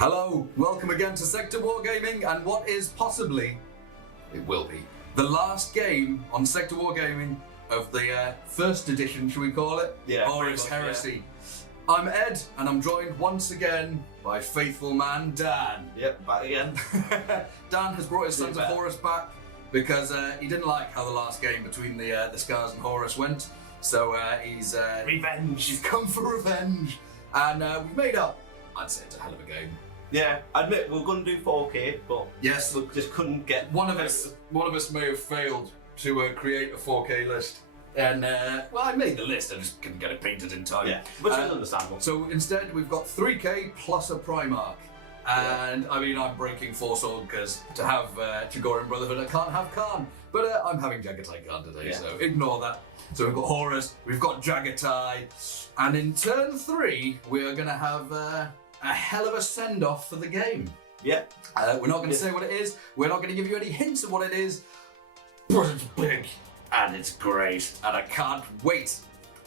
Hello, welcome again to Sector Wargaming and what is possibly, it will be, the last game on Sector Wargaming of the first edition, should we call it? Yeah. Horus Heresy. Yeah. I'm Ed and I'm joined once again by faithful man Dan. Yep, back again. Dan has brought his Sons of Horus back because he didn't like how the last game between the Scars and Horus went. So he's revenge. He's come for revenge, and we've made up. I'd say it's a hell of a game. Yeah, I admit we're going to do 4K, but yes, we just couldn't get. One of us may have failed to create a 4K list, and well, I made the list. I just couldn't get it painted in time. Yeah, which is understandable. So instead, we've got 3K plus a Primarch. And I mean, I'm breaking four-sword because to have Chagorian Brotherhood, I can't have Khan. But I'm having Jaghati Khan today, so ignore that. So we've got Horus, we've got Jaghati, and in turn 3, we're going to have a hell of a send-off for the game. Yeah. We're not going to say what it is, we're not going to give you any hints of what it is, but it's big, and it's great, and I can't wait.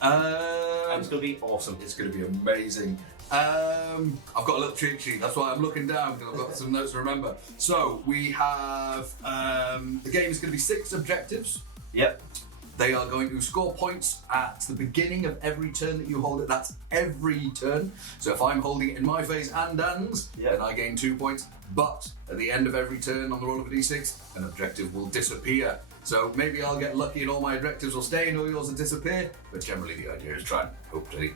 And it's going to be awesome. It's going to be amazing. I've got a little cheat sheet, that's why I'm looking down because I've got some notes to remember. So we have, the game is going to be 6 objectives. Yep. They are going to score points at the beginning of every turn that you hold it. That's every turn. So if I'm holding it in my phase and Dan's, then I gain 2 points. But at the end of every turn on the roll of a d6, an objective will disappear. So maybe I'll get lucky and all my objectives will stay and all yours will disappear. But generally the idea is try and hopefully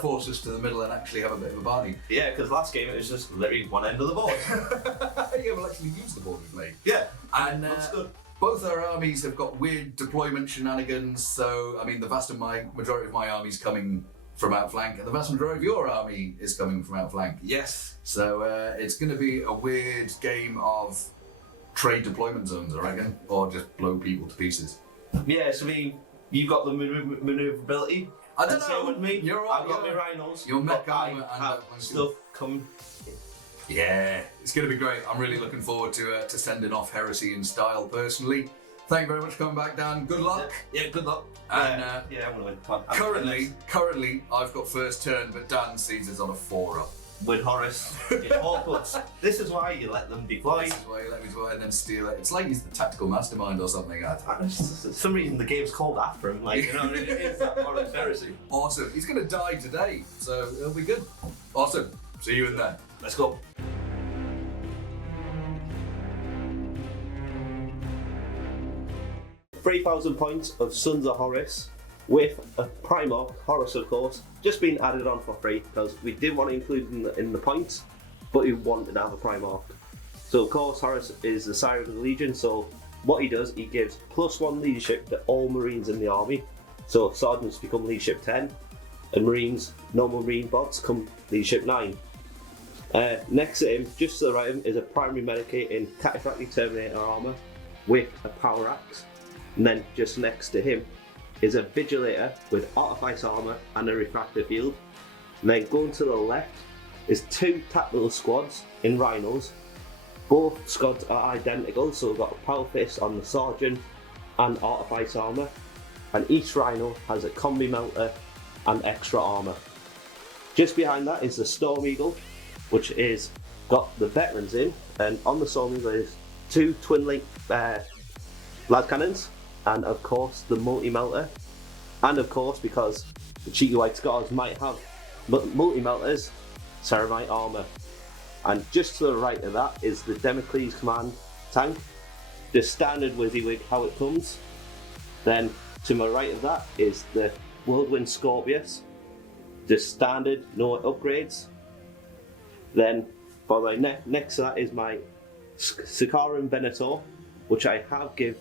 force us to the middle and actually have a bit of a party. Yeah, because last game it was just literally one end of the board. Yeah, we'll actually use the board we've made. Yeah, and that's good. Both our armies have got weird deployment shenanigans. So, I mean, the vast majority of my army is coming from outflank, and the vast majority of your army is coming from outflank. Yes. So it's going to be a weird game of trade deployment zones, I reckon, or just blow people to pieces. Yeah, so you've got the maneuverability. I don't know. So with me, you're I've got my rhinos. Your mech I have stuff coming. Yeah, it's going to be great. I'm really looking forward to sending off Heresy in style, personally. Thank you very much for coming back, Dan. Good luck. Yeah, good luck. And I'm going to win. Currently, I've got first turn, but Dan sees us on a 4-up. With Horus, this is why you let them deploy. This is why you let me deploy and then steal it. It's like he's the tactical mastermind or something. For some reason, the game's called after him. Like, you know, it is that Horus Heresy. Awesome. He's going to die today, so it'll be good. Awesome. See you in there. Let's go. £3,000 points of Sons of Horus with a Primarch, Horus of course, just been added on for free because we didn't want to include it in the points, but we wanted to have a Primarch. So of course Horus is the Sire of the Legion, so what he does, he gives +1 leadership to all Marines in the army. So Sergeants become leadership 10, and Marines, normal Marine bots, come leadership 9. Next to him, just to the right of him, is a primary medicae in Cataphractic Terminator armour with a power axe. And then just next to him is a Vigilator with Artifice armour and a Refractor field. And then going to the left is 2 tactical squads in Rhinos. Both squads are identical, so we've got a Power Fist on the Sergeant and Artifice armour. And each Rhino has a Combi Melter and extra armour. Just behind that is the Storm Eagle, which is got the veterans in, and on the Storm Eagle is 2 twin link las cannons, and of course the multi-melter, and of course, because the cheeky white scars might have multi-melters, Ceramite armour. And just to the right of that is the Democles command tank, the standard WYSIWYG how it comes. Then to my right of that is the Whirlwind Scorpius, the standard, no upgrades. Then by my next to that is my Sikaran Venator, which I have give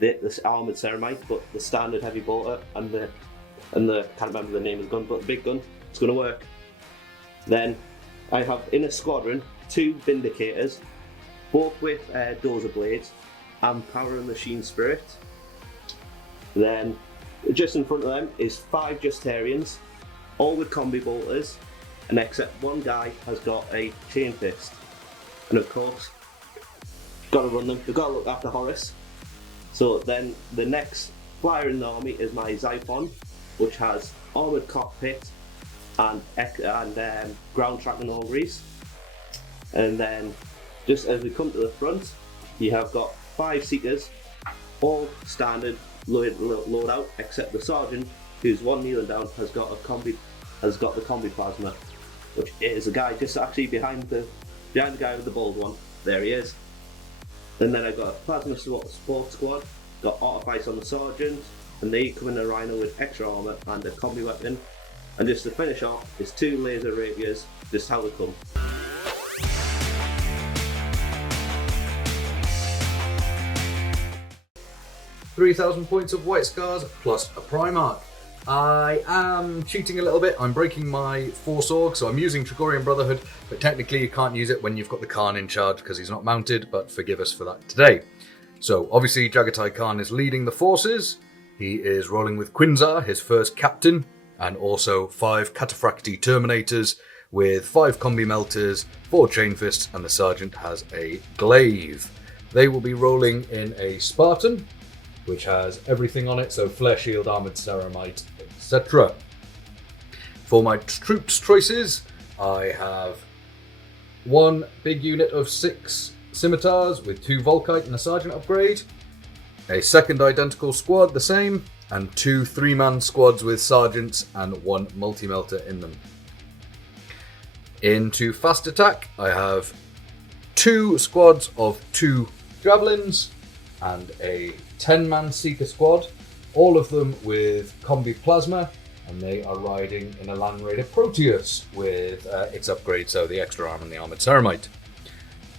this armoured Ceramite, but the standard heavy bolter and the can't remember the name of the gun, but the big gun, it's going to work. Then I have in a squadron 2 Vindicators, both with Dozer Blades and Power and Machine Spirit. Then just in front of them is 5 Justarians, all with combi bolters, and except one guy has got a Chain Fist. And of course, got to run them, they've got to look after Horus. So then the next flyer in the army is my Xiphon, which has armoured cockpit and ground tracking auguries. And then just as we come to the front, you have got 5 Seekers, all standard load out, except the Sergeant, who's one kneeling down, has got the combi plasma, which is a guy just actually behind the guy with the bald one. There he is. And then I've got a plasma support squad, got artifice on the Sergeant, and they come in a Rhino with extra armor and a combi weapon. And just to finish off is 2 laser rapiers, just how they come. £3,000 points of white scars plus a Primarch. I am cheating a little bit. I'm breaking my Force Org, so I'm using Trigorian Brotherhood, but technically you can't use it when you've got the Khan in charge because he's not mounted, but forgive us for that today. So obviously Jaghati Khan is leading the forces. He is rolling with Quinzar, his first captain, and also 5 Cataphracti Terminators with 5 Combi Melters, 4 Chain Fists, and the Sergeant has a Glaive. They will be rolling in a Spartan, which has everything on it, so Flare Shield, Armoured Ceramite, etc. For my troops choices, I have 1 big unit of 6 Scimitars with 2 Volkite and a Sergeant upgrade, a second identical squad, the same, and 2 3-man squads with Sergeants and 1 Multi-Melter in them. Into fast attack, I have 2 squads of 2 Javelins and a 10-man Seeker squad, all of them with Combi Plasma, and they are riding in a Land Raider Proteus with its upgrade, so the extra arm and the Armoured Ceramite.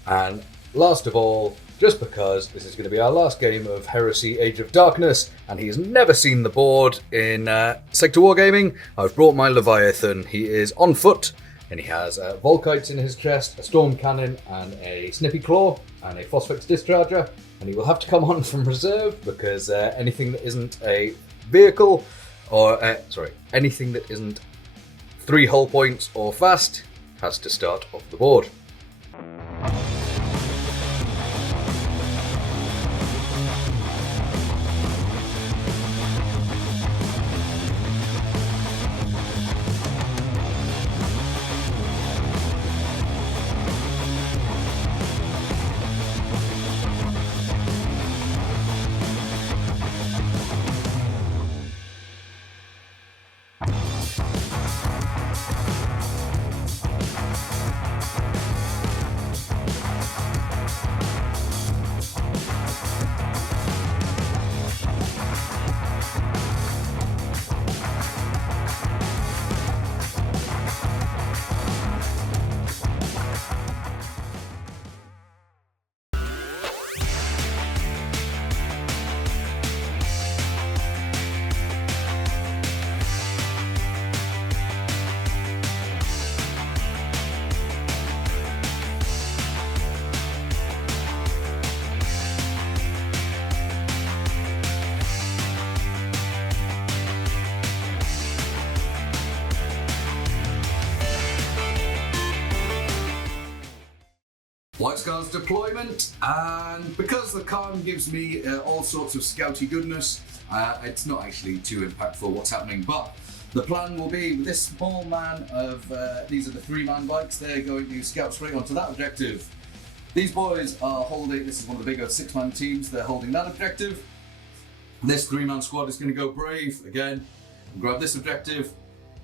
And last of all, just because this is going to be our last game of Heresy Age of Darkness, and he's never seen the board in Sector Wargaming, I've brought my Leviathan. He is on foot, and he has Volkites in his chest, a Storm Cannon, and a Snippy Claw, and a Phosphex Discharger. And he will have to come on from reserve because anything that isn't a vehicle, or anything that isn't 3 hull points or fast has to start off the board. White Scars deployment, and because the Khan gives me all sorts of scouty goodness, it's not actually too impactful what's happening, but the plan will be with this small man of, these are the 3-man bikes, they're going to scout straight onto that objective. These boys are holding, this is one of the bigger 6-man teams, they're holding that objective. This 3-man squad is going to go brave again, and grab this objective,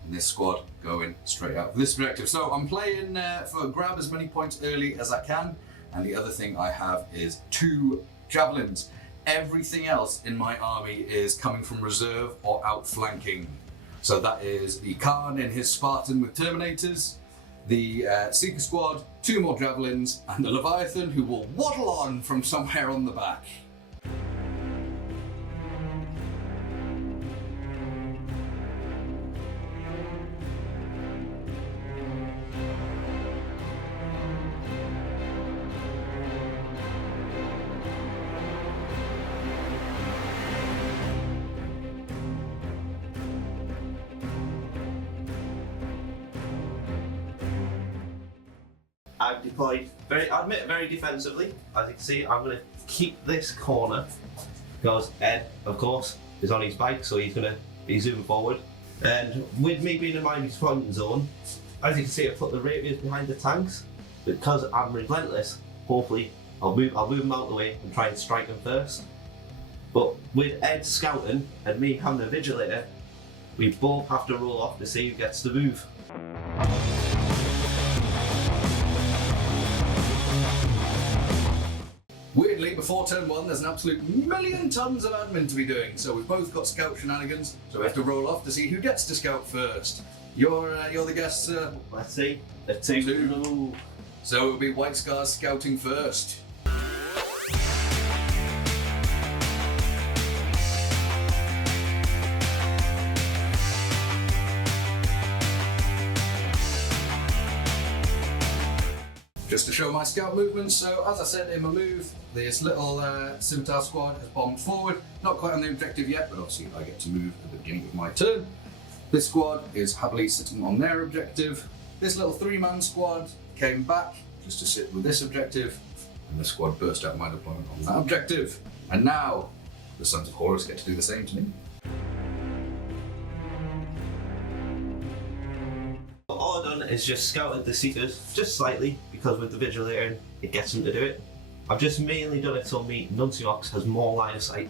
and this squad going straight out for this objective. So I'm playing for grab as many points early as I can, and the other thing I have is 2 javelins. Everything else in my army is coming from reserve or outflanking. So that is the Khan in his Spartan with Terminators, the Seeker squad, 2 more javelins, and the Leviathan who will waddle on from somewhere on the back. I've deployed very defensively. As you can see, I'm going to keep this corner because Ed, of course, is on his bike, so he's going to be zooming forward. And with me being in my deployment zone, as you can see, I put the rapiers behind the tanks, because I'm relentless, hopefully I'll move them out of the way and try and strike them first. But with Ed scouting and me having a vigilator, we both have to roll off to see who gets the move. Weirdly, before turn 1, there's an absolute million tons of admin to be doing. So we've both got scout shenanigans, so we have to roll off to see who gets to scout first. You're the guest, sir. Let's see. Let's see. Two. So it'll be White Scars scouting first. Just to show my scout movement, so as I said in my move, this little scimitar squad has bombed forward. Not quite on the objective yet, but obviously I get to move at the beginning of my turn. This squad is happily sitting on their objective. This little 3-man squad came back just to sit with this objective, and the squad burst out of my deployment on that objective. And now, the Sons of Horus get to do the same to me. All I've done is just scouted the seekers, just slightly, because with the vigilator it gets them to do it. I've just mainly done it so me Nunciox has more line of sight.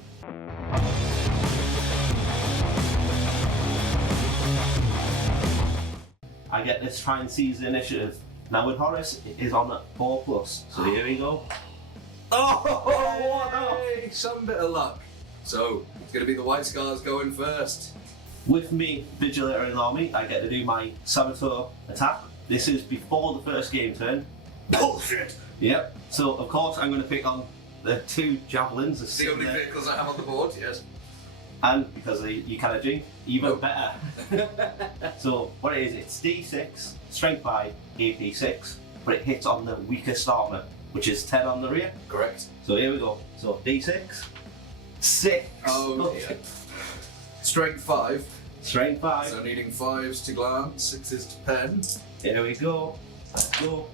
I get to try and seize the initiative. Now with Horus, it is on at 4+, so here we go. Oh, some bit of luck. So, it's going to be the White Scars going first. With me, Vigilator in army, I get to do my Saboteur attack. This is before the first game turn. Bullshit! Yep, so of course I'm going to pick on the 2 javelins. The only vehicles I have on the board, yes. And because you kind of drink, even better. So what it is, it's D6, strength 5, AP 6, but it hits on the weakest armor, which is 10 on the rear. Correct. So here we go. So D6, 6. Oh dear. Strength 5. Strength 5. So needing 5s to glance, 6s to pen. Here we go. Let's go.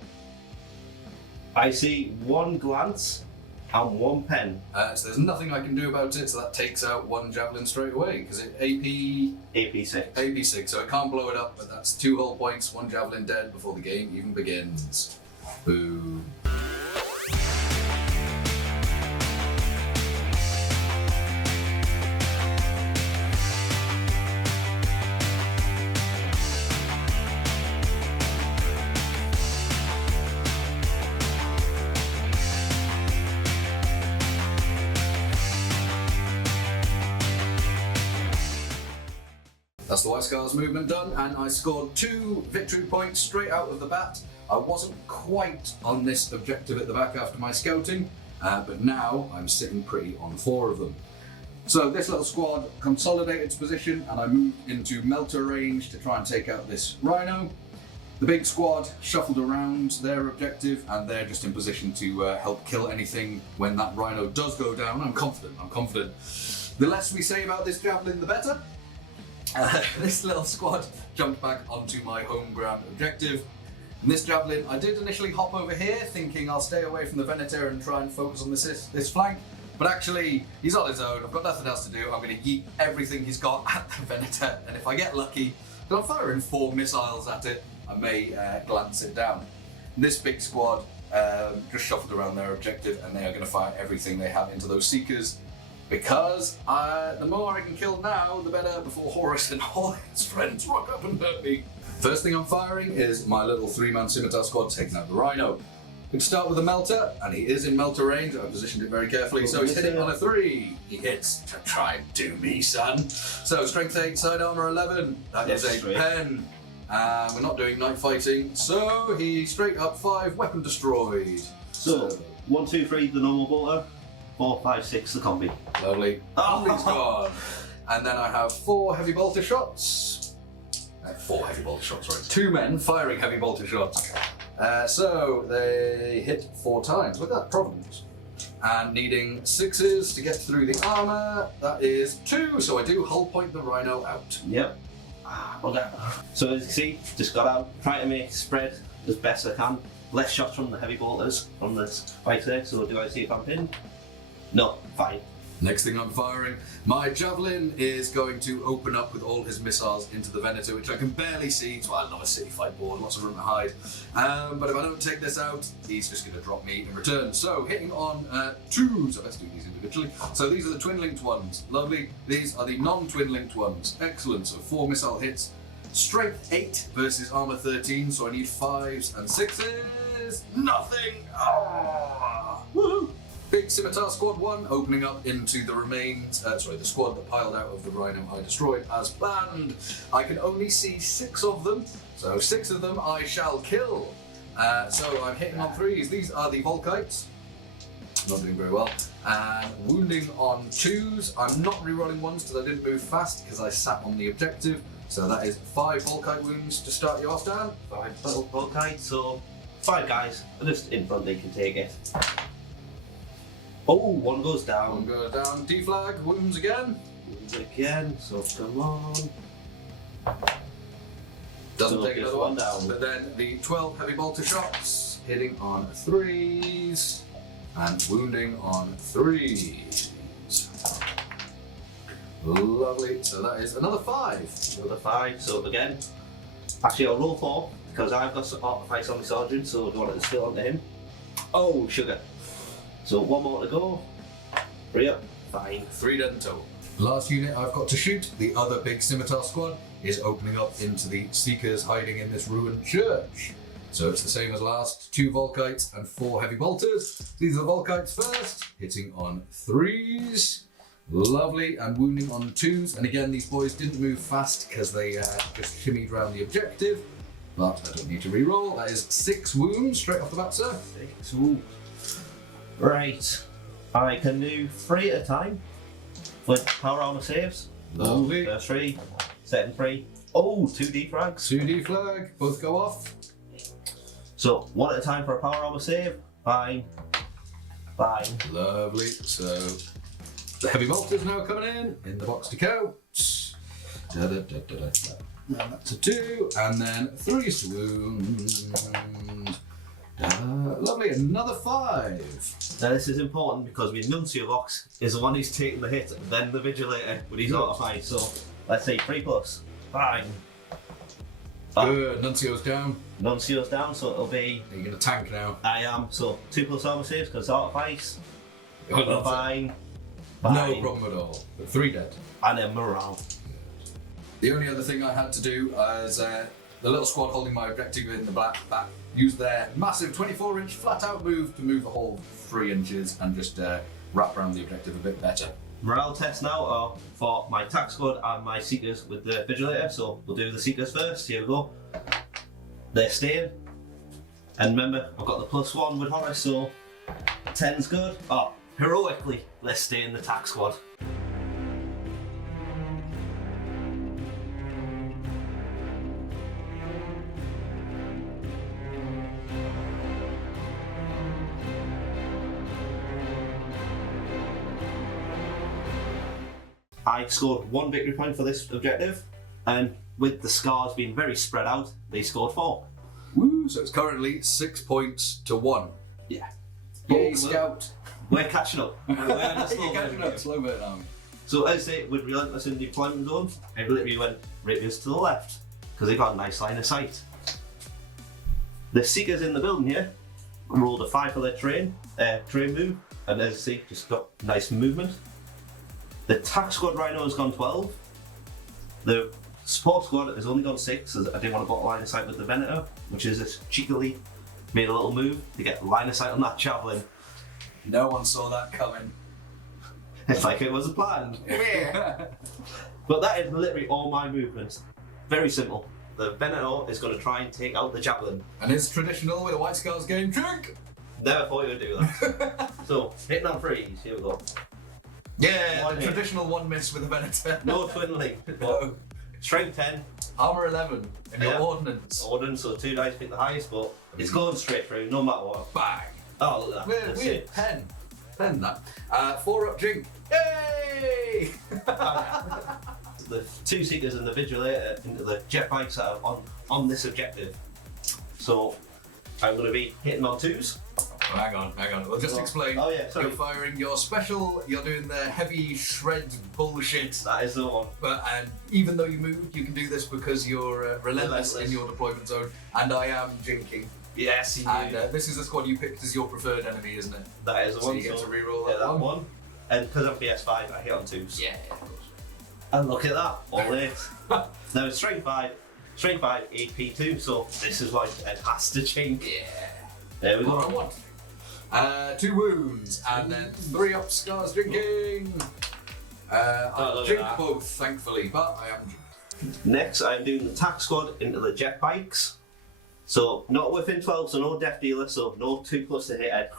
I see 1 glance and 1 pen. So there's nothing I can do about it, so that takes out 1 javelin straight away, because it AP 6. AP 6, so I can't blow it up, but that's 2 whole points, 1 javelin dead before the game even begins. Boom. That's the White Scars movement done, and I scored 2 victory points straight out of the bat. I wasn't quite on this objective at the back after my scouting, but now I'm sitting pretty on 4 of them. So this little squad consolidated its position, and I moved into melter range to try and take out this rhino. The big squad shuffled around their objective, and they're just in position to help kill anything when that rhino does go down. I'm confident. The less we say about this javelin, the better. This little squad jumped back onto my home ground objective. And this javelin, I did initially hop over here thinking I'll stay away from the Venator and try and focus on this flank, but actually he's on his own, I've got nothing else to do, I'm going to yeet everything he's got at the Venator, and if I get lucky, then I'm firing 4 missiles at it, I may glance it down. And this big squad just shuffled around their objective, and they are going to fire everything they have into those Seekers, because the more I can kill now, the better, before Horus and all his friends rock up and hurt me. First thing I'm firing is my little 3-man scimitar squad taking out the rhino. We can start with the melter, and he is in melter range. I positioned it very carefully, so he's hitting on a 3. He hits to try and do me, son. So strength 8, side armor 11. That is a pen. We're not doing night fighting, so he straight up 5, weapon destroyed. So 1, 2, 3, the normal bolter. 4, 5, 6, the combi. Lovely. Oh, he's gone. And then I have 4 heavy bolter shots. 4 heavy bolter shots, right? 2 men firing heavy bolter shots. So they hit 4 times. Look at that providence. And needing 6s to get through the armor. That is 2. So I do hull point the rhino out. Yep. Okay. So as you see, just got out, trying to make spread as best I can. Less shots from the heavy bolters from this fight there. So do I see if I'm pinned? No, fine. Next thing I'm firing, my Javelin is going to open up with all his missiles into the Venator, which I can barely see. It's why I love a city fight board, lots of room to hide. But if I don't take this out, he's just going to drop me in return. So hitting on 2, so let's do these individually. So these are the twin-linked ones, lovely. These are the non-twin-linked ones, excellent. So 4 missile hits, strength 8 versus armor 13, so I need 5s and 6s. Nothing! Oh. Woohoo! Big Scimitar Squad 1 opening up into the remains, the squad that piled out of the Rhino I destroyed as planned. I can only see 6 of them, so 6 of them I shall kill. So I'm hitting on 3s. These are the Volkites. Not doing very well. And wounding on 2s. I'm not rerolling 1s because I didn't move fast because I sat on the objective. So that is 5 Volkite wounds to start you off, Dan. 5 Volkite, so 5 guys. Just in front, they can take it. Oh, 1 goes down. 1 goes down. D-flag, wounds again. Wounds again, so come on. Doesn't So take just another 1 one down. But then the 12 heavy bolter shots, hitting on 3s and wounding on 3s. Lovely. So that is another 5. Another 5, so again. Actually, I'll roll 4 because I've got some artifice on my sergeant, so I don't want it to spill onto him. Oh, sugar. So 1 more to go. 3 up. Fine. 3 dead in total. Last unit I've got to shoot, the other big Scimitar squad, is opening up into the Seekers hiding in this ruined church. So it's the same as last, 2 Volkites and 4 heavy bolters. These are the Volkites first, hitting on 3s. Lovely, and wounding on 2s. And again, these boys didn't move fast because they just shimmied around the objective. But I don't need to re-roll. That is 6 wounds straight off the bat, sir. 6 wounds. Right. I can do 3 at a time with power armor saves. Lovely. First 3, second 3. Oh, 2 defrags. 2 D-flag, both go off. So 1 at a time for a power armor save. Fine. Fine. Lovely. So the heavy bolters now coming in the box to count. Da, da, da, da, da. And that's a 2, and then 3 to wound. Lovely, another 5. Now this is important because my Nuncio box is the one who's taking the hit, then the Vigilator with his artifice. So let's say 3 plus. Fine. Good, Nuncio's down. Nuncio's down, so it'll be. Are you going to tank now? I am, so 2 plus armor saves because artifice. Oh, Fine. No problem at all. But 3 dead. And then morale. The only other thing I had to do is the little squad holding my objective in the back use their massive 24-inch flat-out move to move the whole 3 inches and just wrap around the objective a bit better. Morale tests now are for my tac squad and my Seekers with the Vigilator, so we'll do the Seekers first. Here we go. They're staying. And remember, I've got the +1 with Horus, so 10's good. Oh, heroically, let's stay in the tac squad. I scored 1 victory point for this objective, and with the scars being very spread out, they scored 4. Woo! So it's currently 6 points to 1. Yeah. Yay, Scout! We're catching up. You're catching up, slow burn army. So as I say, with Relentless in the deployment zone, I literally went rapiers to the left, because they got a nice line of sight. The Seekers in the building here rolled a 5 for their train move, and as I say, just got nice movement. The tac squad Rhino has gone 12. The support squad has only gone 6, as I didn't want to go line of sight with the Venator, which is just cheekily made a little move to get line of sight on that Javelin. No one saw that coming. It's like it wasn't planned. But that is literally all my movements. Very simple. The Venator is going to try and take out the Javelin. And it's traditional with a White Scars game trick. Never thought you would do that. So, hitting on 3s, here we go. Yeah, One the hit. traditional 1 miss with a Venator. No twin link. No. Strength 10. Armour 11 and your Yeah. ordnance. Ordnance, so 2 dice pick the highest, but it's going straight through, no matter what. Bang! Oh, look at that. That's Weird. it. Pen that. 4 up Jink. Yay! The 2 Seekers and the Vigilator into the jet bikes that are on this objective. So I'm going to be hitting on 2s. Hang on. We'll just explain. Oh yeah, sorry. You're firing your special, you're doing the heavy shred bullshit. That is the one. But even though you moved, you can do this because you're relentless in your deployment zone, and I am jinking. Yes, and this is the squad you picked as your preferred enemy, isn't it? That is the so one. You get to reroll that one. And because I'm PS5, I hit on 2s. Yeah, of course. And look at that, all this. Now it's strength 5, AP2, so this is why it has to change. Yeah. There we go. I want. 2 wounds, and then 3 up scars drinking. I drink both, thankfully, but I am. Next, I'm doing the attack squad into the jet bikes. So, not within 12, so no death dealer, so no 2+ to hit head.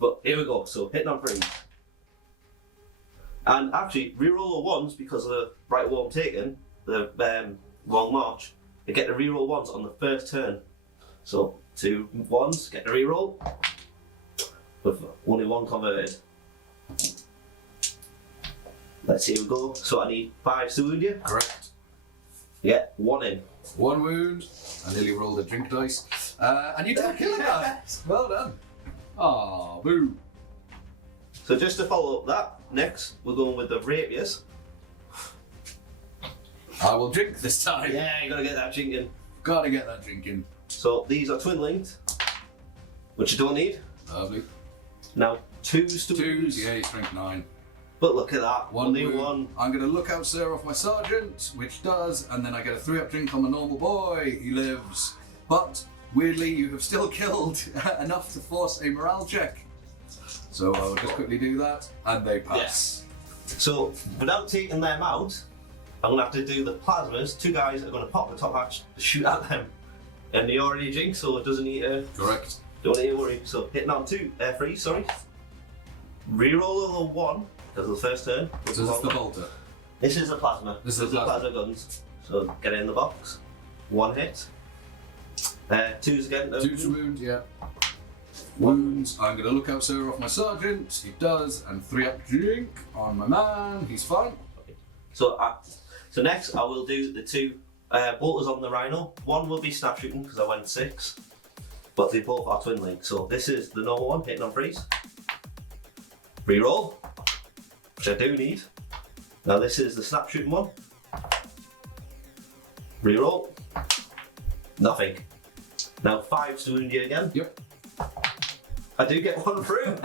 But here we go, so hitting on 3. And actually, reroll the 1s because of the right wall I'm taking, the long march, I get the reroll 1s on the first turn. So, 2 1s, get the reroll, with only 1 converted. Let's see, here we go. So I need 5 to wound you. Correct. Yeah, 1 in. 1 wound. I nearly rolled a drink dice. And you did kill a guy. Well done. Ah, boo. So just to follow up that, next we're going with the rapiers. I will drink this time. Yeah, you gotta get that drinking. Gotta get that drinking. So these are twin linked, which you don't need. Lovely. Now 2s to 2s, yeah, strength 9. But look at that, 1 only wound. 1. I'm going to look out Sir off my sergeant, which does, and then I get a 3-up drink on the normal boy. He lives. But, weirdly, you have still killed enough to force a morale check. So I'll just quickly do that, and they pass. Yes. So, without taking them out, I'm going to have to do the plasmas. 2 guys are going to pop the top hatch to shoot at them. And they already drink, so it doesn't need to... Correct. Don't need to worry. So, hitting on 3, sorry. Reroll the 1. Because of the first turn. So this is the bolter. This is the plasma. This is the plasma guns. So get it in the box. 1 hit. 2s again. 2 to wound, yeah. Wounds. I'm going to look out Sir off my sergeant. He does, and 3-up drink on my man. He's fine. So next I will do the 2 bolters on the rhino. 1 will be snap shooting because I went 6. But they both are twin link. So this is the normal one, hitting on 3s. Reroll. Which I do need. Now this is the snap shooting one. Reroll. Nothing. Now 5 to wound you again. Yep. I do get 1 through.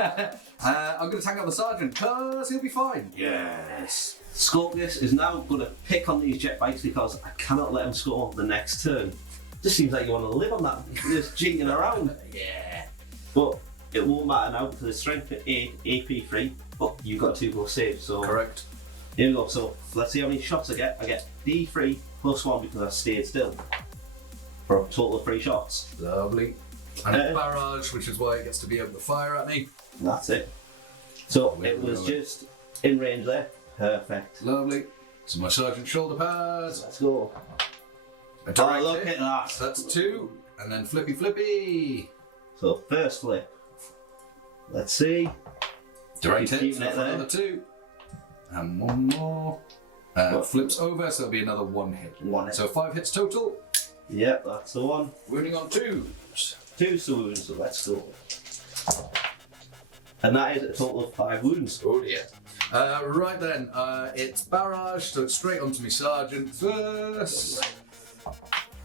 I'm going to tank out the sergeant because he'll be fine. Yes. Scorpius is now going to pick on these jet bikes because I cannot let him score the next turn. Just seems like you want to live on that, just jinking around. Yeah. But it won't matter now because it's strength 8, AP 3. But you've got 2+ save, so... Correct. Here we go, so let's see how many shots I get. I get D3 plus 1 because I stayed still. For a total of 3 shots. Lovely. And a barrage, which is why it gets to be able to fire at me. That's it. So it was just in range there. Perfect. Lovely. So my sergeant shoulder pads. Let's go. Oh, look at that. So that's 2. And then flippy. So first flip. Let's see. Direct hit, keeping so it for there. another 2. And 1 more. Flips over, so it'll be another 1 hit. 1 hit. So 5 hits total. Yep, that's the one. Wounding on 2s. 2 wounds, so let's go. And that is a total of 5 wounds. Oh dear. Right then, it's barrage, so it's straight onto me sergeant first.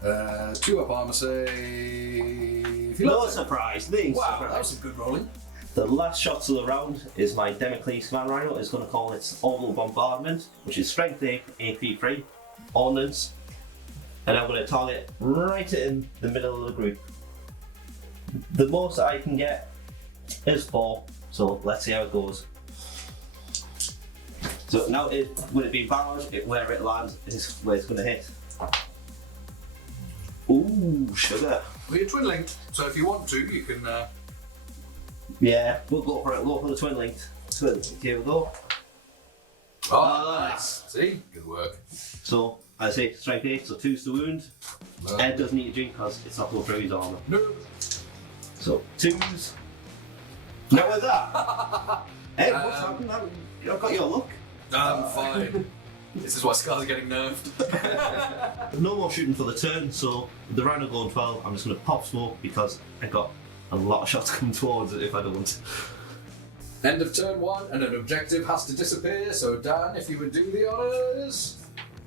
2-up armor save. No surprise, these. Wow, that was some good rolling. The last shots of the round is my Democles Command Rhino is going to call its orbital bombardment, which is strength 8, AP 3, ordnance, and I'm going to target right in the middle of the group. The most I can get is 4, so let's see how it goes. So now with it being barrage, where it lands is where it's going to hit. Ooh, sugar. Well, you're twin linked, so if you want to, you can. Yeah, we'll go for it. We'll go for the twin linked. Twin linked. Here we go. Oh, nice. See? Good work. So, I say strength 8, so 2's to wound. Ed doesn't need to drink because it's not going through his armour. No. So, 2s. Now with that. Ed, what's happened? I've got your look. I'm fine. This is why Scar's getting nerfed. No more shooting for the turn, so with the round of going 12, I'm just going to pop smoke because I got a lot of shots come towards it if I don't. End of turn 1, and an objective has to disappear. So Dan, if you would do the honours.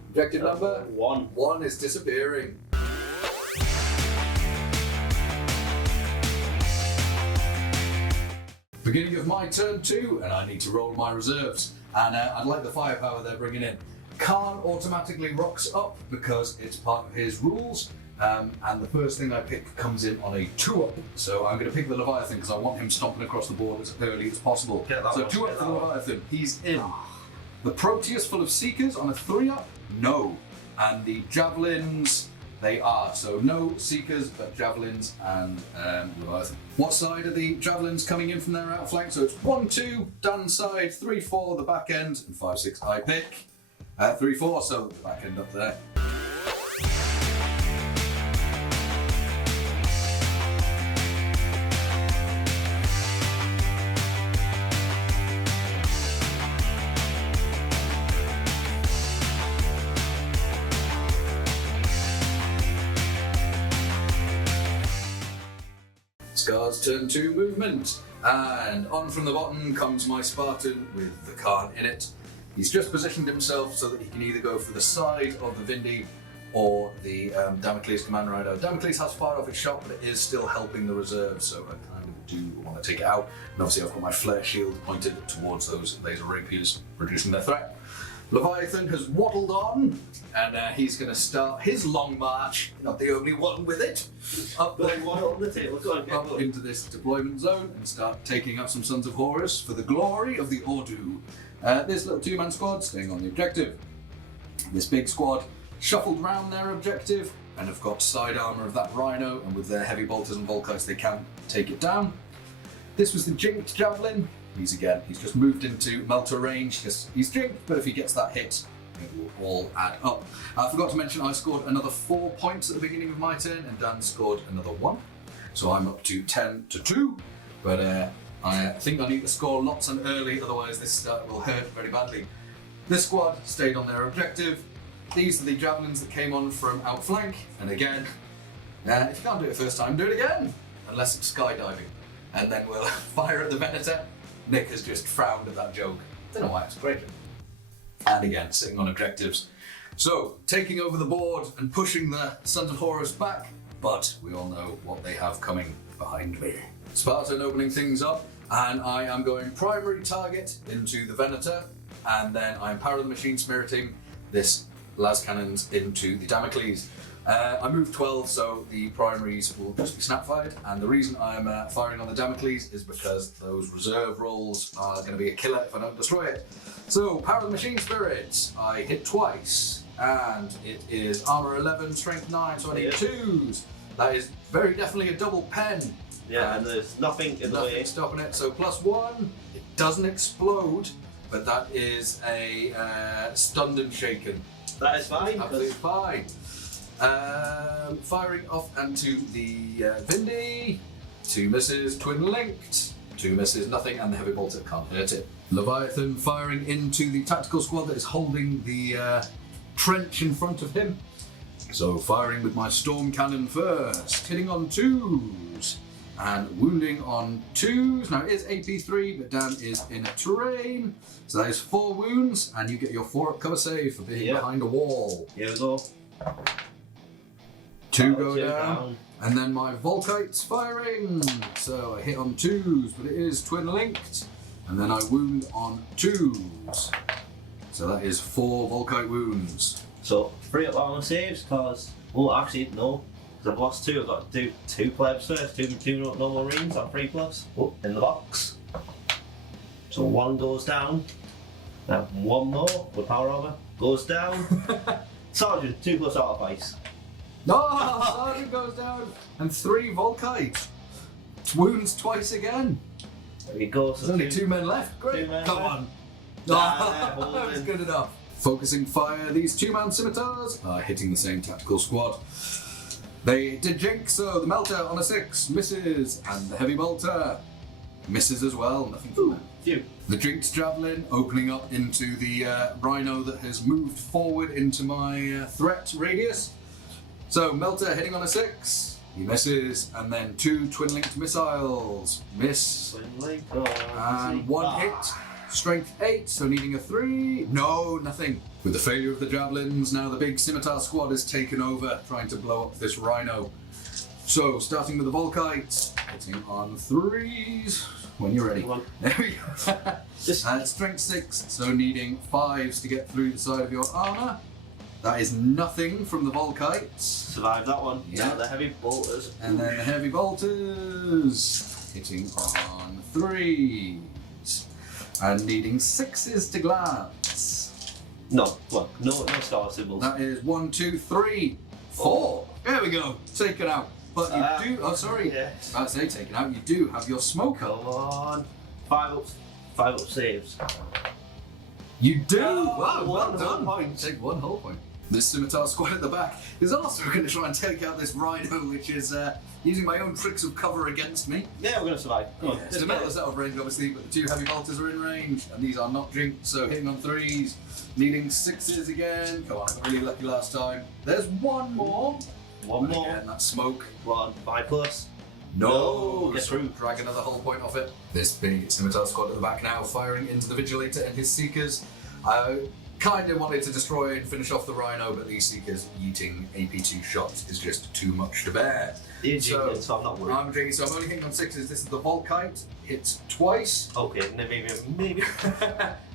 Objective number 1. 1 is disappearing. Beginning of my turn 2, and I need to roll my reserves. And I'd like the firepower they're bringing in. Khan automatically rocks up because it's part of his rules. And the first thing I pick comes in on a 2-up. So I'm going to pick the Leviathan because I want him stomping across the board as early as possible. So 2-up for the Leviathan, he's in. The Proteus full of Seekers on a 3-up? No. And the Javelins, they are. So no Seekers, but Javelins and Leviathan. What side are the Javelins coming in from their outflank? So it's 1-2, Dan's side, 3-4, the back end, and 5-6 I pick. 3-4, so the back end up there. Scar's turn 2 movement, and on from the bottom comes my Spartan with the Khan in it. He's just positioned himself so that he can either go for the side of the Vindi or the Damocles Command Rider. Damocles has fired off its shot, but it is still helping the reserve, so I kind of do want to take it out. And obviously I've got my flare shield pointed towards those laser rapiers, reducing their threat. Leviathan has waddled on, and he's going to start his long march, not the only one with it, up into this deployment zone and start taking up some Sons of Horus for the glory of the Ordu. This little 2-man squad staying on the objective. This big squad shuffled round their objective and have got side armour of that Rhino, and with their heavy bolters and volkites they can take it down. This was the Jinked Javelin. He's just moved into Melter range because he's jinked, but if he gets that hit, it will all add up. I forgot to mention I scored another 4 points at the beginning of my turn, and Dan scored another 1. So I'm up to 10-2, but I think I need to score lots and early, otherwise this will hurt very badly. This squad stayed on their objective. These are the Javelins that came on from outflank, and again, if you can't do it first time, do it again, unless it's skydiving. And then we'll fire at the Venator. Nick has just frowned at that joke. Don't know why, it's great. And again, sitting on objectives. So, taking over the board and pushing the Sons of Horus back, but we all know what they have coming behind me. Spartan opening things up, and I am going primary target into the Venator, and then I'm Power of the Machine spiriting this las cannons into the Damocles. I moved 12, so the primaries will just be snap fired, and the reason I'm firing on the Damocles is because those reserve rolls are going to be a killer if I don't destroy it. So, Power of the Machine Spirits, I hit twice, and it is armor 11, strength 9, so I need 2s. That is very definitely a double pen. Yeah, and there's nothing in the way stopping it, so +1, it doesn't explode, but that is a stunned and shaken. That is fine. Absolutely fine. Firing off and to the Vindi. 2 misses, twin linked. 2 misses, nothing, and the heavy bolter can't hurt it. Leviathan firing into the tactical squad that is holding the trench in front of him. So firing with my storm cannon first, hitting on 2s and wounding on 2s. Now it is AP3, but Dan is in a terrain. So that is 4 wounds, and you get your 4-up cover save for being behind a wall. Here we go. 2 go down, and then my Volkite's firing. So I hit on 2s, but it is twin linked, and then I wound on 2s. So that is 4 Volkite wounds. So 3-up armor saves, because, well actually no, because I've lost 2, I've got to do 2 plebs first, 2 normal marines on 3+, in the box. So 1 goes down, now 1 more with power armor, goes down. Sergeant, 2+ artifice. No, Sergeant goes down, and 3 Volkite. Wounds twice again. There we go. So there's only 2 men left. Great. Come on. That was good enough. Focusing fire, these 2-man scimitars are hitting the same tactical squad. They did jink, so the Melter on a 6 misses, and the heavy bolter misses as well. Nothing from them. Phew. The Jinked Javelin opening up into the Rhino that has moved forward into my threat radius. So Melter hitting on a 6, He misses, and then 2 twin-linked missiles. Miss. And 1 hit. Strength 8, so needing a 3. No, nothing. With the failure of the javelins, now the big scimitar squad has taken over, trying to blow up this rhino. So, starting with the Volkites, hitting on 3s. When you're ready. There we go. Strength 6, so needing 5s to get through the side of your armour. That is nothing from the Volkites. Survive that one. Yeah. Now the heavy bolters. And then the heavy bolters, hitting on 3s. And needing 6s to glance. No star symbols. That is 1, 2, 3, 4. There we go. Taken out. But you do. Oh, sorry. Yes. I say taken out. You do have your smoker. Come on. 5 up saves. You do. Oh, Wow. Well one done. whole point. Take 1 whole point. This scimitar squad at the back is also going to try and take out this rhino, which is using my own tricks of cover against me. Yeah, we're going to survive. Come on. It's the metal is out of range, obviously, but the 2 heavy bolters are in range, and these are not jinked, so hitting on 3s, needing 6s again. Come on, I got really lucky last time. There's 1 more. One And more. again, that smoke. 1, 5+. No, Get through. Drag another whole point off it. This big scimitar squad at the back now, firing into the Vigilator and his Seekers. Kind of wanted to destroy and finish off the Rhino, but these Seekers eating AP2 shots is just too much to bear. You're jinking, so I'm not worried. I'm jinking, so I'm only hitting on 6s. This is the Volkite. Hits twice. Okay, maybe.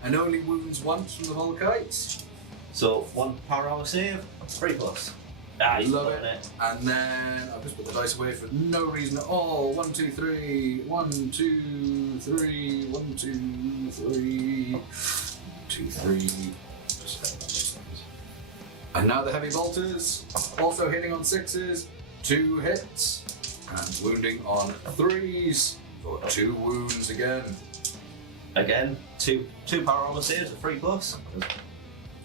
And only wounds once from the Volkite. So 1 power armor save, 3+. He's Love loving it. And then I've just put the dice away for no reason at all. 1, 2, 3. 1, 2, 3. 1, 2, 3. 2, 3. And now the heavy bolters, also hitting on 6s, 2 hits, and wounding on 3s for 2 wounds again. Again, 2 power armor saves, a 3+.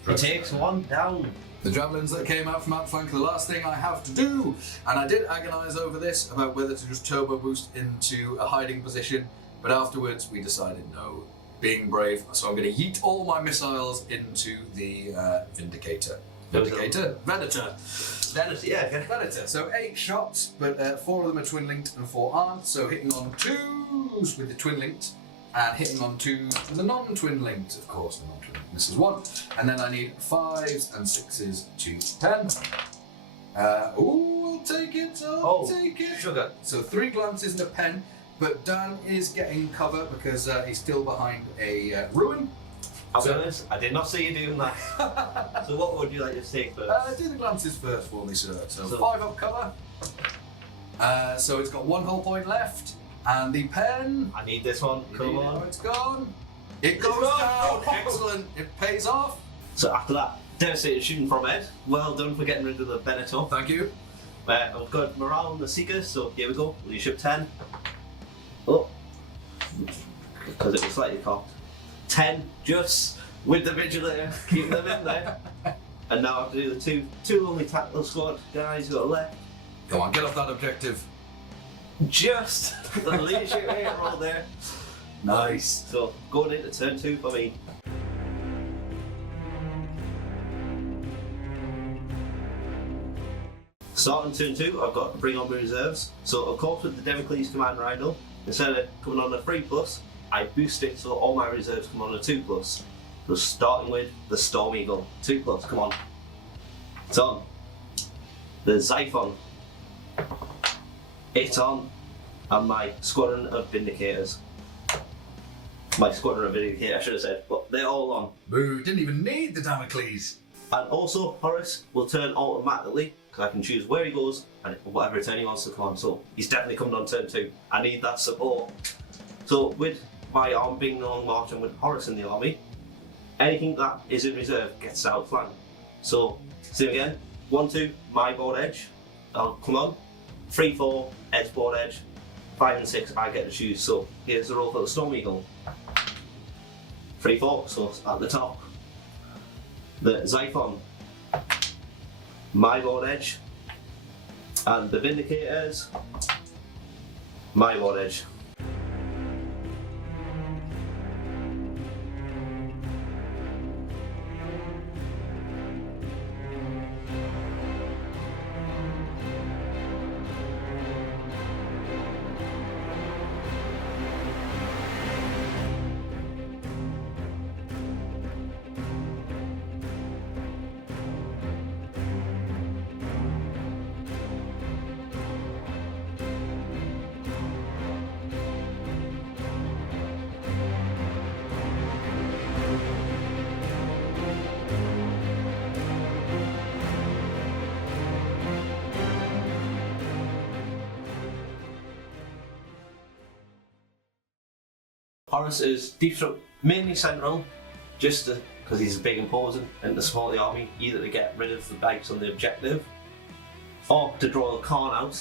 He takes 1 down. The javelins that came out from outflank are the last thing I have to do, and I did agonise over this about whether to just turbo boost into a hiding position, but afterwards we decided no, being brave, so I'm going to yeet all my missiles into the Vindicator. Venator, yeah, Venator. So 8 shots, but 4 of them are twin-linked and 4 aren't, so hitting on 2s with the twin-linked, and hitting on 2s with the non-twin-linked, of course, the non-twin-linked misses 1. And then I need 5s and 6s to 10. We'll take it, I'll take it. Sugar. So 3 glances and a pen, but Dan is getting cover because he's still behind a ruin. I'll be honest, I did not see you doing that. So what would you like to take first? Do the glances first for me, sir. So 5 up cover. So it's got 1 whole point left. And the pen. I need this one. Come on. It's gone. It goes down. Excellent. It pays off. So after that devastating shooting from Ed, well done for getting rid of the Venator. Thank you. I've got morale on the Seekers, so here we go. Leadership 10. Oh. Because it was slightly cocked. 10 just with the Vigilator, keeping them in there. And now I have to do the two only tactical squad guys who are left. Come on, get off that objective. Just the leadership here roll there. Nice. So going into turn 2 for me. Starting turn 2, I've got to bring on my reserves. So of course with the Democles Command Rhino, instead of coming on a 3+, I boost it so all my reserves come on a 2+. So starting with the Storm Eagle, 2+, come on. It's on. The Xiphon, it's on. And my Squadron of Vindicators. My Squadron of Vindicators, I should have said, but they're all on. Boo, didn't even need the Damocles. And also, Horus will turn automatically, because I can choose where he goes and whatever turn he wants to come on. So he's definitely coming on turn 2. I need that support. So with my arm being the long march and with Horus in the army, anything that is in reserve gets outflanked. So, same again, 1, 2, my board edge, I'll come on. 3, 4, Ed's board edge. 5 and 6, I get to choose. So here's the roll for the Storm Eagle. 3, 4, so at the top. The Xiphon, my board edge, and the Vindicators, my board edge. Horus is mainly central, just because he's big and imposing, and to support the army, either to get rid of the bikes on the objective, or to draw the Khan out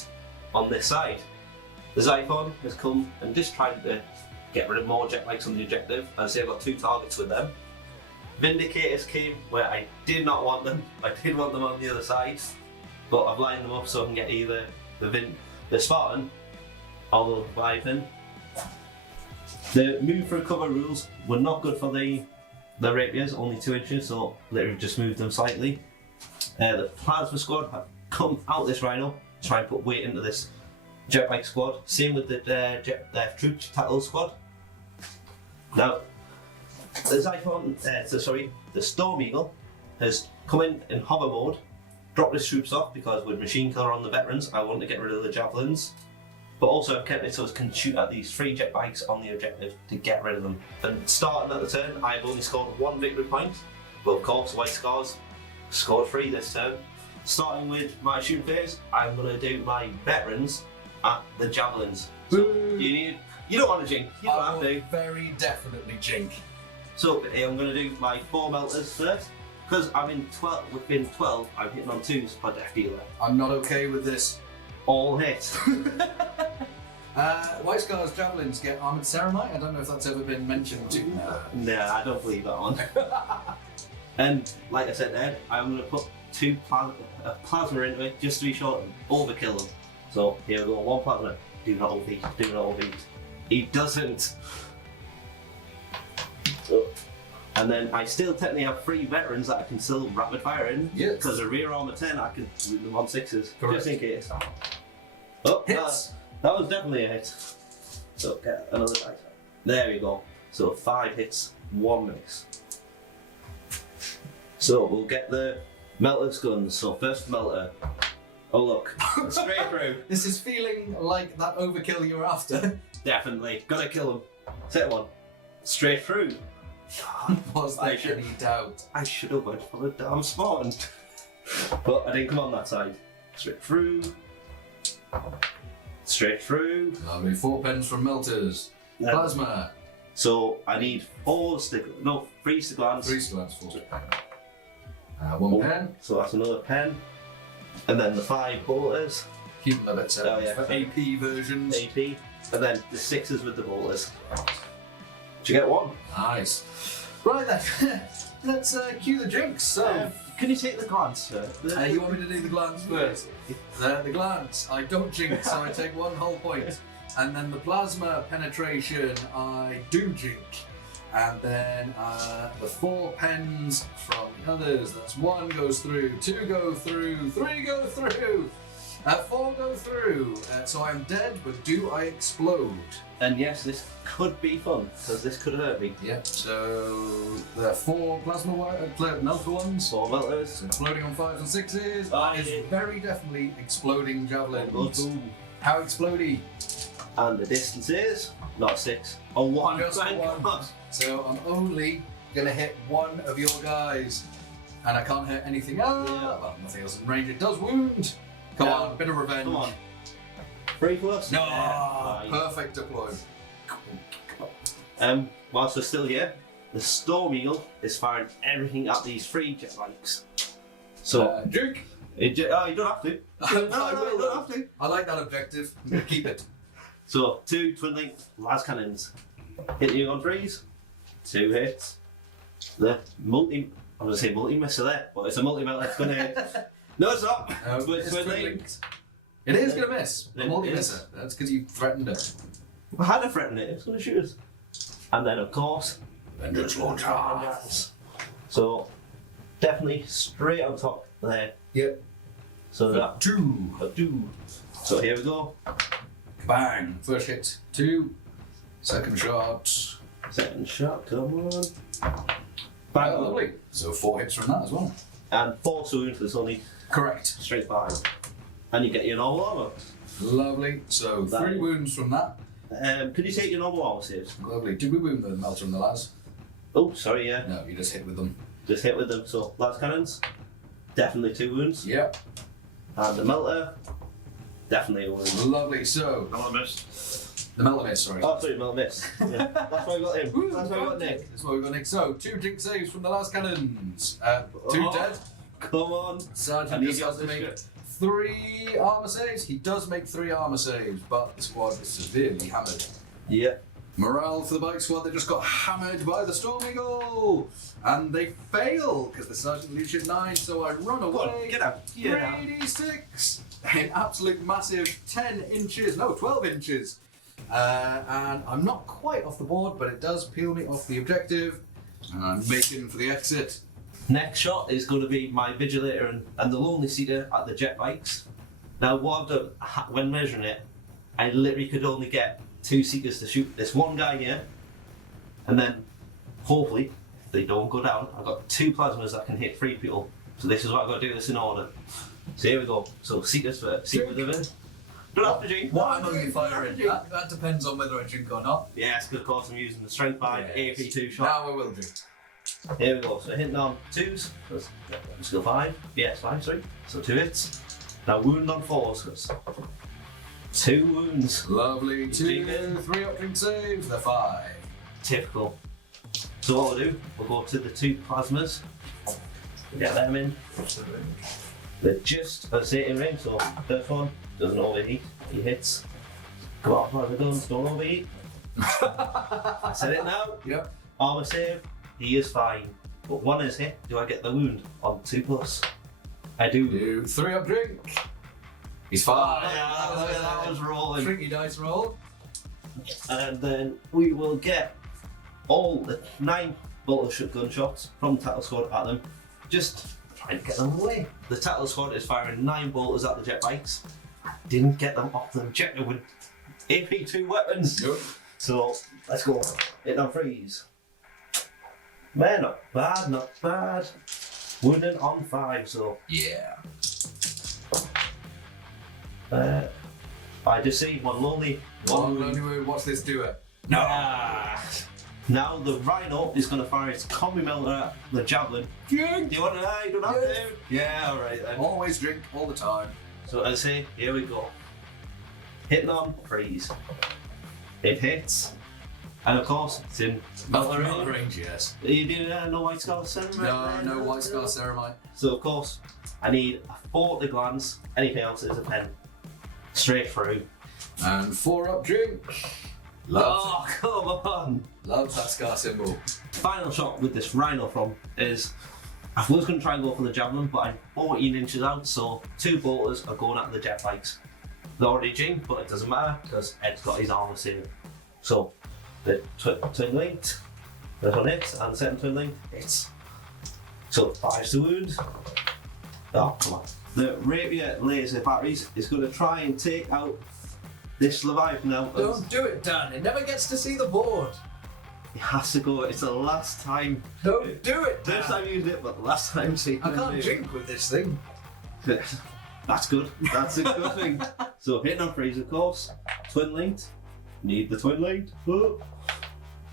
on this side. The Xiphon has come and just tried to get rid of more jet bikes on the objective, and say I've got 2 targets with them. Vindicators came where I did not want them. I did want them on the other side, but I've lined them up so I can get either the Spartan or the Leviathan. The move for cover rules were not good for the rapiers, only 2 inches, so literally just moved them slightly. The Plasma squad have come out this Rhino, try and put weight into this jetbike squad. Same with the troop tackle squad. Now, the Xiphon, the Storm Eagle has come in hover mode, dropped his troops off because with machine killer on the veterans, I want to get rid of the javelins. But also I've kept it so it can shoot at these 3 jet bikes on the objective to get rid of them. And starting at the turn, I've only scored 1 victory point, but of course White Scars scored 3 this turn. Starting with my shooting phase, I'm going to do my veterans at the javelins. So you don't want to jink, you don't have to. Very definitely jink. So I'm going to do my 4 melters first, because I'm in 12, within 12, I'm hitting on 2s per death dealer. I'm not okay with this. All hit. White Scar's javelins get armoured ceramite. I don't know if that's ever been mentioned to you. Nah, I don't believe that one. And like I said there, I'm going to put 2 plasma into it just to be sure to overkill them. So here we go, 1 plasma. Do not overheat, do not overheat. He doesn't. So, and then I still technically have 3 veterans that I can still rapid fire in. Yes. Because a rear armor 10, I can root them on 6s. Correct. Just in case. Oh, Hits. that was definitely a hit. So get another dice. There we go. So 5 hits, 1 miss. So we'll get the melter's guns. So first melter. Oh look, straight through. This is feeling like that overkill you're after. Definitely, gotta kill him. Set 1. Straight through. Was there any doubt? I should have went for the damn Spartan. But I didn't come on that side. Straight through. Straight through. Lovely. 4 pens from melters. Plasma. So I need 3 stiglans. 3 slabs, 4. 1 pen. So that's another pen. And then the 5 bolters. Keep them a bit separate. Oh, yeah. For AP versions. AP. And then the 6s with the bolters. Did you get 1? Nice. Right then, let's cue the jinx. So, can you take the glance, sir? you want me to do the glance first? The glance, I don't jinx, so I take 1 whole point. And then the plasma penetration, I do jink. And then the 4 pens from the others, that's 1 goes through, 2 go through, 3 go through, 4 go through. So I'm dead, but do I explode? And yes, this could be fun, because this could hurt me. Yep, so the 4 plasma melter ones. 4 melters. Exploding on 5s and 6s. Ah, Is yeah. very definitely exploding javelins. Boom. How explodey? And the distance is not 6. Oh, 1. Just Thank 1. God. So I'm only going to hit 1 of your guys. And I can't hit anything else. Yeah. Well, nothing else in range. It does wound. Come Yeah. on, bit of revenge. Come on. 3 plus? No, Yeah. perfect deploy. Whilst we're still here, the Storm Eagle is firing everything at these 3 jet bikes. So, Duke. you don't have to. No, you don't have to. I like that objective. I'm going to keep it. So, 2 twin link las cannons. Hitting you on 3s. 2 hits. The I'm going to say multi-misser there, but it's a multi-melter that's going to hit. No, it's not. But It's twin twin link. linked. It is going to miss. It Multi-misser. is. That's because you threatened it. I had to threaten it, it's going to shoot us. And then, of course, Vengeance launcher. so definitely straight on top there. Yep. So that 2. So here we go. Bang. First hit. 2. Second shot. Second shot, come on. Bang. Lovely. So 4 hits from that as well. And 4 wounds, there's only Correct. straight 5. And you get your normal armor. Lovely. So 3 wounds from that. Can you take your normal armor saves? Lovely. Did we wound the melter and the las? Oh, sorry, yeah. No, you just hit with them. Just hit with them. So, las cannons, definitely 2 wounds. Yep. And the melter, definitely a wound. Lovely. So I want to miss. The Meltamist, sorry. Oh, sorry, Meltamist. Yeah. That's why we got him. That's why we got Nick. That's why we got Nick. So, 2 drink saves from the last cannons. 2 dead. Come on. Sergeant just has to make 3 armor saves. He does make 3 armor saves, but the squad is severely hammered. Yeah. Morale for the bike squad, they just got hammered by the Storm Eagle. And they fail, because the Sergeant leadership 9, so I run away. Get out. 3d6. An absolute massive 10 inches, no, 12 inches. And I'm not quite off the board, but it does peel me off the objective. And I'm making for the exit. Next shot is going to be my Vigilator and the Lonely Seeker at the jet bikes. Now, what I've done, when measuring it, I literally could only get 2 Seekers to shoot this one guy here. And then, hopefully, if they don't go down, I've got 2 plasmas that can hit 3 people. So this is what I've got to do this in order. So here we go. So Seekers first. Seekers with it. Don't have to drink. What ammo you firing? That depends on whether I drink or not. Yes, because of course I'm using the Strength 5 Yes. AP2 shot. Now I will do. Here we go. So hitting on 2s. Skill 5. Yes, 5, sorry. So 2 hits. Now wound on 4s. 2 wounds. Lovely. 2, 3 up drink saves. The 5. Typical. So what we'll do, we'll go to the 2 plasmas. Get them in. They're just a say in range, so first one doesn't overheat. He hits. Come on, plasma guns, don't overheat. I said it now. Yep. Armor save, he is fine. But 1 is hit, do I get the wound on 2+? I do. 3 up drink. He's fine. Yeah, that was rolling. Tricky dice roll. And then we will get all the 9 bolter shotgun shots from the Tattle Squad at them. Just trying to get them away. The Tattle Squad is firing 9 bolters at the jet bikes. I didn't get them off the objective with AP2 weapons. Nope. So let's go. Hit on freeze. Man, not bad, not bad. Wounded on 5, so Yeah. I just see one lonely. One wound. Watch this do it. No. Now the Rhino is going to fire its combi melter at the Javelin. Drink. Do you want to die? You don't have to. Yeah, alright then. Always drink all the time. So as I say, here we go. Hitting on freeze. It hits. And of course, it's in melter range. range, yes. You do no white scar ceramite? No white scar ceramite. So of course, I need a 4 to glance. Anything else is a 10. Straight through. And 4 up drink. Loves Oh, come on! it. Loves that scar symbol. Final shot with this Rhino from is, I was going to try and go for the Javelin, but I'm 14 inches out, so 2 bolters are going at the jet bikes. They're already jinked, but it doesn't matter, because Ed's got his armour saved. So, the twin linked, this one hits, and the second twin linked hits. So, 5 to wound. Oh, come on. The Rapier laser batteries is going to try and take out this Leviathan now. Don't do it, Dan. It never gets to see the board. It has to go. It's the last time. Don't do it, Dan. First time used it, but the last time seeing I can't drink with this thing. That's good. That's a good thing. So hitting on freeze, of course. Twin linked. Need the twin linked.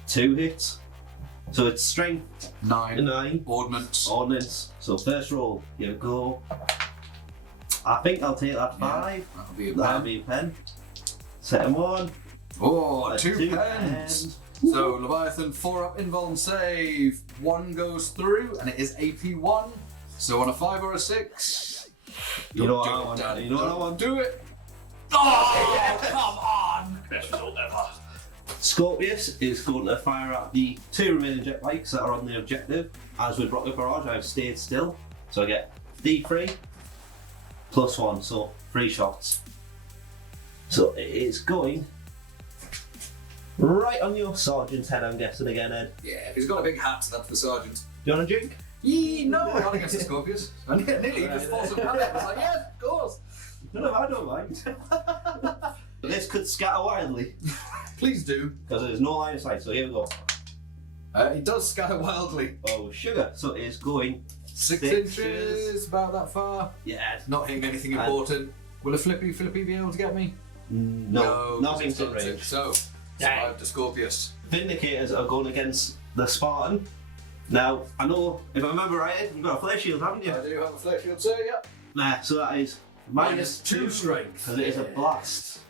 2 hits. So it's strength 9. Ordnance. Ordnance. So first roll, you go. I think I'll take that 5. That'll be a That'll pen. be a pen. Second one. Oh, 2 2 pens. So Leviathan 4 up invuln save. 1 goes through and it is AP1. So on a 5 or a 6. You know what Don't I do it, want. Dan. You know what I Don't want. do it. Oh, come on. Best result ever. Scorpius is going to fire at the 2 remaining jet bikes that are on the objective. As with Rocket Barrage, I've stayed still. So I get D3 plus 1, so 3 shots. So it is going right on your sergeant's head, I'm guessing again, Ed. Yeah, if he's got a big hat, that's the sergeant. Do you want a drink? No, not against the Scorpius. And nearly just forced him at it. I was like, yes, of course. No, I don't mind. This could scatter wildly Please do. because there's no line of sight. So here we go. It does scatter wildly. Oh, sugar. So it is going 6 6 inches, about that far. Yeah. Not hitting anything important. Will a flippy be able to get me? No, nothing's because in it's range. So, survive to Scorpius. Vindicators are going against the Spartan. Now, I know, if I remember right, you've got a flare shield, haven't you? I do have a flare shield, sir, yeah. Nah, so that is minus 2 strength. because it is a blast.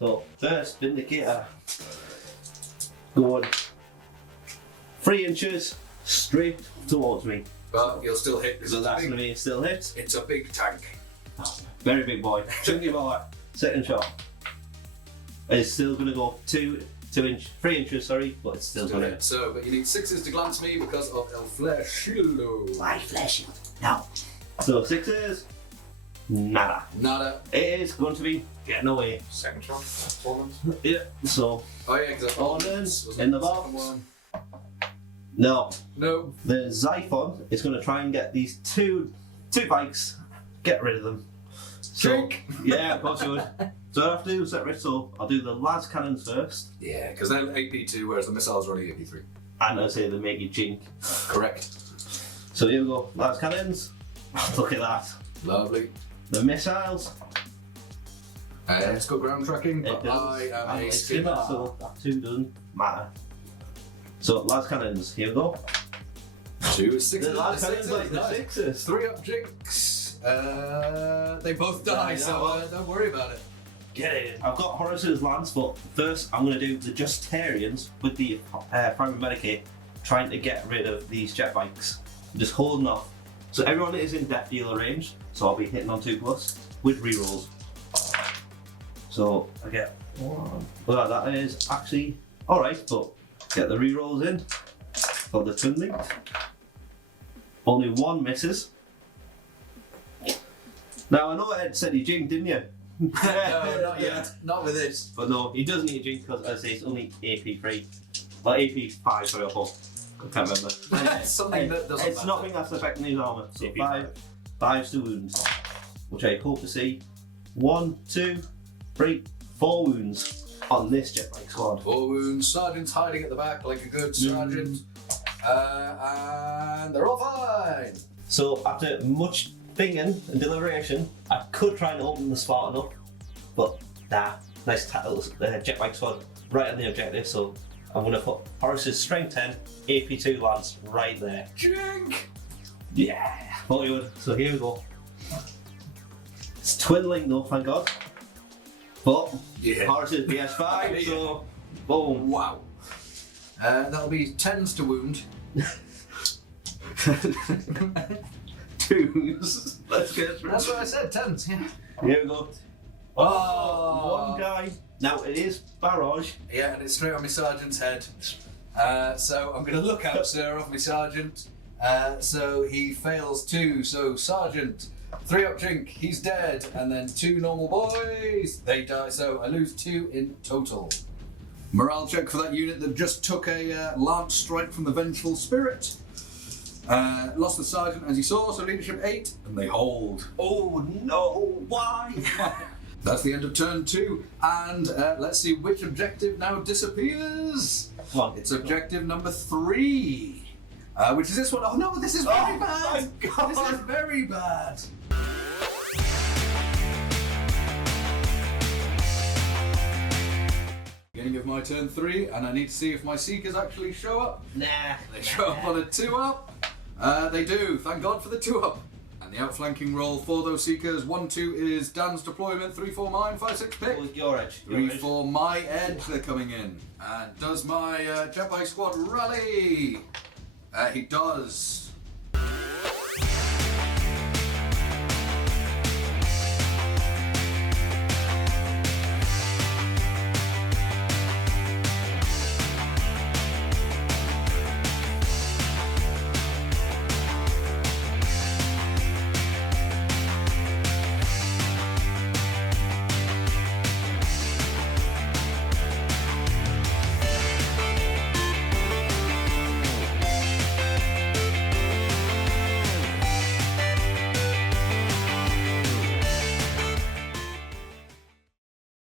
So first Vindicator going 3 inches straight towards me. But you'll still hit. So that's going to be still hit. It's a big tank. Very big boy. Chunky boy. Second shot. It's still going to go 3 inches, sorry, but it's still going to hit. So, but you need 6s to glance me because of El Flare Shield. My flare shield. No. So 6s. Nada. Nada. It is going to be getting away. Second shot, performance. Yeah. So. Oh yeah, because in the box. No. No. The Xiphon is going to try and get these two bikes, get rid of them. Drink. So, yeah, of course you would. So I have to set rid. So I'll do the las cannons first. Yeah, because they're AP2, whereas the missiles are only AP3. And I say they make you jink. Correct. So here we go, las cannons. Look at that. Lovely. The missiles. It's got ground tracking, It but does. I am And a it's skimmer. so that 2 doesn't matter. So las cannons. Here we go. 2 is 6. The las cannons like the Nice. 6s. 3 up jinx. They both die, so don't worry about it. Get it. I've got Horus's lance, but first I'm going to do the Justarians with the primary medicate, trying to get rid of these jet bikes. Just holding off. So everyone is in depth dealer range, so I'll be hitting on 2+ with rerolls. So I get 1. Well, that is actually alright, but get the rerolls in for the twin linked. Only 1 misses. Now I know Ed said he jinked, didn't you? No, not yet. Not with this. But no, he does need a jink because, as I say, it's only AP3. Well, AP5, sorry, or 4. I can't remember. Something that doesn't It's matter. nothing that's affecting his armour. So AP5. 5 to wounds. Which I hope to see 1, 2, 3, 4 wounds on this jetbike squad. 4 wounds. Sergeant's hiding at the back like a good sergeant. And they're all fine. So after much thinking and deliberation, I could try and open the Spartan up, but nah, nice tackles, the jetbike squad right on the objective, so I'm going to put Horus's strength 10, AP2 lance right there. Jink! Yeah, Bollywood. So here we go. It's twin link though, thank God. But Yeah. Horus's BS5, so boom. Wow. That'll be 10s to wound. 2s. Let's get through. That's what I said, 10s, yeah. Here we go. Oh. 1 guy. Now it is barrage. Yeah, and it's straight on my sergeant's head. So I'm going to look out, sir, off my sergeant. So he fails 2. So sergeant, 3 up jink, he's dead. And then 2 normal boys, they die. So I lose 2 in total. Morale check for that unit that just took a lance strike from the Vengeful Spirit. Lost the sergeant as you saw, so leadership 8, and they hold. Oh no, why? That's the end of turn 2, and let's see which objective now disappears. Come on. It's objective number 3, which is this one. Oh no, this is very bad. My God. This is very bad. Beginning of my turn 3, and I need to see if my Seekers actually show up. Nah. They show up on a 2-up. They do, thank God for the 2-up. And the outflanking roll for those Seekers, 1-2 is Dan's deployment, 3-4 mine, 5-6 pick. With your edge. 3-4 my edge, they're coming in. And does my jetbike squad rally? He does.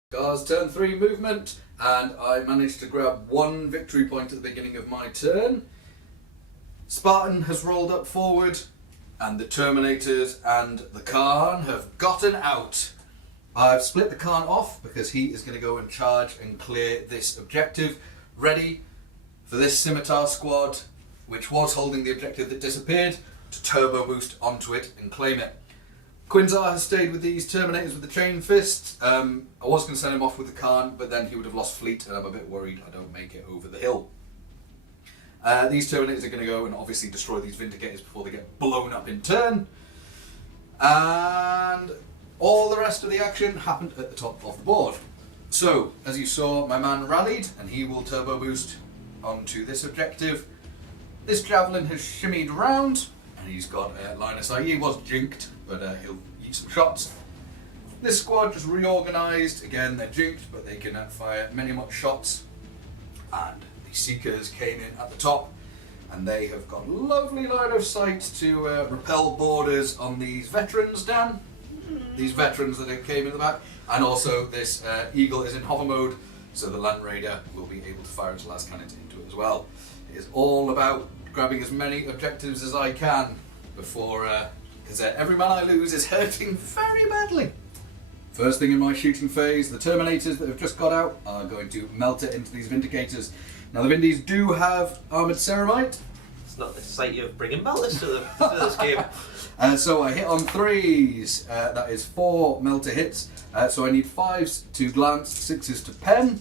Gar's turn 3 movement, and I managed to grab 1 victory point at the beginning of my turn. Spartan has rolled up forward, and the Terminators and the Khan have gotten out. I've split the Khan off because he is going to go and charge and clear this objective, ready for this Scimitar squad, which was holding the objective that disappeared, to turbo boost onto it and claim it. Quinzar has stayed with these Terminators with the chain fist. I was going to send him off with the Khan, but then he would have lost fleet, and I'm a bit worried I don't make it over the hill. These Terminators are going to go and obviously destroy these Vindicators before they get blown up in turn. And all the rest of the action happened at the top of the board. So, as you saw, my man rallied, and he will turbo boost onto this objective. This Javelin has shimmied round, and he's got line of sight. He was jinked, but he'll eat some shots. This squad just reorganised. Again, they're jinked, but they can fire many more shots. And the Seekers came in at the top, and they have got lovely line of sight to repel boarders on these veterans, Dan. These veterans that came in the back. And also this Eagle is in hover mode, so the Land Raider will be able to fire its last cannons into it as well. It is all about grabbing as many objectives as I can before, because every man I lose is hurting very badly. First thing in my shooting phase, the Terminators that have just got out are going to melt it into these Vindicators. Now the Vindies do have Armoured Ceramite. It's not the sight you're bringing balance to this game. So I hit on 3s, that is 4 melter hits. So I need 5s to glance, 6s to pen.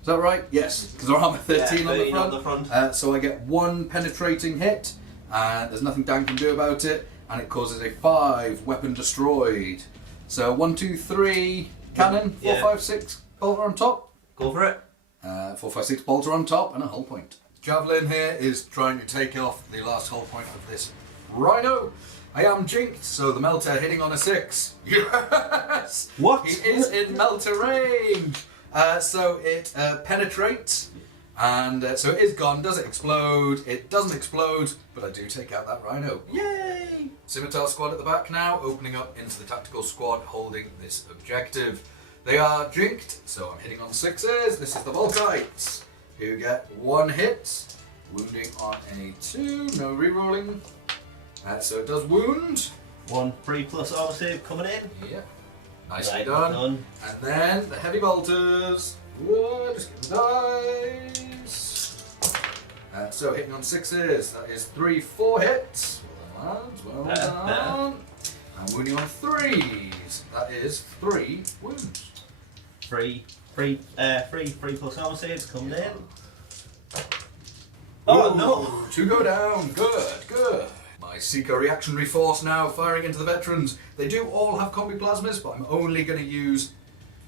Is that right? Yes, because our armor 13 on the front. So I get 1 penetrating hit, and there's nothing Dan can do about it, and it causes a 5 weapon destroyed. So 1, 2, 3 cannon, 4, 5, 6 bolter on top. Go for it. 4, 5, 6 bolter on top, and a hull point. Javelin here is trying to take off the last hull point of this Rhino. I am jinked, so the melter hitting on a 6. Yes! What? He is in melter range. So it penetrates, and so it is gone. Does it explode? It doesn't explode, but I do take out that Rhino. Yay! Scimitar squad at the back now, opening up into the tactical squad holding this objective. They are jinked, so I'm hitting on 6s. This is the Volkites, who get 1 hit, wounding on a 2, no rerolling. So it does wound. 1 3+ armor save coming in. Yep. Nicely done. And then the heavy bolters. Whoa, just get the dice. So hitting on 6s. That is 3, 4 hits. Well done, lads. Well done. And wounding on 3s. That is 3 wounds. 3 plus armor saves coming in. Oh no! 2 go down. Good, good. My Seeker reactionary force now firing into the veterans. They do all have combi plasmas, but I'm only going to use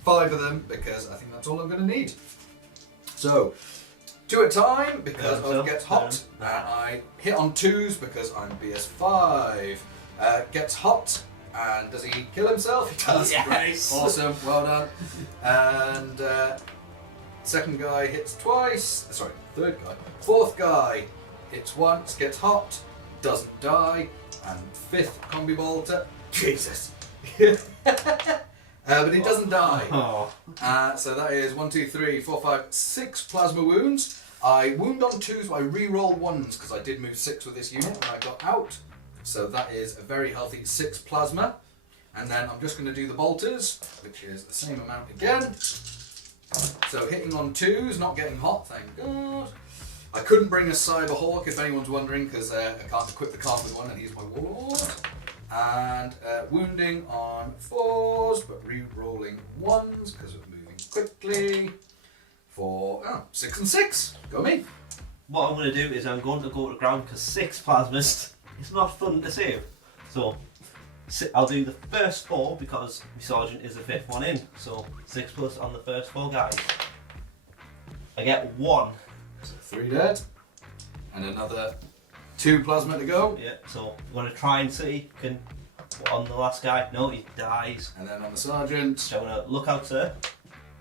5 of them because I think that's all I'm going to need. So, 2 at a time because I get hot, and I hit on 2s because I'm BS5. Gets hot, and does he kill himself? He does. Yes. Great, awesome, well done. And second guy hits twice. Sorry, third guy. Fourth guy hits once, gets hot. Doesn't die, and 5th combi bolter. Jesus. But he doesn't die. So that is 1, 2, 3, 4, 5, 6 plasma wounds. I wound on 2s, but I re-roll 1s because I did move 6 with this unit when I got out. So that is a very healthy 6 plasma. And then I'm just going to do the bolters, which is the same amount again. So hitting on 2s, not getting hot, thank God. I couldn't bring a Cyber Hawk, if anyone's wondering, because I can't equip the Khan with one, and he's my warlord. And wounding on 4s, but re-rolling 1s because of moving quickly. For 6 and 6. Go me. What I'm going to do is I'm going to go to ground because 6 plasmas is not fun to save. So I'll do the first 4 because my sergeant is the 5th one in. So 6 plus on the first 4 guys. I get 1. So 3 dead, and another 2 plasma to go. Yeah, so I'm going to try and see, can on the last guy, no, he dies. And then on the sergeant. So I'm going to look out, sir.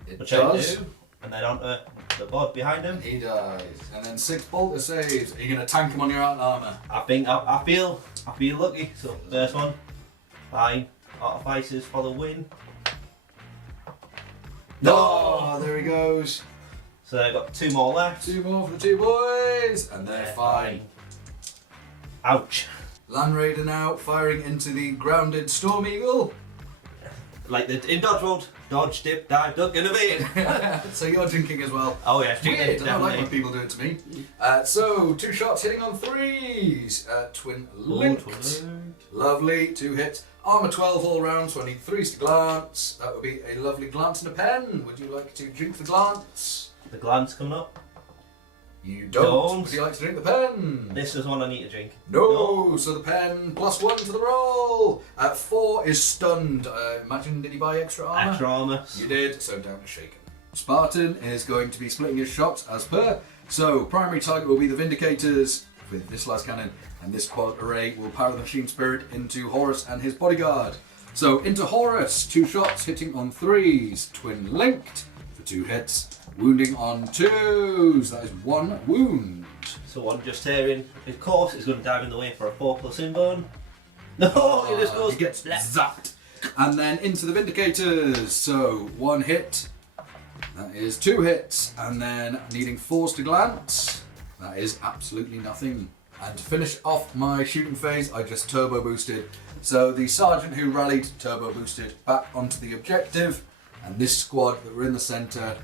It which does. I do, and then onto the bod behind him. He dies. And then 6 bolter saves. Are you going to tank him on your out armour? I think, I feel lucky. So first one, fine. Artificers for the win. No, oh, there he goes. So I've got 2 more left. 2 more for the 2 boys, and they're fine. Ouch. Land Raider now firing into the grounded Storm Eagle. Like in dodge mode, dodge, dip, dive, duck, innovate. So you're drinking as well. Oh yeah, drinking, Weird, I don't like definitely. when people do it to me. So 2 shots hitting on 3s. Twin linked. Lovely, 2 hits. Armour 12 all round, so I need 3s to glance. That would be a lovely glance and a pen. Would you like to drink the glance? The glance coming up. You don't. Would you like to drink the pen? This is one I need to drink. No. So the pen +1 to the roll. 4 is stunned. Imagine, did he buy extra armour? Extra armour. You did, so down to shaken. Spartan is going to be splitting his shots as per. So primary target will be the Vindicators with this last cannon, and this quad array will power the machine spirit into Horus and his bodyguard. So into Horus, 2 shots hitting on 3s, twin linked for 2 hits. Wounding on 2s, that is 1 wound. So one Justarian, of course, is going to dive in the way for a 4+ inburn. No, he just goes. He gets zapped. And then into the Vindicators, so 1 hit, that is 2 hits, and then needing 4s to glance, that is absolutely nothing. And to finish off my shooting phase, I just turbo boosted. So the sergeant who rallied turbo boosted back onto the objective, and this squad that were in the centre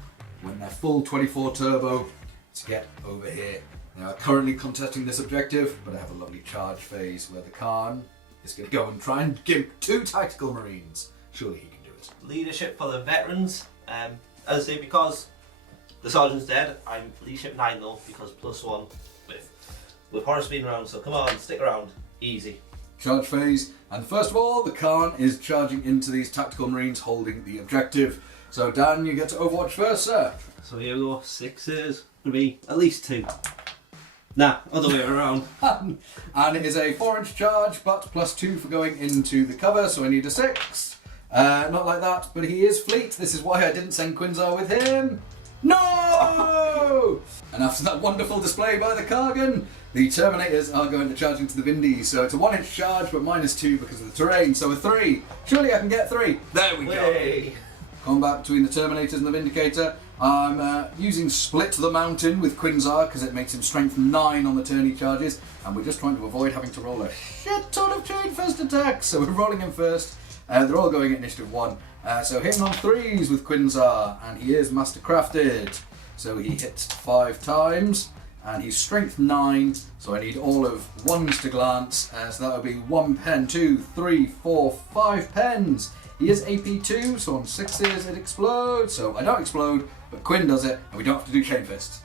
when they're full 24 turbo to get over here. They are currently contesting this objective, but I have a lovely charge phase where the Khan is going to go and try and gimp 2 tactical marines. Surely he can do it. Leadership for the veterans. As I say, because the sergeant's dead, I'm leadership 9 though, because +1 with Horus being around, so come on, stick around. Easy. Charge phase, and first of all, the Khan is charging into these tactical marines holding the objective. So Dan, you get to Overwatch first, sir. So here we go, 6s, gonna be at least 2. Nah, other way around. And it is a 4-inch charge, but +2 for going into the cover, so I need a 6. Not like that, but he is fleet. This is why I didn't send Quinzar with him. No! And after that wonderful display by the Kargan, the Terminators are going to charge into the Vindies. So it's a 1-inch charge, but -2 because of the terrain. So a 3. Surely I can get 3. There we go. Way. Combat between the Terminators and the Vindicator. I'm using Split the Mountain with Quinzar because it makes him strength 9 on the turn he charges, and we're just trying to avoid having to roll a shit ton of chain fist attacks, so we're rolling him first. They're all going at initiative 1. So hitting on 3s with Quinzar, and he is Mastercrafted. So he hits 5 times, and he's strength 9, so I need all of 1s to glance. So that would be 1 pen, 2, 3, 4, 5 pens. He is AP2, so on 6s it explodes. So I don't explode, but Quinn does it, and we don't have to do chain fists.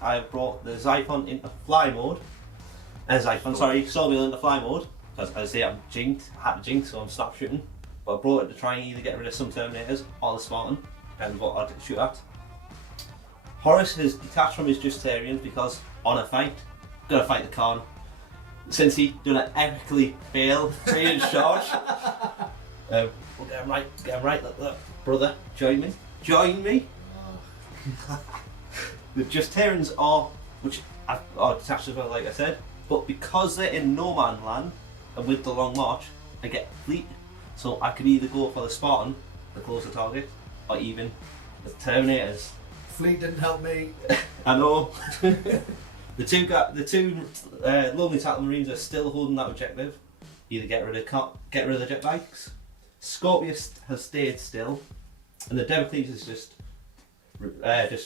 I've brought the Xiphon into fly mode. Saw me into fly mode, because as I say, I'm jinked, I had to jinx, so I'm stop shooting. But I brought it to try and either get rid of some Terminators or the Spartan, and what I'd shoot at. Horus has detached from his Justarians because on a fight, gotta fight the Khan. Since he done an epically fail 3-inch charge. We'll get him right, look, brother, join me. The Justarians are detached as well, like I said, but because they're in no man's land and with the long march, I get fleet, so I could either go for the Spartan, the closer target, or even the Terminators. Fleet didn't help me. I know. The two lonely Tactical Marines are still holding that objective. Either get rid of the jet bikes. Scorpius has stayed still, and the Devocles is just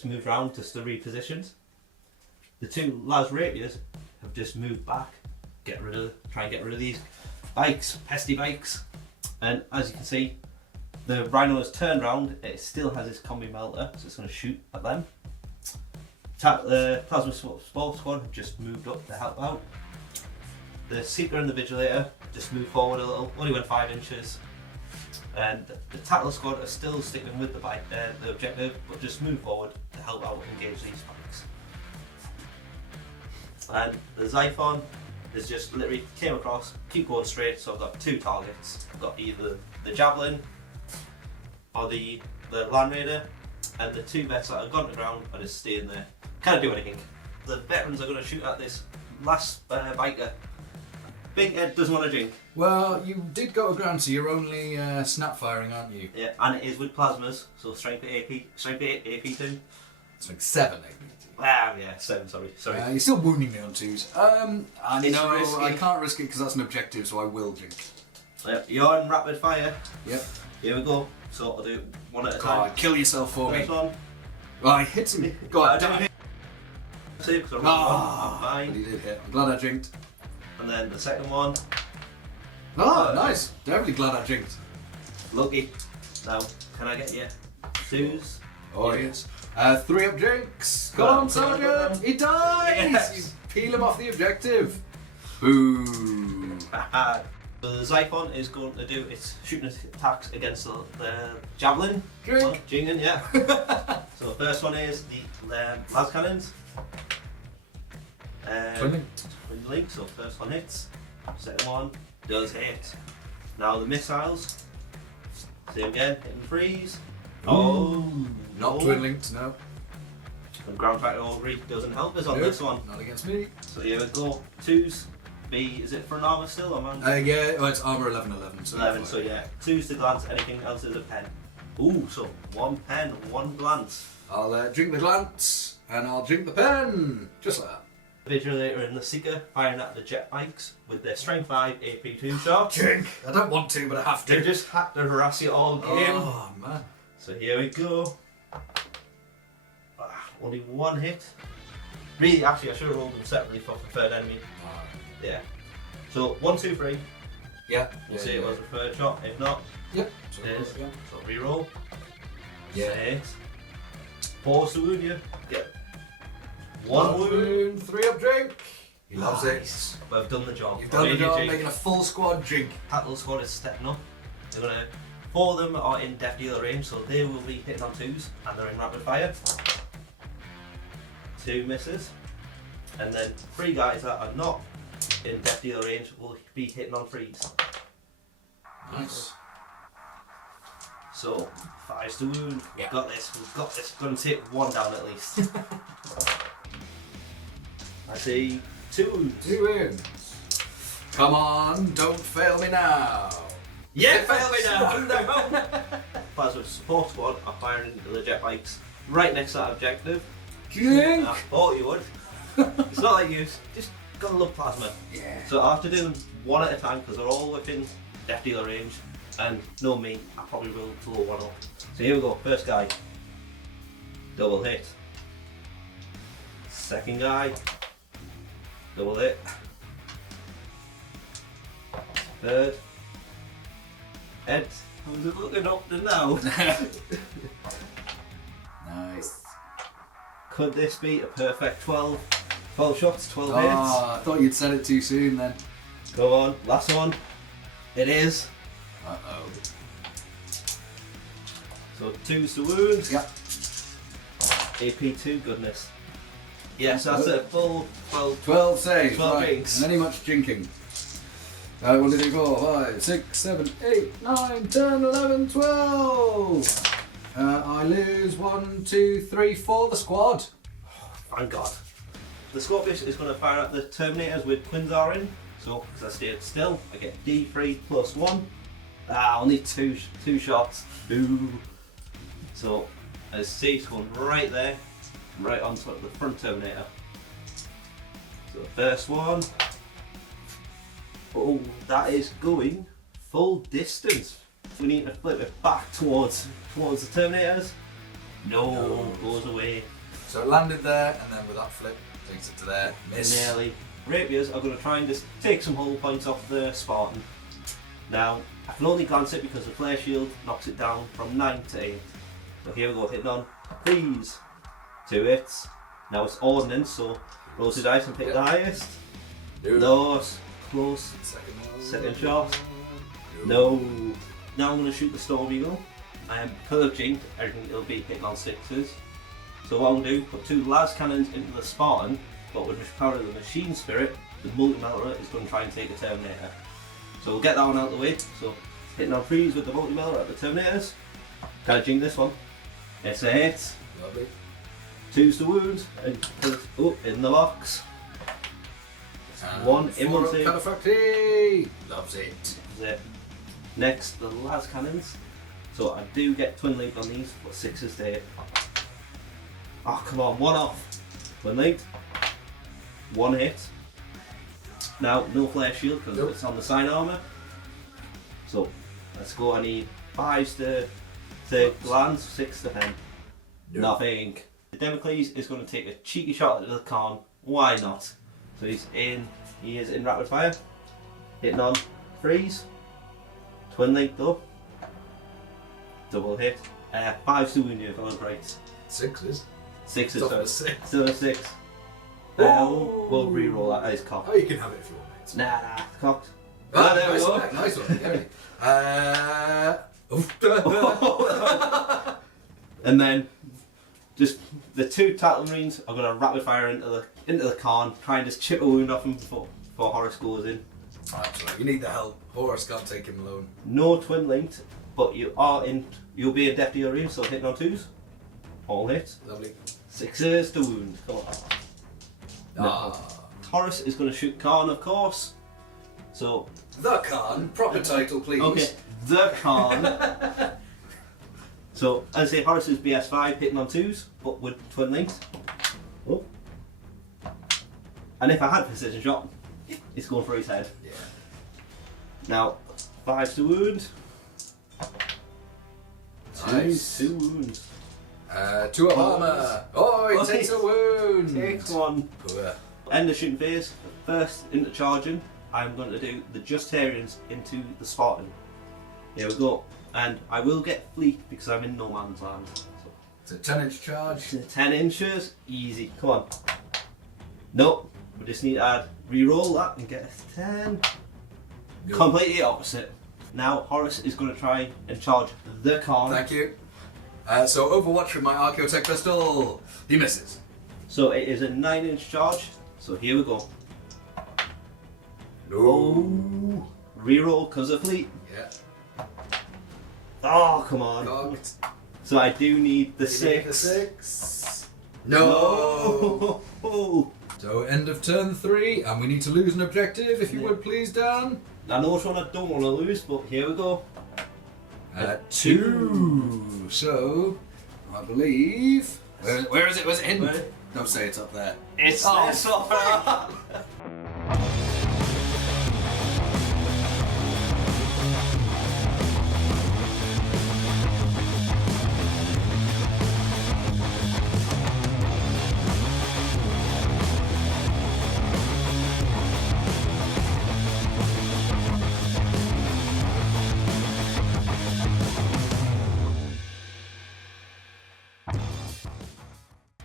moved around, just the repositioned. The 2 Las Rapiers have just moved back, try and get rid of these bikes, pesty bikes. And as you can see, the Rhino has turned around. It still has its combi melter, so it's going to shoot at them. The Plasma Spore Squad have just moved up to help out. The Seeker and the Vigilator just moved forward a little, only went 5 inches. And the Tackle Squad are still sticking with the objective, but just move forward to help out and engage these bikes. And the Xiphon is just literally came across, keep going straight, so I've got 2 targets. I've got either the Javelin, or the Land Raider, and the 2 vets that have gone to ground are just staying there. Can't do anything. The veterans are going to shoot at this last biker. Big Ed doesn't want to drink. Well, you did go to ground, so you're only snap firing, aren't you? Yeah, and it is with plasmas, so strength 8 AP2. It's like 7, maybe. Wow, yeah, 7, sorry. You're still wounding me on 2s. I It's know risky. I can't risk it because that's an objective, so I will drink. Yep, you're in rapid fire. Yep. Here we go. So I'll do one at a God, time. kill yourself for First me. one. Oh, he hits me. Go on, die. Save, because I'm Ah, but fine. he did hit. I'm glad I drinked. And then the second one. Oh, nice. Definitely glad I drinked. Lucky. Now, can I get you 2s? Oh, yes. 3 up drinks. Come Go on, on, Sergeant. He dies. Yes. You peel him off the objective. Boo. So the Xiphon is going to do its shooting attacks against the Javelin. Drink. Well, Jingen, yeah. So the first one is the las cannons. Twin Link, so first one hits. Second one does hit. Now the missiles. Same again, hitting freeze. Oh, Not no. twin linked, no. And ground factor augury doesn't help us on Nope, this one. Not against me. So here we go. 2s. Is it for an armor still or man? Yeah, well, it's armor 11. So 11, so yeah. 2s to glance, anything else is a pen. Ooh, so 1 pen, 1 glance. I'll drink the glance and I'll drink the pen. Just like that. Vigilator and the Seeker firing at the jet bikes with their strength 5 AP2 shots. Drink. I don't want to, but I have to. They just had to harass you all game. Oh, man. So here we go. Only 1 hit. Really, actually, I should have rolled them separately for preferred enemy. Yeah. So 1, 2, 3. Yeah. We'll see it was a preferred shot. If not, Yep. it is. Yeah. So reroll. Yeah. 6. 4 to wound you. Get 1 wound. 3 up drink. He loves it. Nice. But I've done the job. You've done the job, Drink. making a full squad drink. Tattle squad is stepping up. They're gonna 4 of them are in depth dealer range, so they will be hitting on 2s, and they're in rapid fire. 2 misses, and then 3 guys that are not in depth dealer range will be hitting on 3s. Nice. So 5s to wound. Yeah. We've got this. We've got this. Going to take 1 down at least. I see 2 wounds. 2 wins. Come on, don't fail me now. Yeah, fail me now. Plasma support squad are firing into the jet bikes right next to that objective. Drink. I thought you would. It's not like you just gotta love plasma. Yeah. So I have to do them 1 at a time because they're all within depth dealer range. And know me, I probably will blow 1 up. So here we go. First guy, double hit. Second guy, double hit. Third, Ed, how's it looking up to now? Nice. Could this be a perfect 12? 12 shots, 12 hits. Oh, I thought you'd said it too soon then. Go on, last one. It is. Uh-oh. So 2s to wounds. Yep. AP2, goodness. Yes, that's a full 12. 12 saves. 12 right. drinks. And any much drinking. 1, 2, 3, 4, 5, 6, 7, 8, 9, 10, 11, 12. I lose 1, 2, 3, 4. The squad. Thank God. The Scorpius is going to fire at the Terminators with Quinzar in. So, because I stayed still, I get D3 plus 1. Only two shots. Ooh. So, as Steve's going right there, right on top of the front Terminator. So, the first one. Oh, that is going full distance. We need to flip it back towards the Terminators. No, goes away. So it landed there, and then with that flip, takes it to there. Miss. Nearly. Rapiers are going to try and just take some hull points off the Spartan. Now, I can only glance it because the flare shield knocks it down from 9 to 8. So here we go, hitting on these 2 hits. Now it's ordnance, so roll the dice and pick the highest. No, it's close. Second shot. No. Now I'm going to shoot the Storm Eagle. Because I've jinked, everything will be hitting on 6s. So what I'm going to do, put 2 las cannons into the Spartan, but with the power of the Machine Spirit, the multi-melter is going to try and take a Terminator. So we'll get that one out of the way. So Hitting on 3s with the multi-miller at the Terminators. Can I jing this one? It's a hit. Lovely. 2's to wound, and in the box. And 1 in 4 1 up save. Cadafacti. Loves it. That's it. Next, the las cannons. So I do get twin linked on these, but 6's to hit. Oh, come on, 1 off. Twin linked. 1 hit. Now, no flare shield because it's on the sign armour. So, let's go. I need 5s to land, 6 to pen. Nothing. The Democles is going to take a cheeky shot at the Khan. Why not? So he is in rapid fire. Hitting on 3s. Twin linked up. Double hit. 5's to wound you if I look right. 6s. 6 is Top of a 6. Still a 6. We'll re-roll that as cocked. Oh, you can have it if you want, mate. Nah, cocked. Ah, there we nice go. one, nice one. And then just the 2 Tattle Marines are going to rapid fire into the Khan, try and just chip a wound off him before Horus goes in. Absolutely. You need the help. Horus can't take him alone. No twin linked, but you'll be in depth range, so hitting on 2s. All hit. Lovely. 6s to wound. Come on. Ah. Horus is going to shoot Khan, of course. So The Khan. Proper title, please. okay, the Khan. So as I say, Horus is BS5 hitting on 2s, but with twin links. Oh. And if I had precision shot, it's going for his head. Yeah. Now 5's to wound. Nice. 2 wounds. 2 up armour. Oh, he takes a wound. Takes 1. Poor. End of shooting phase. First into charging, I'm going to do the Justarians into the Spartan. Here we go. And I will get fleet because I'm in no man's land. So It's a 10-inch charge. 10 inches, easy. Come on. Nope. We just need to add re-roll that and get a 10. Nope. Completely opposite. Now Horus is going to try and charge the Khan. Thank you. So Overwatch with my Archaeotech pistol. He misses. So it is a 9-inch charge. So here we go. No. Reroll because of fleet. Yeah. Oh, come on. Cocked. So I do need the You 6. need the 6. No. No. So end of turn 3, and we need to lose an objective, if you Yeah. would please, Dan. I know which one I don't want to lose, but here we go. 2. So, I believe. Where is it? Where's it hidden? Where? Don't say it's up there. It's Oh, this one.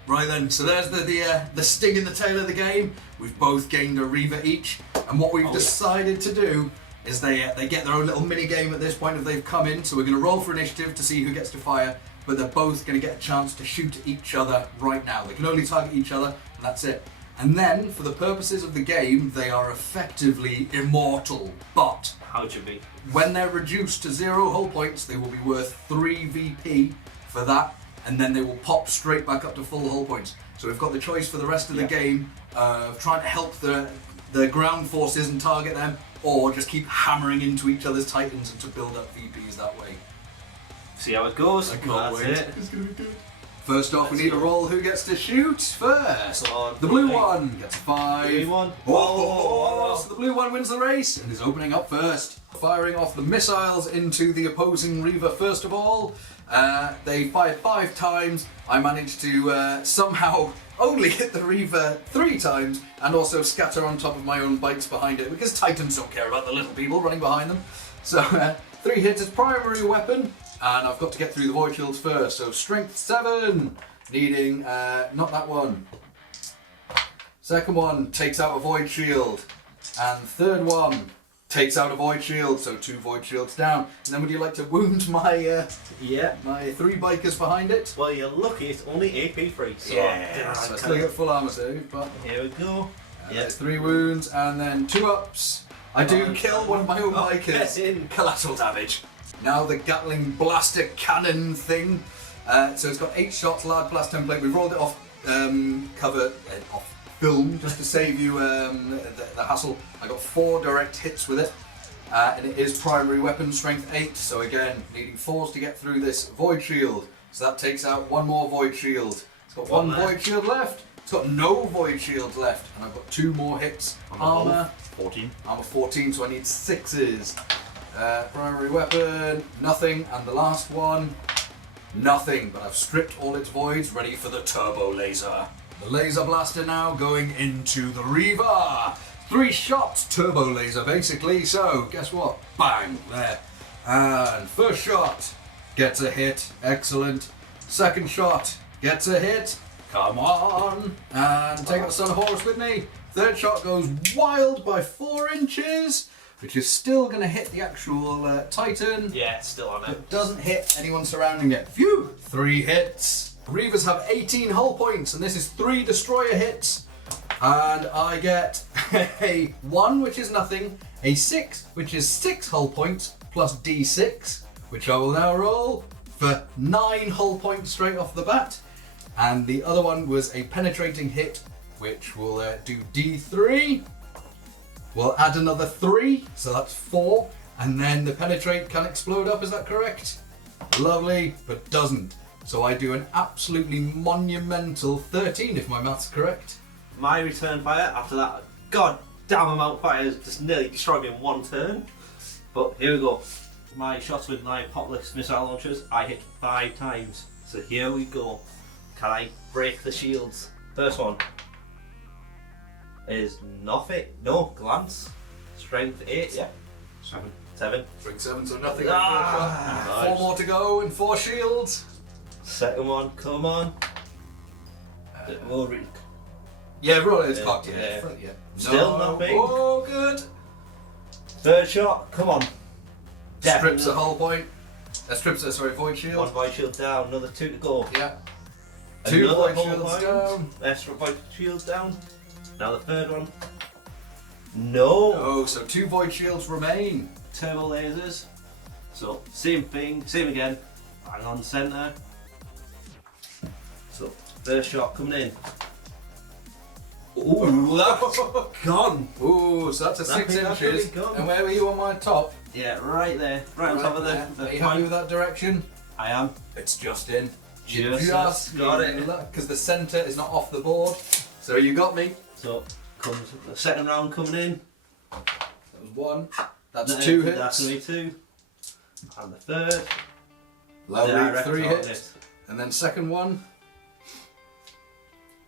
Right then, so there's the sting in the tail of the game. We've both gained a Reaver each, and what we've decided to do is they get their own little mini game at this point if they've come in. So we're going to roll for initiative to see who gets to fire, but they're both going to get a chance to shoot each other right now. They can only target each other, and that's it. And then, for the purposes of the game, they are effectively immortal. But How'd you be? when they're reduced to 0 hull points, they will be worth 3 VP for that, and then they will pop straight back up to full hull points. So we've got the choice for the rest of the game of trying to help the ground forces and target them, or just keep hammering into each other's titans and to build up VPs that way. See how it goes. I can't That's wait. it. It's gonna be good. First off, we need to roll who gets to shoot first. Come on. The blue one gets 5. Blue one. Oh, so the blue one wins the race and is opening up first. Firing off the missiles into the opposing Reaver first of all. They fired 5 times. I managed to somehow only hit the Reaver 3 times and also scatter on top of my own bikes behind it because Titans don't care about the little people running behind them. So 3 hits as primary weapon, and I've got to get through the void shields first. So strength 7, needing not that one. Second one takes out a void shield, and third one takes out a void shield. So 2 void shields down. And then would you like to wound my my 3 bikers behind it? Well, you're lucky. It's only AP free. So So I still get full armor save, but here we go. there's 3 wounds, and then 2 ups. I do kill one of my own Get bikers. in. Collateral damage. Now the Gatling Blaster cannon thing. So it's got 8 shots, large blast template. We've rolled it off off film just to save you the hassle. I got 4 direct hits with it. And it is primary weapon strength 8. So again, needing 4s to get through this void shield. So that takes out 1 more void shield. It's got 1 void shield left. It's got no void shields left. And I've got 2 more hits. Armor 14. Armor 14, so I need 6s. Primary weapon, nothing. And the last one, nothing. But I've stripped all its voids, ready for the turbo laser. The laser blaster now going into the Reaver. 3 shots, turbo laser basically. So guess what? Bang, there. And first shot gets a hit, excellent. Second shot gets a hit, come on. And take out Son of Horus with me. Third shot goes wild by 4 inches, which is still going to hit the actual Titan. Yeah, it's still on it. But doesn't hit anyone surrounding it. Phew! 3 hits. Reavers have 18 hull points, and this is 3 destroyer hits. And I get a 1, which is nothing, a 6, which is 6 hull points, plus d6, which I will now roll for 9 hull points straight off the bat. And the other one was a penetrating hit, which will do d3. We'll add another 3, so that's 4. And then the penetrate can explode up, is that correct? Lovely, but doesn't. So I do an absolutely monumental 13, if my math's correct. My return fire after that god damn amount of fire just nearly destroyed me in 1 turn. But here we go. My shots with my Apocalypse missile launchers, I hit 5 times. So here we go. Can I break the shields? First one is nothing. No, glance. Strength 8, yeah. 7. Strength 7, so nothing. Ah, 4 more to go and 4 shields. Second one, come on. Yeah, roll it. It's Yeah, cocked. yeah. Yeah. Still nothing. Oh, good. Third shot, come on. Strips a hull point. Void shield. 1 void shield down, another 2 to go. Yeah. 2 Another void hull shields point. down. Extra void shields down. Now the third one. No. Oh, so 2 void shields remain. Turbo lasers. So same thing, same again. Bang on centre. So first shot coming in. Ooh, that's gone. Ooh, so that's a That 6 thing that's inches. really gone. And where were you on my top? Yeah, right there, right on top of there. the Are you happy point. with that direction? I am. It's just in. Just got it. Because the centre is not off the board. So you got me. So comes the second round coming in. That was 1. That's No, 2 hits. That's gonna be 2. And the third. Lovely, Direct 3 on hits. it. And then second one.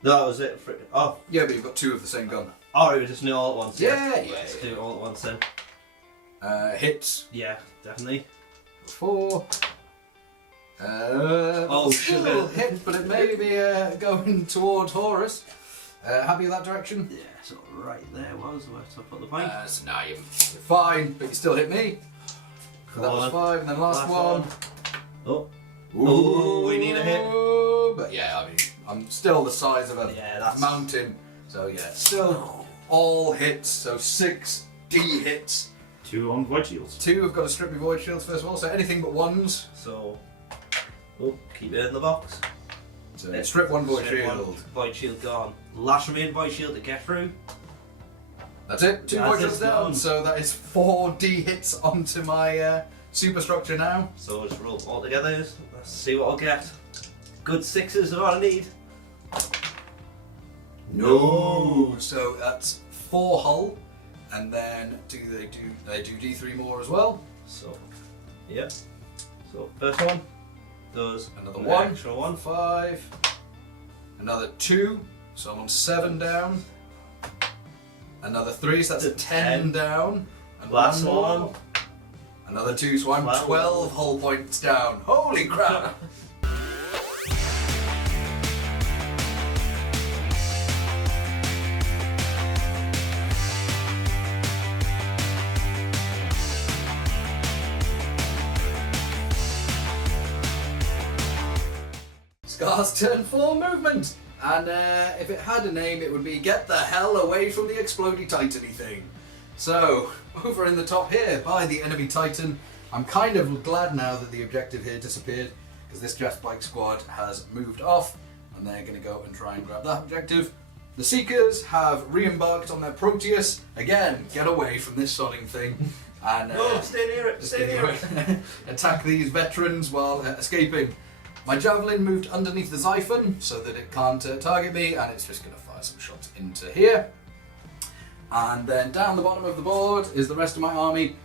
No, that was it. Oh, Yeah, but you've got 2 of the same gun. oh, it was just all at once. Yeah. Let's do it all at once then. Hits. Yeah, definitely. 4. Oh, still sugar. hit, but it may be going towards Horus. Happy with that direction? Yeah, so right there was where to put the point. So now you're fine, but you still hit me. So that was 5, and then last one. Oh. Ooh, we need a hit. But yeah, I mean, I'm still the size of a Yeah, that's- mountain. So yeah, still all hits. So 6 D hits. 2 on void shields. 2 have got to strip me void shields first of all. So anything but 1s. So, oh, keep it in the box. So strip 1 void Strip shield. one, void shield gone. Last remaining void shield to get through. That's it. 2 That's void shields it, down. done. So that is 4 D hits onto my superstructure now. So just roll all together. Let's see what I'll get. Good 6s is what I need. No. So that's 4 hull, and then they do D3 more as well. So, yep. So first one does Another an 1, extra 1. 5, another 2, so I'm on 7 down. Another 3, so that's a 10 down. And Last more. one. Another 2, so I'm 12 hull points down. Holy crap! Scar's turn 4 movement. And if it had a name, it would be Get the Hell Away from the Explodey Titany thing. So, over in the top here, by the enemy Titan, I'm kind of glad now that the objective here disappeared, because this jet bike squad has moved off, and they're going to go and try and grab that objective. The Seekers have re-embarked on their Proteus. Again, get away from this sodding thing. And No, stay near it, stay near it. attack these veterans while escaping. My Javelin moved underneath the Xiphon so that it can't target me, and it's just going to fire some shots into here. And then down the bottom of the board is the rest of my army.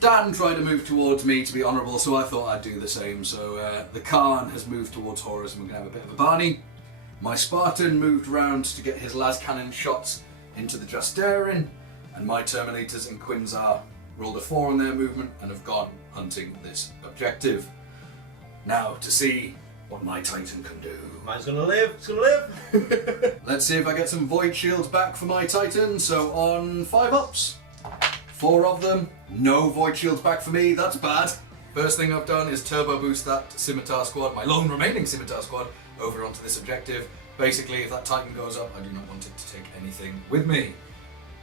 Dan tried to move towards me to be honourable, so I thought I'd do the same. So the Khan has moved towards Horus, and we're going to have a bit of a Barney. My Spartan moved round to get his las cannon shots into the Justarin, and my Terminators and Quinzar rolled a 4 on their movement and have gone hunting this objective. Now to see what my Titan can do. Mine's gonna live, it's gonna live. Let's see if I get some Void Shields back for my Titan. So on 5 ups, 4 of them, no Void Shields back for me, that's bad. First thing I've done is turbo boost that Scimitar squad, my lone remaining Scimitar squad, over onto this objective. Basically, if that Titan goes up, I do not want it to take anything with me.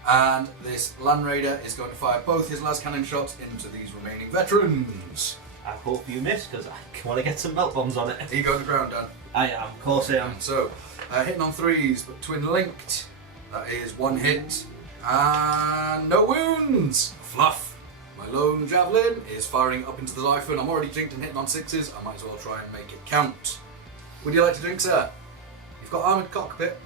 And this Land Raider is going to fire both his las cannon shots into these remaining veterans. I hope you miss, because I want to get some melt bombs on it. Are you going to ground, Dan? I am, of course I am. So, hitting on 3s, but twin linked. That is 1 hit. And no wounds! Fluff! My lone Javelin is firing up into the Xiphon. I'm already jinked and hitting on 6s. I might as well try and make it count. Would you like to drink, sir? You've got armoured cockpit.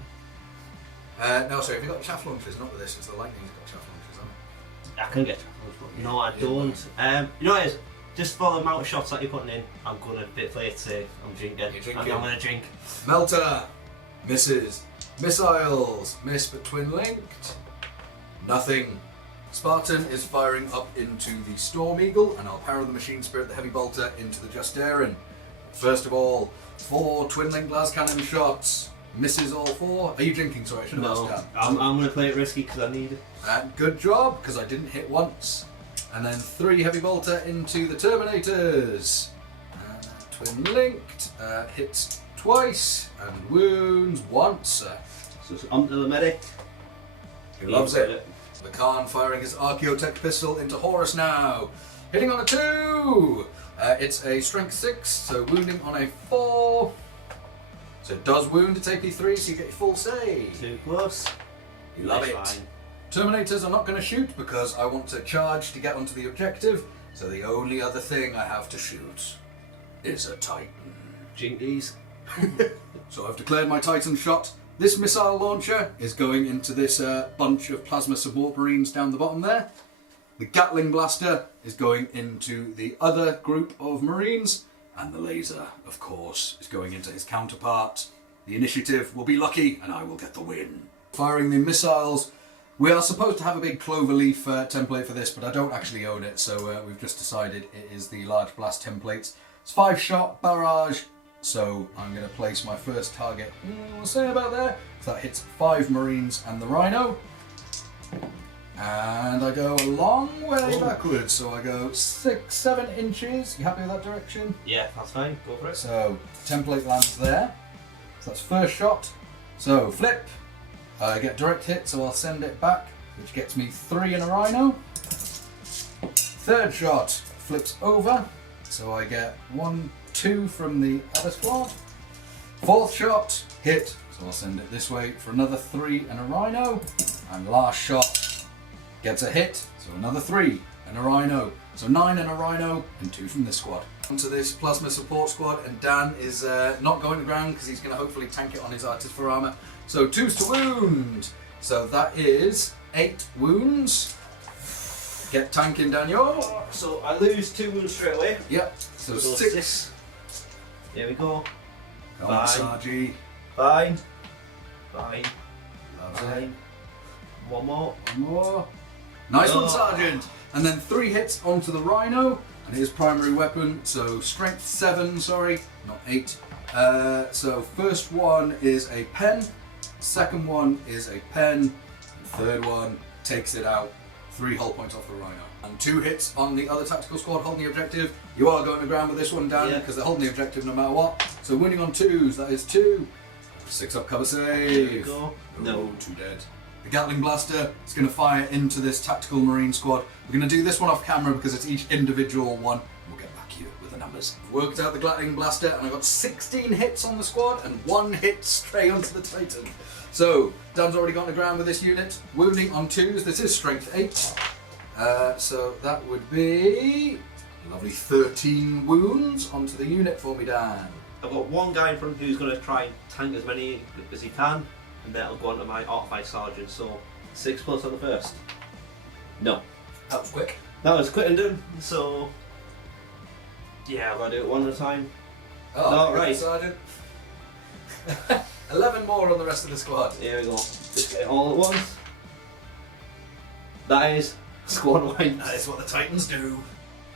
No, sorry, have you got chaff launchers? Not with this, it's the Lightning's got chaff launchers, haven't it? I can get but no, I don't. You know what it is? Just for the amount of shots that you're putting in, I'm going to bit play it safe. I'm drinking. I'm going to drink. Melter! Misses. Missiles! Miss but twin linked. Nothing. Spartan is firing up into the Storm Eagle, and I'll power the Machine Spirit, the Heavy Bolter, into the Justarin. First of all, 4 twin linked las cannon shots. Misses all 4. Are you drinking? Sorry, I should have asked that. I'm going to play it risky because I need it. Good job, because I didn't hit once. And then 3 Heavy Bolter into the Terminators. Twin linked, hits twice, and wounds once. So it's onto the medic. He loves it. The Khan firing his Archaeotech pistol into Horus now. Hitting on a 2! It's a strength 6, so wounding on a 4. So it does wound at AP3, so you get your full save. Too close. You love it. Fine. Terminators are not going to shoot because I want to charge to get onto the objective, so the only other thing I have to shoot is a Titan. Jinkies. So I've declared my Titan shot. This missile launcher is going into this bunch of plasma support marines down the bottom there. The Gatling Blaster is going into the other group of marines. And the laser, of course, is going into his counterpart. The initiative will be lucky, and I will get the win. Firing the missiles. We are supposed to have a big cloverleaf template for this, but I don't actually own it, so we've just decided it is the large blast templates. It's 5-shot barrage, so I'm going to place my first target, we'll say about there. So that hits 5 Marines and the Rhino. And I go a long way backwards, so I go 6-7 inches. You happy with that direction? Yeah, that's fine. Go for it. So template lands there. So that's first shot. So flip. I get direct hit, so I'll send it back, which gets me 3 in a Rhino. Third shot flips over, so I get 1, 2 from the other squad. Fourth shot hit, so I'll send it this way for another 3 and a Rhino. And last shot gets a hit, so another 3 and a Rhino. So 9 and a Rhino and 2 from this squad. Onto this plasma support squad, and Dan is not going to ground because he's going to hopefully tank it on his Artis for armor. So 2s to wound. So that is 8 wounds. Get tanking, Daniel. So I lose 2 wounds straight away. Yep. So 6. Here we go. Come on, Sargi. Fine. Fine. Loves it. Fine. One more. One more. Nice one, Sergeant. And then 3 hits onto the Rhino, and his primary weapon. So strength 7, sorry, not 8. So first one is a pen, second one is a pen, and third one takes it out. 3 hull points off the Rhino. And 2 hits on the other tactical squad holding the objective. You are going to ground with this one, Dan, because they're holding the objective no matter what. So winning on 2s, that is 2. 6 up cover save. There we go. No, 2 dead. The Gatling Blaster is going to fire into this tactical marine squad. We're going to do this one off camera because it's each individual one. We'll get back here with the numbers. Worked out the Gatling Blaster and I got 16 hits on the squad and 1 hit straight onto the Titan. So, Dan's already got on the ground with this unit. Wounding on 2s, this is strength 8. So that would be a lovely 13 wounds onto the unit for me, Dan. I've got one guy in front who's going to try and tank as many as he can, and that'll go onto my Artifice Sergeant, so 6+ on the first. No. That was quick. That was quick and done, so yeah, I've got to do it one at a time. Oh, right. Sergeant. 11 more on the rest of the squad. Here we go. Just get it all at once. That is squad wide. That is what the Titans do.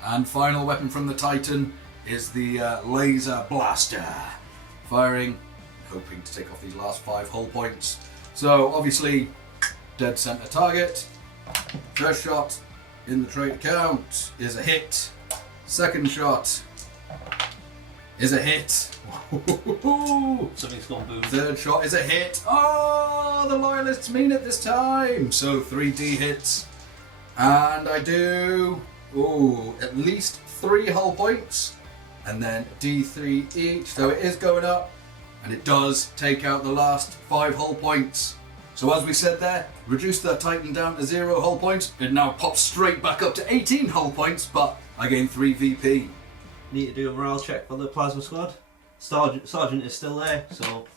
And final weapon from the Titan is the laser blaster. Firing, hoping to take off these last 5 hull points. So obviously, dead center target. First shot in the trait account is a hit. Second shot is a hit. Something's gone boom. Third shot is a hit. Oh, the loyalists mean it this time. So 3D hits. And I do at least 3 hull points. And then D3 each. So it is going up. And it does take out the last 5 hull points. So as we said there, reduce the Titan down to 0 hull points. It now pops straight back up to 18 hull points, but I gain 3 VP. Need to do a morale check for the plasma squad. Sergeant is still there, so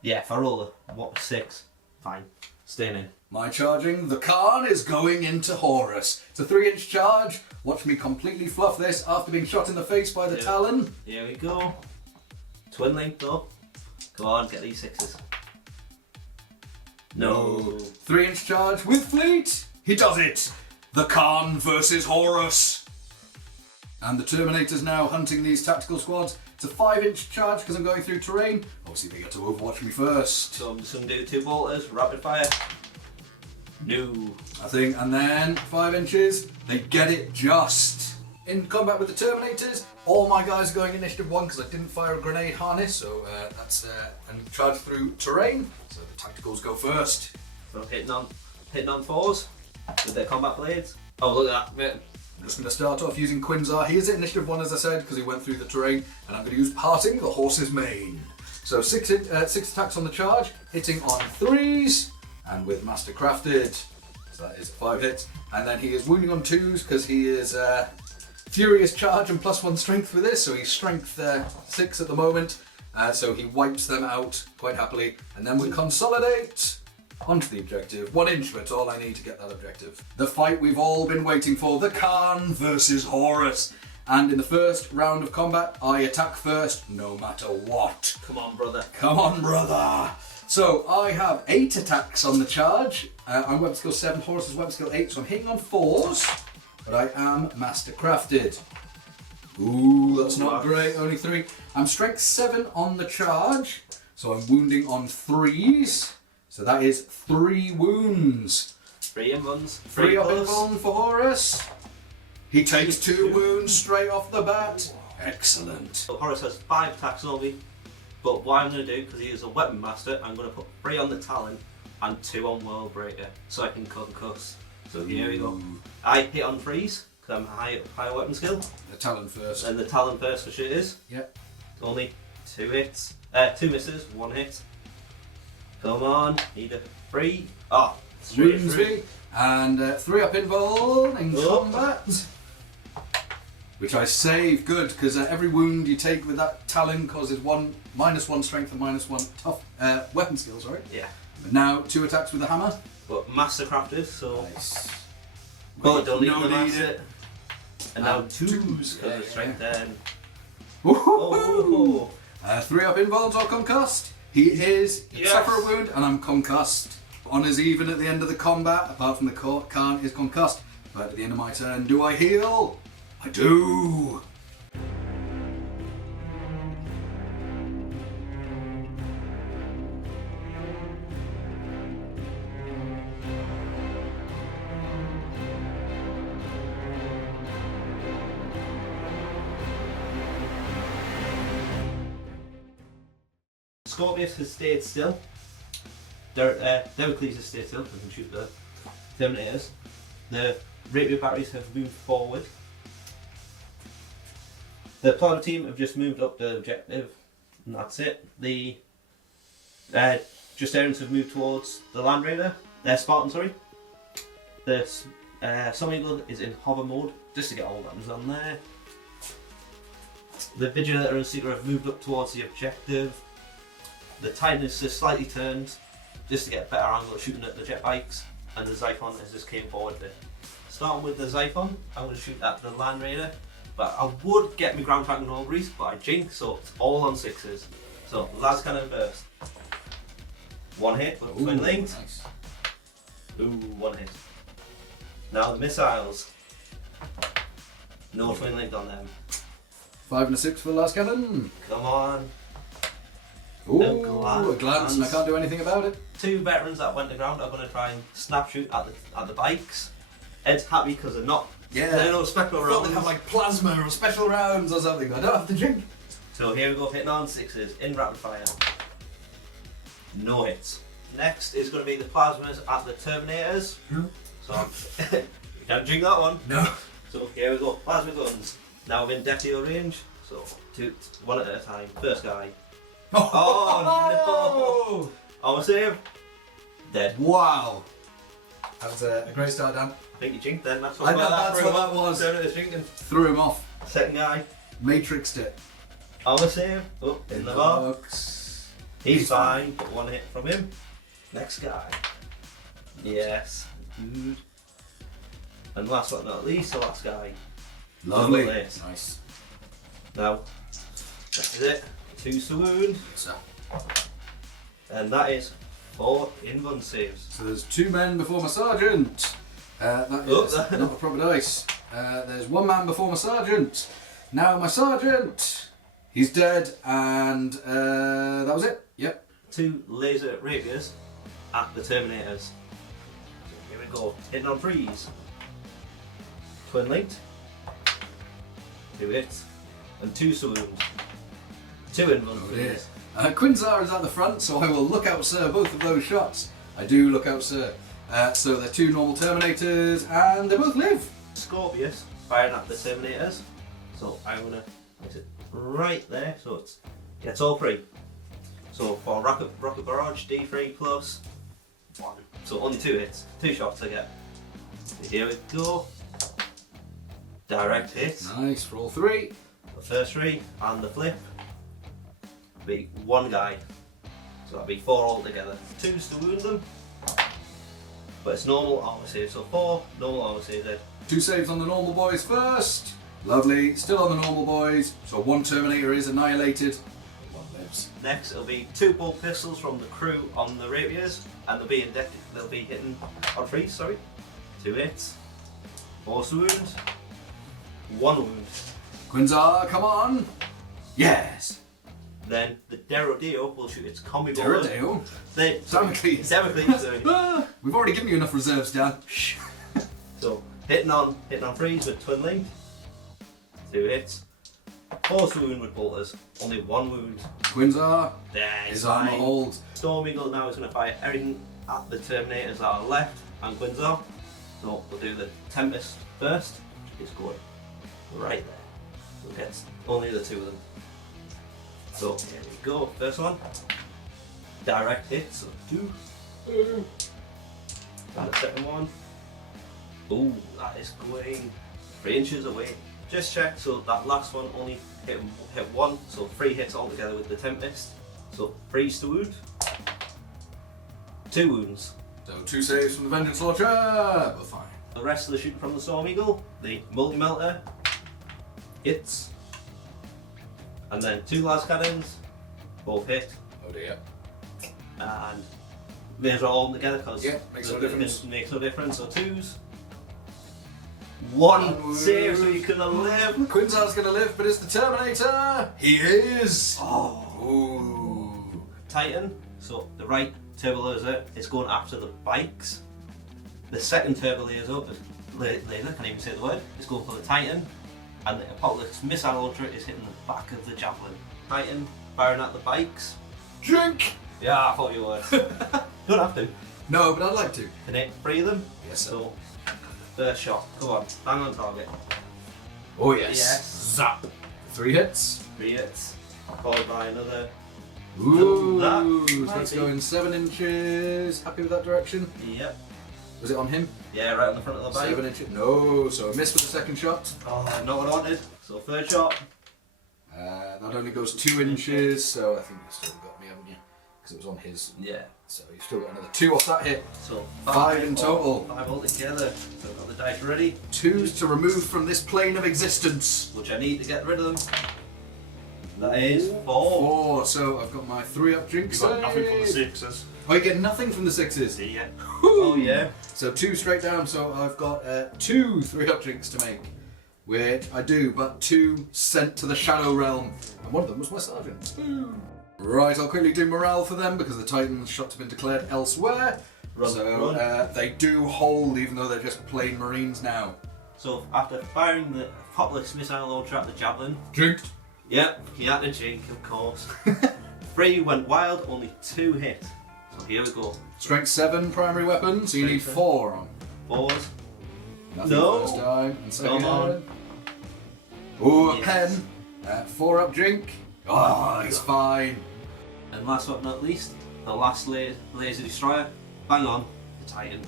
yeah, if I roll a 6, fine, staying in. My charging, the Khan is going into Horus. It's a 3-inch charge. Watch me completely fluff this after being shot in the face by the Talon. Here we go. Twin link though. Go on, get these 6s. No. 3-inch charge with fleet. He does it. The Khan versus Horus. And the Terminator's now hunting these tactical squads. It's a 5-inch charge because I'm going through terrain. Obviously they get to overwatch me first. So I'm just going to do 2 bolters, rapid fire. No. I think, and then 5 inches, they get it just. In combat with the Terminators, all my guys are going initiative 1 because I didn't fire a grenade harness, so that's and charge through terrain. So the tacticals go first. So hitting on 4s with their combat blades. Oh, look at that. I'm just going to start off using Quinzar. He is at initiative 1 as I said because he went through the terrain, and I'm going to use Parting, the horse's mane. So 6 attacks on the charge, hitting on 3s, and with Master Crafted, so that is 5 hits. And then he is wounding on 2s because he is Furious Charge and +1 strength for this, so he's strength 6 at the moment. So he wipes them out quite happily, and then we consolidate onto the objective. 1 inch, but all I need to get that objective. The fight we've all been waiting for, the Khan versus Horus. And in the first round of combat, I attack first, no matter what. Come on, brother. Come on, brother. So I have 8 attacks on the charge. I'm weapon skill 7, Horus is weapon skill 8, so I'm hitting on 4s, but I am Master Crafted. Ooh, that's not great, only 3. I'm strength 7 on the charge, so I'm wounding on 3s. So that is 3 wounds. 3 invuns. 3 up invuln for Horus. He takes 2 wounds straight off the bat. Excellent. So Horus has 5 attacks on me, but what I'm going to do, because he is a weapon master, I'm going to put 3 on the Talon and 2 on World Breaker, so I can concuss. So here we go. I hit on 3s, because I'm higher weapon skill. The Talon first. And the Talon first for sure is. Yep. Only 2 hits. 2 misses, 1 hit. Come on, need a 3. Oh, straight through. And 3 up invuln in combat. Which I save good, because every wound you take with that Talon causes -1 strength and -1 tough weapon skill, sorry. Yeah. But now 2 attacks with the hammer. But Master Crafted, so. Nice. But don't need No the need master. it. And now And 2s, twos, because of strength then. Woohoo! 3 up invulns or concussed. He is Yes. suffer a wound and I'm concussed. Honours even at the end of the combat, apart from the Khan is concussed. But at the end of my turn, do I heal? I do! Scorpius has stayed still. Democles is stay still, we can shoot the Terminators. The rapier batteries have moved forward. The plotter team have just moved up the objective, and that's it. The Justarians have moved towards the Land Raider. Spartan, sorry. The Sun Eagle is in hover mode, just to get all weapons on there. The Vigilator and Seeker have moved up towards the objective. The Titan is just slightly turned, just to get a better angle of shooting at the jet bikes. And the Xiphon has just came forward there. Starting with the Xiphon, I'm going to shoot at the Land Raider. But I would get my ground tracking auguries, but I jinx, so it's all on 6s. So, las cannon first. One hit with twin linked. Nice. Ooh, one hit. Now the missiles. No twin linked on them. 5 and a 6 for the last cannon. Come on. Ooh, No a glance, and I can't do anything about it. 2 veterans that went to ground are going to try and snap shoot at the bikes. Ed's happy because they're not. Yeah. They're no special I thought they'd rounds. have like plasma or special rounds or something. I don't have to drink. So here we go, hitting on 6s in rapid fire. No hits. Next is going to be the plasmas at the Terminators. So you can't drink that one. No. So here we go, plasma guns. Now we're in Detio range. So one at a time. First guy. Oh no! Almost save. Dead. Wow. That was a great start, Dan. I think you jinked then. That's I know, that's what that was. Terminator's drinking. Threw him off. Second guy. Matrixed it. Almost save. Oh, in the box. box. He's fine, but one hit from him. Next guy. Yes. Good. And last but not least, the last guy. Lovely. Double hit. Nice. Now, that is it. 2 swoon. So And that is 4 invuln saves. there's 2 men before my sergeant. That is Oh. not a proper dice. There's 1 man before my sergeant. Now my sergeant. He's dead, and that was it. Yep. 2 laser rapiers at the Terminators. So here we go. Hitting on 3s. Twin linked. 2 hits. And 2 swoons. 2 invuln Oh dear. saves. Quinzar is at the front, so I will look out, sir, both of those shots. I do look out, sir. So they're 2 normal Terminators, and they both live. Scorpius firing at the Terminators. So I'm gonna place it right there, so it's gets all 3. So for rocket barrage, D3 plus 1. So only 2 hits, 2 shots I get. Here we go. Direct hit. Nice for all 3. The first 3 and the flip. Be 1 guy. So that'd be 4 altogether. 2s to wound them. But it's normal armor save, so 4 normal armor save dead. 2 saves on the normal boys first. Lovely. Still on the normal boys. So 1 Terminator is annihilated. 1 lives. Next, it'll be 2 bolt pistols from the crew on the rapiers, and they'll be hitting on 3. Sorry, 2 hits, 4 wounds, 1 wound. Quinzar, come on. Yes. Then the Derodeo will shoot its combi bullet. Derodeo. Damocles. Damocles. Sorry. We've already given you enough reserves, Dan. So hitting on 3s with twin link, 2 hits, 4 wound with bolters, only 1 wound. Quinzar There, is on the hold. Storm Eagle now is going to fire everything at the Terminators that are left and Quinzar. So we'll do the Tempest first. It's going right there. We'll get only the 2 of them. So here we go. First one. Direct hit, so 2. And the second one. Ooh, that is going 3 inches away. Just check, so that last one only hit 1, so 3 hits altogether with the Tempest. So 3s to wound. 2 wounds. So 2 saves from the Vengeance Launcher. Both fine. The rest of the shooting from the Storm Eagle, the multi-melter, hits. And then 2 las cannons, both hit. Oh dear. And these are all together because Yeah, makes no difference. Makes no difference. So 2s. 1 save, so you can live. Quinzar's gonna live, but it's the Terminator. He is. Oh. Ooh. Titan, so the right turbo laser is going after the bikes. The second turbo laser, can't even say the word, is going for the Titan. And the Apocalypse Missile Launcher is hitting the back of the Javelin. Titan firing at the bikes. Drink. Yeah, I thought you would. Don't have to. No, but I'd like to. Can hit 3 of them. Yes, sir. So, first shot. Come on, bang on target. Oh yes. Yes. Zap. 3 hits. 3 hits. Followed by another. Ooh. That So might let's be- go in 7 inches. Happy with that direction? Yep. Was it on him? Yeah, right on the front of the 7 bike. inches. No. So a miss with the second shot. Oh, not what I wanted. So third shot. That only goes 2 inches. So I think you've still got me, haven't you? Because it was on his. Yeah. So you've still got another 2 off that hit. So 5 in total. 5 altogether. So I've got the dice ready, 2s to remove from this plane of existence. which I need to get rid of them. That is 4. 4. So I've got my 3 up drink. You got nothing from the 6s. Oh, you get nothing from the 6s. See ya. Oh yeah. So 2 straight down. So I've got 2 3-up drinks to make, which I do, but 2 sent to the Shadow Realm, and one of them was my sergeant. Right, I'll quickly do morale for them because the Titan's shots have been declared elsewhere. Run, So run. they do hold, even though they're just plain Marines now. So after firing the Popless missile launcher at the javelin, Drink. yep, he had to jink, of course. 3 went wild, only 2 hit. So here we go. Strength 7 primary weapon, so you need Strength 4 on. 4s. Nothing No. first time. And second. Come on. Ooh, a Yes. pen. 4-up drink. Oh, he's fine. And last but not least, the last laser destroyer. Bang on, the Titan.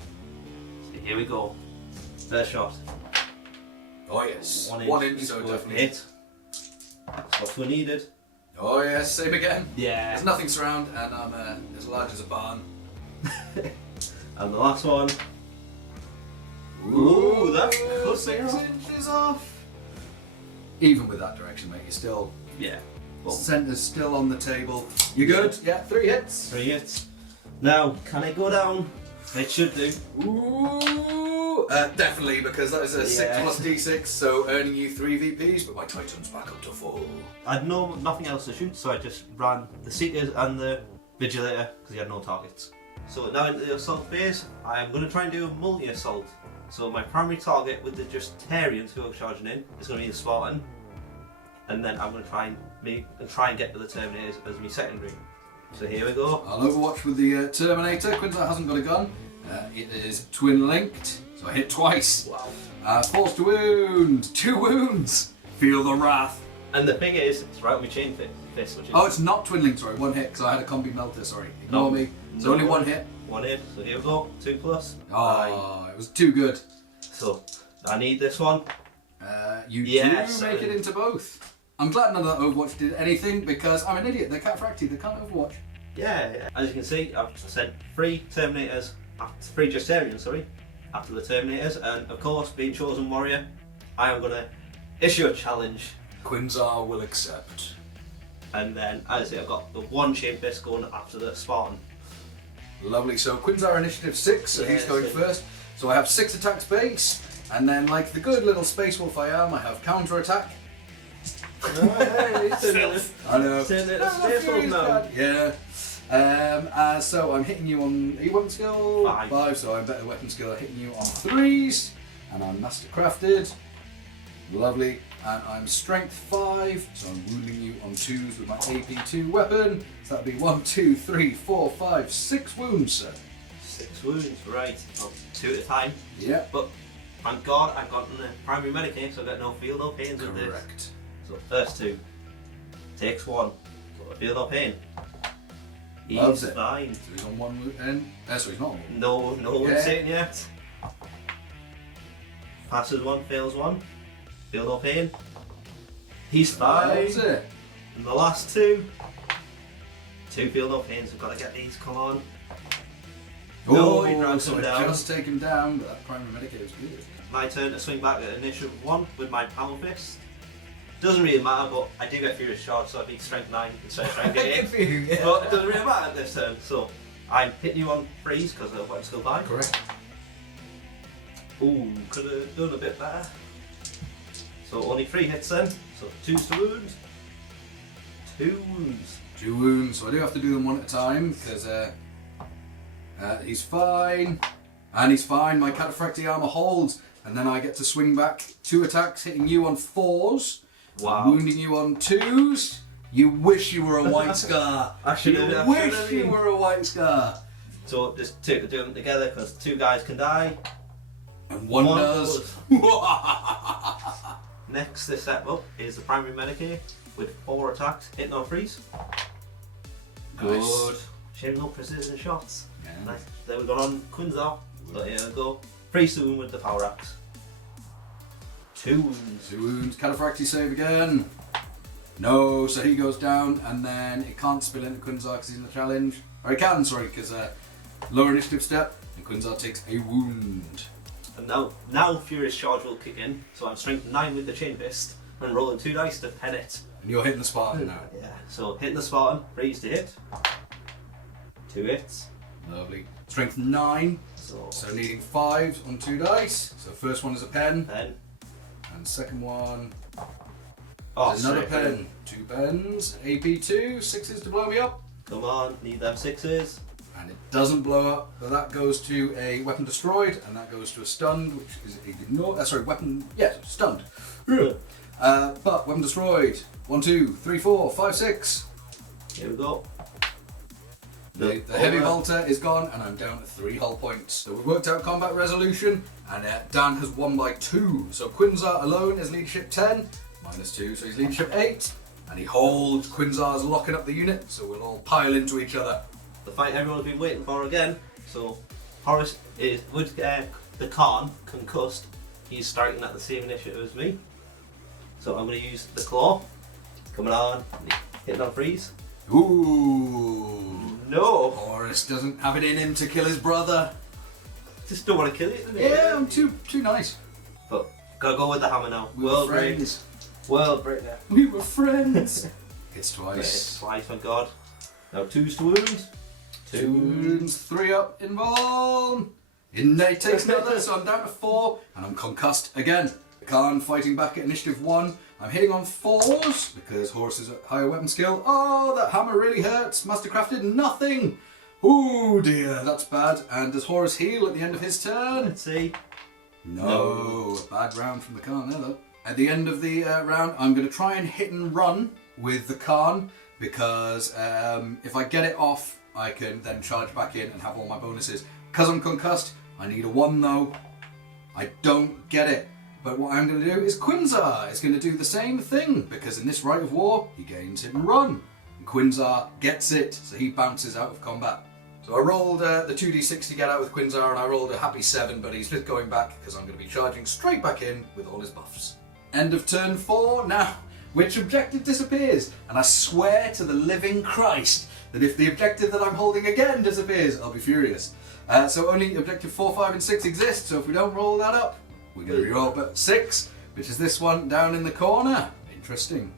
So here we go. First shot. Oh yes. 1 1 inch. inch, so Good definitely. hit. That's what we needed. Oh yes, same again. Yeah. There's nothing surround, and I'm as large as a barn. And the last one. Ooh, that could be 6 off. inches off. Even with that direction, mate, you're still. Yeah. Well, Centre's still on the table. You good? Yeah, 3 hits. 3 hits. Now, can it go down? It should do. Ooh, definitely, because that is a 6 Yeah. plus d6, so earning you 3 VPs, but my Titan's back up to 4. I had nothing else to shoot, so I just ran the Seekers and the Vigilator because he had no targets. So now into the assault phase, I am going to try and do a multi-assault. So my primary target with the Justarians who are charging in is going to be the Spartan, and then I'm going to try and get to the Terminators as my secondary. So here we go. I'll overwatch with the Terminator. Quinza hasn't got a gun. It is twin linked, so I hit twice. Wow. Forced to wound. 2 wounds. Feel the wrath. And the thing is, it's right on my chain fist, which is Oh, it's not twin linked, sorry. 1 hit, because I had a combi melter, sorry. Ignore No. me. It's No. only 1 hit. 1 hit. So here we go. 2 plus. Oh, it was too good. So I need this one. You Yes, do make it into both. I'm glad none of that Overwatch did anything, because I'm an idiot. They're cataphracti, they can't Overwatch. Yeah. As you can see, I've sent 3 Terminators, 3 Justarians, sorry, after the Terminators, and of course, being chosen warrior, I am gonna issue a challenge. Quinzar will accept. And then, as I say, I've got the 1 chain fist going after the Spartan. Lovely. So Quinzar initiative 6, so he's Yeah, going so- first. So I have 6 attacks base, and then like the good little space wolf I am, I have counter attack. I know. Yeah. So I'm hitting you on. Are you weapon skill? 5. So I'm better weapon skill. Hitting you on 3s, and I'm master crafted. Lovely. And I'm strength 5, so I'm wounding you on 2s with my AP2 weapon. So that'd be 1, 2, 3, 4, 5, 6 wounds, sir. 6 wounds, right. Well, 2 at a time. Yeah. But thank God I've gotten the primary medicate, so I've got no feel no pains with this. Correct. So first 2. Takes 1. So I feel no pain. He's Loves it. fine. So he's on 1 wound. So he's not on 1. No one's Yeah. sitting yet. Passes 1, fails 1. Feel no pain. He's fine. Loves it. And the last 2. 2 feel no pain, so I've got to get these, come on. No, he drags so him I down. just take him down, but that primary medicate was good. My turn to swing back at initiative 1 with my power fist. Doesn't really matter, but I do get furious charge, so I'd be strength 9 instead of strength 8. Good for you, yeah. But it doesn't really matter at this turn, so I'm hitting you on freeze because of weapon skill 5. Correct. Ooh, could have done a bit better. So only 3 hits then, so 2 wounds. 2 wounds. 2 wounds, so I do have to do them 1 at a time, because he's fine. And he's fine, my cataphracti armor holds. And then I get to swing back 2 attacks, hitting you on 4s. Wow. Wounding you on 2s. You wish you were a white scar. I You should've- wish you were a white scar. So just do them together because 2 guys can die. And one does. Next, this setup is the primary Medicaid with 4 attacks, hitting on freeze. Good. Nice. Shame no precision shots. Yeah. Nice. Then we've got on Quinzar. So here we go. Freeze the wound with the power axe. 2 wounds. 2 wounds. Cataphractii save again. No, so he goes down, and then it can't spill into Quinzar because he's in the challenge. Or it can, sorry, because lower initiative step, and Quinzar takes a wound. And now Furious Charge will kick in. So I'm strength 9 with the chain fist and rolling 2 dice to pen it. And you're hitting the Spartan now. Yeah. So hitting the Spartan, freeze to hit. 2 hits. Lovely. Strength 9, So so needing 5s on 2 dice. So first one is a pen, pen. and second one Oh, is another straight pen. 2 pens, AP2, 6s to blow me up. Come on, need them 6s. And it doesn't blow up, but that goes to a weapon destroyed, and that goes to a stunned, which is ignore. Sorry, weapon. Yes, stunned. But weapon destroyed. 1, 2, 3, 4, 5, 6. Here we go. The heavy bolter is gone, and I'm down to 3 hull points. So we worked out combat resolution, and Dan has won by 2. So Quinzar alone is leadership 10, -2, so he's leadership 8. And he holds. Quinzar's locking up the unit, so we'll all pile into each other. The fight everyone's been waiting for again. So Horus is with the Khan concussed. He's striking at the same initiative as me. So I'm going to use the claw. Coming on, hitting on freeze. Ooh. No, Horus doesn't have it in him to kill his brother. just don't want to kill it. Isn't it? Yeah, I'm too nice. But gotta go with the hammer now. We were friends. World breaker. We were friends. It's It's twice. twice, thank God. Now 2s to wound. 2 wounds, 3 up, involve. Innate takes another, so I'm down to 4, and I'm concussed again. Khan fighting back at initiative 1. I'm hitting on 4s because Horus is at higher weapon skill. Oh, that hammer really hurts. Mastercrafted nothing. Oh dear, that's bad. And does Horus heal at the end of his turn? Let's see. No, a bad round from the Khan there though. At the end of the round, I'm going to try and hit and run with the Khan because if I get it off, I can then charge back in and have all my bonuses. Because I'm concussed, I need a 1 though. I don't get it. But what I'm going to do is Quinzar is going to do the same thing because in this Rite of War, he gains hit and run. And Quinzar gets it, so he bounces out of combat. So I rolled the 2d6 to get out with Quinzar, and I rolled a happy 7, but he's just going back because I'm going to be charging straight back in with all his buffs. End of turn 4. Now, which objective disappears? And I swear to the living Christ that if the objective that I'm holding again disappears, I'll be furious. So only objective 4, 5, and 6 exist, so if we don't roll that up, we're going to reroll, but 6, which is this one down in the corner. Interesting.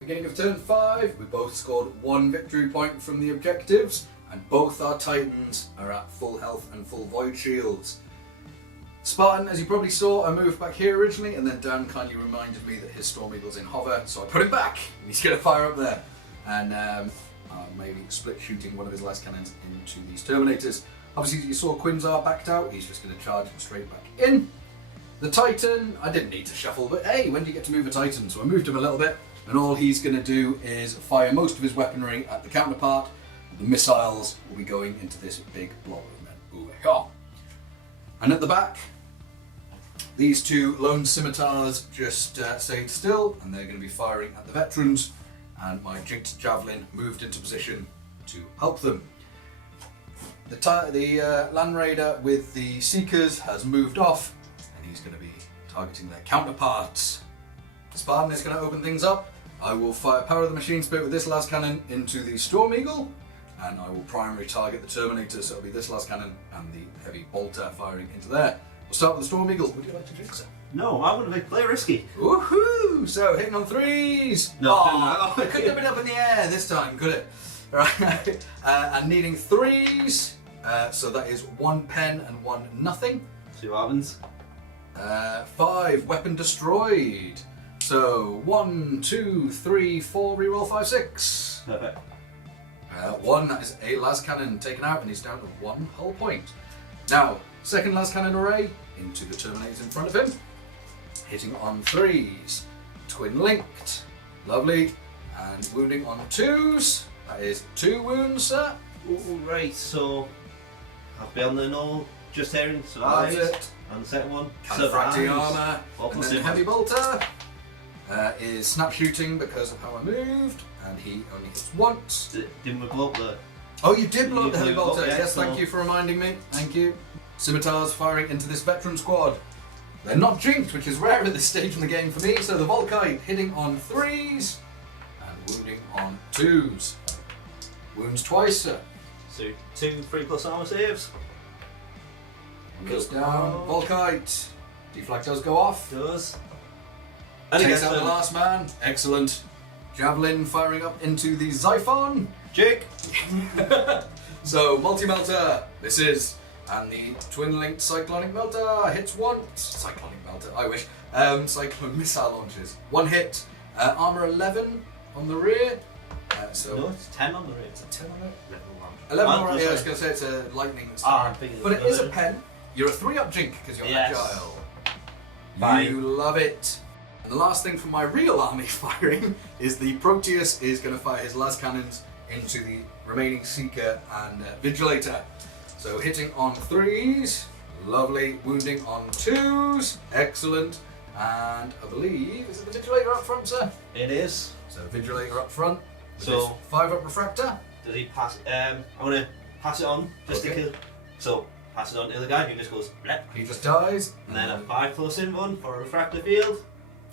Beginning of turn 5, we both scored 1 victory point from the objectives, and both our Titans are at full health and full void shields. Spartan, as you probably saw, I moved back here originally, and then Dan kindly reminded me that his Storm Eagle's in hover, so I put him back, and he's going to fire up there. And maybe split shooting one of his last cannons into these Terminators. Obviously, you saw Quinzar backed out, he's just going to charge straight back in. The Titan, I didn't need to shuffle, but hey, when do you get to move a Titan? So I moved him a little bit, and all he's going to do is fire most of his weaponry at the counterpart. The missiles will be going into this big blob of men over here. And at the back, these 2 lone scimitars just stayed still, and they're going to be firing at the veterans, and my Jinked Javelin moved into position to help them. The Land Raider with the Seekers has moved off, and he's going to be targeting their counterparts. Spartan is going to open things up. I will fire Power of the Machine Spirit with this last cannon into the Storm Eagle, and I will primary target the Terminator, so it'll be this last cannon and the heavy bolter firing into there. We'll start with the Storm Eagle. Would you like to drink, sir? No, I want to play risky. Woohoo! So hitting on 3s. No, It couldn't have been up in the air this time, could it? Right. And needing 3s. So that is 1 pen and 1 nothing. See what happens. 5 weapon destroyed. So 1, 2, 3, 4, reroll 5, 6. Perfect. 1, that is a las cannon taken out, and he's down to 1 hull point. Now, second las cannon array into the Terminators in front of him, hitting on 3s, twin linked, lovely, and wounding on 2s. That is 2 wounds, sir. Right, so I'll be on the null, just hearing That's survives. it. And the second one, Refracting armour, What and was then it? heavy bolter is snap shooting because of how I moved, and he only hits once. Didn't we blow up the... Oh, you did blow up the heavy blew up, bolter. yeah, Yes, so- thank you for reminding me. Thank you. Scimitars firing into this veteran squad. They're not jinked, which is rare at this stage in the game for me. So the Volkite hitting on 3s and wounding on 2s. Wounds twice, sir. So 2 3+ armor saves. Goes down. Volkite. Deflect does go off. Does. And Takes again, out the last man. Excellent. Javelin firing up into the Xiphon. Jake. So, multi-melter, this is, and the twin-linked cyclonic melter hits once. Cyclonic melter, I wish. Cyclone missile launches. 1 hit. Armor 11 on the rear. So No, it's 10 on the rate. Is it 10 on it? Level 1. 11 Ah, on it. sorry. I was going to say it's a lightning. I'm thinking But it's it is a another. pen. You're a 3-up jink because you're Yes. agile. Fine. You love it. And the last thing from my real army firing is the Proteus is going to fire his las cannons into the remaining Seeker and Vigilator. So hitting on 3s, lovely. Wounding on 2s, excellent. And I believe, is it the Vigilator up front, sir? It is. So Vigilator up front. With So- his 5-up refractor. Does he pass? I'm gonna pass it on just Okay. to kill. So pass it on to the guy who just goes blep, He just dies. and then a 5+ in one for a refractor field.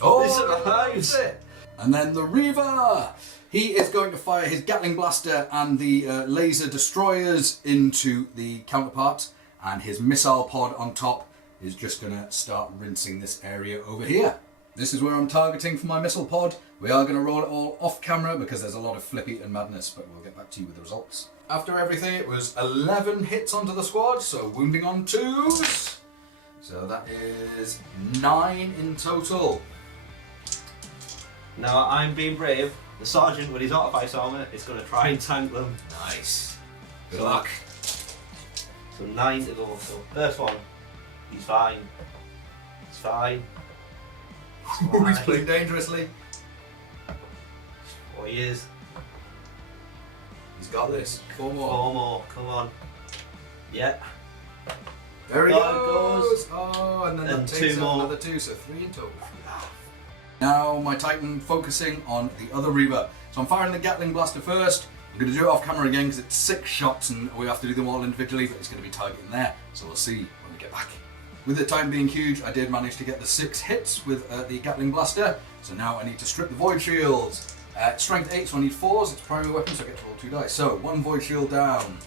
Oh, He survives. that's it. And then the Reaver. He is going to fire his Gatling Blaster and the laser destroyers into the counterpart, and his missile pod on top is just going to start rinsing this area over here. This is where I'm targeting for my missile pod. We are going to roll it all off camera because there's a lot of flippy and madness, but we'll get back to you with the results. After everything, it was 11 hits onto the squad, so wounding on 2s. So that is 9 in total. Now I'm being brave. The sergeant with his artifice armor is going to try and tank them. Nice. Good So- luck. So 9 to go. So first one, he's fine. He's fine. He's playing dangerously. Oh, he is. He's got this. 4 more. 4 more. Come on. Yeah. There he Oh, it goes. goes. Oh, and then And that takes 2 out more. another 2, so 3 in total. Now my Titan focusing on the other Reaver. So I'm firing the Gatling Blaster first. I'm going to do it off camera again because it's 6 shots and we have to do them all individually, but it's going to be targeting there. So we'll see when we get back. With the time being huge, I did manage to get the 6 hits with the Gatling Blaster. So now I need to strip the Void Shields. Strength 8, so I need 4s. It's primary weapon, so I get to roll 2 dice. So 1 Void Shield down.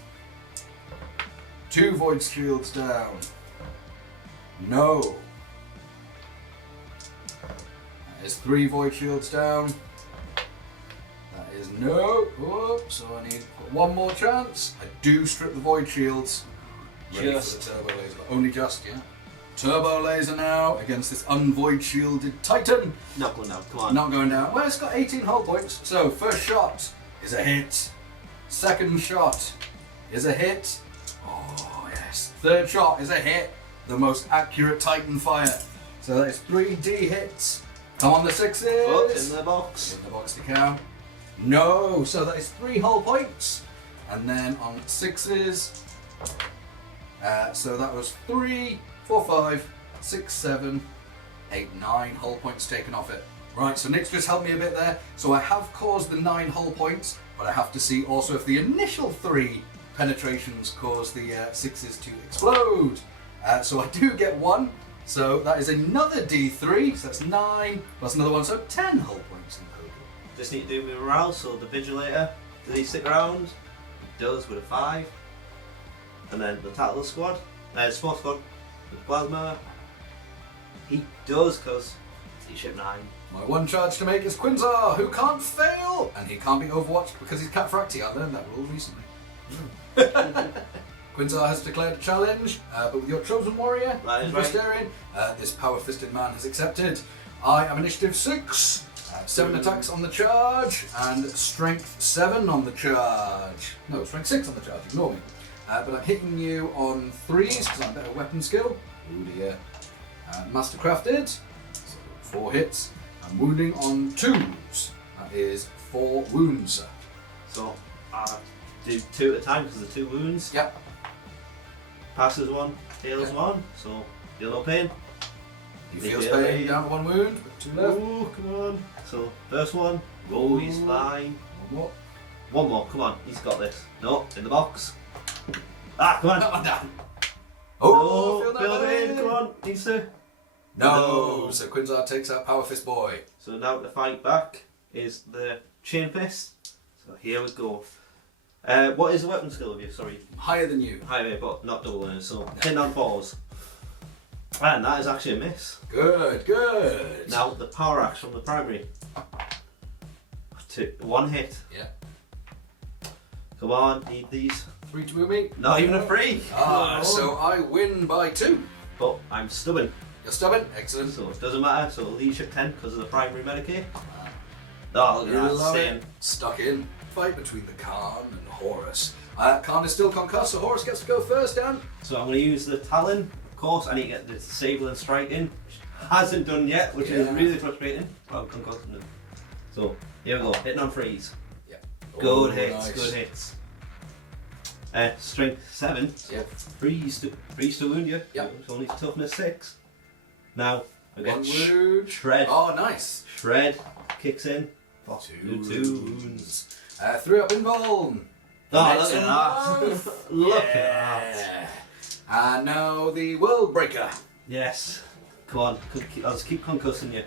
2 Void Shields down. No. That is 3 Void Shields down. That is no. Oh, so I need 1 more chance. I do strip the Void Shields. Ready Just. for the Turbo Laser. Only just, yeah. Turbo Laser now against this unvoid shielded Titan. Not going down. Come on. Not going down. Well, it's got 18 hull points. So first shot is a hit. Second shot is a hit. Oh yes. Third shot is a hit. The most accurate Titan fire. So that is 3D hits. Come on the 6s. Oh, in the box. In the box to count. No. So that is 3 hull points. And then on 6s. So that was 3, 4, 5, 6, 7, 8, 9 hull points taken off it. Right, so Nick's just helped me a bit there. So I have caused the 9 hull points, but I have to see also if the initial 3 penetrations cause the 6s to explode. So I do get 1, so that is another D3, so that's 9, plus another 1, so 10 hull points in total. Just need to do with morale. So the Vigilator, does he stick around? He does with a 5. And then the Tattle Squad, Sport Squad with Plasma. He does because he's ship 9. My 1 charge to make is Quinzar, who can't fail! And he can't be overwatched because he's Catfracti. I learned that rule recently. Quinzar has declared a challenge, but with your chosen warrior, That is right. Vegetarian, this power-fisted man has accepted. I am initiative 6, 7 attacks on the charge, and strength 7 on the charge. No, strength 6 on the charge, ignore me. But I'm hitting you on 3s because I'm better weapon skill. Oh dear. Mastercrafted, so 4 hits. I'm wounding on 2s. That is 4 wounds, sir. So I do 2 at a time because of the 2 wounds. Yep. Passes 1, heals 1, so deal no pain. You feel pain down to 1 wound, but 2 left. Ooh, come on. So first one, oh he's fine. 1 more. 1 more, come on, he's got this. No, in the box. Ah, come on. That one down. Oh, feel feel that pain, pain. come on, needs to. No. No. So Quinzar takes out Power Fist Boy. So now to fight back is the Chain Fist. So here we go. What is the weapon skill of you? Sorry, Higher than you. higher but not double learner, so 10 on 4s. And that is actually a miss. Good, good. Now the power axe from the primary. 1 hit. Yeah. Come on, need these. 3 to me. Not even a 3. So I win by 2. But I'm stubborn, You're stubborn. Excellent. so it doesn't matter. So leadership 10 because of the primary Medicaid. Oh, look at that, Love staying. it. Stuck in. Fight between the Khan and Horus. Khan is still concussed, so Horus gets to go first, Dan. So I'm going to use the Talon. Of course, I need to get the Disable and Strike in, which hasn't done yet, which is Yeah. really frustrating. Well, concussing them. So here we go, hitting on 3s. Yeah. Good Oh, hits, nice. good hits. Strength 7. Yep. 3s to wound you. Yep. It's only toughness 6. Now I 1 get wound. Shred. Oh, nice. Shred kicks in. For 2 two wounds. 3 up in Voln. Oh, Next look at one. that. Look at that. Yeah. And now the World Breaker. Yes. Come on, I'll just keep concussing you.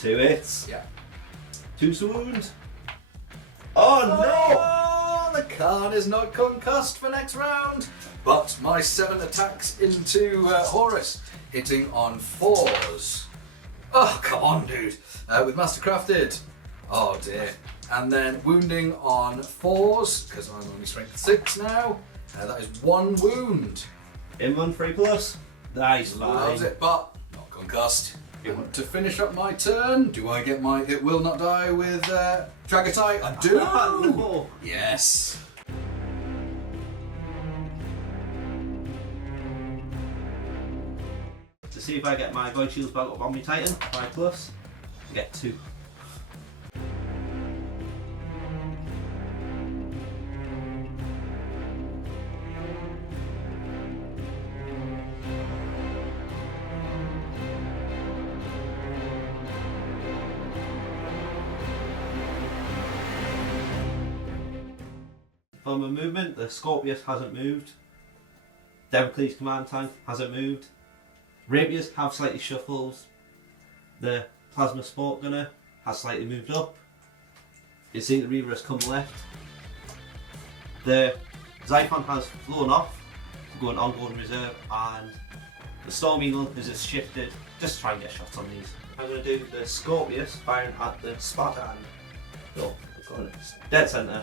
2 hits. Yeah. 2 to wound. Oh Oh, the Khan is not concussed for next round. But my 7 attacks into Horus, hitting on 4s. Oh, come on, dude. With Mastercrafted. Oh, dear. And then wounding on 4s, because I'm only strength 6 now. That is 1 wound. no! In 1 3 plus. Nice, fine. Loves it, but not concussed. And to finish up my turn, do I get my It Will Not Die with Jaghati? I do! No. Yes. To see if I get my Void Shields back up on my Titan, 5 plus, I get 2. For my movement, the Scorpius hasn't moved. Democles command tank hasn't moved. Rapiers have slightly shuffled. The Plasma Sport Gunner has slightly moved up. You see the Reaver has come left. The Zyphon has flown off, going ongoing reserve, and the Storm Eagle is just shifted just to try and get shots on these. I'm going to do the Scorpius firing at the Spartan. No, I'm going dead centre.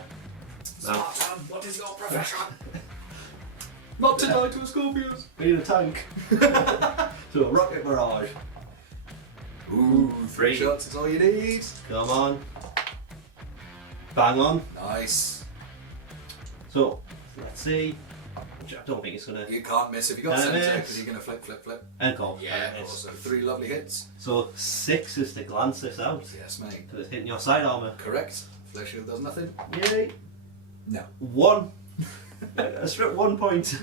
Spartan, what is your profession? Not to die to a Scorpius. We need a tank. So a rocket barrage. Ooh, 3 3. shots is all you need. Come on. Bang on. Nice. So, let's see. Which I don't think it's going to... You can't miss if you got Can I centre, miss? because you're going to flip, flip, flip. And go. Yeah, It's- also 3 lovely hits. So 6 is to glance this out. Yes, mate. So it's hitting your side armour. Correct. Flesh shield does nothing. Yay. No. 1. I strip 1 point.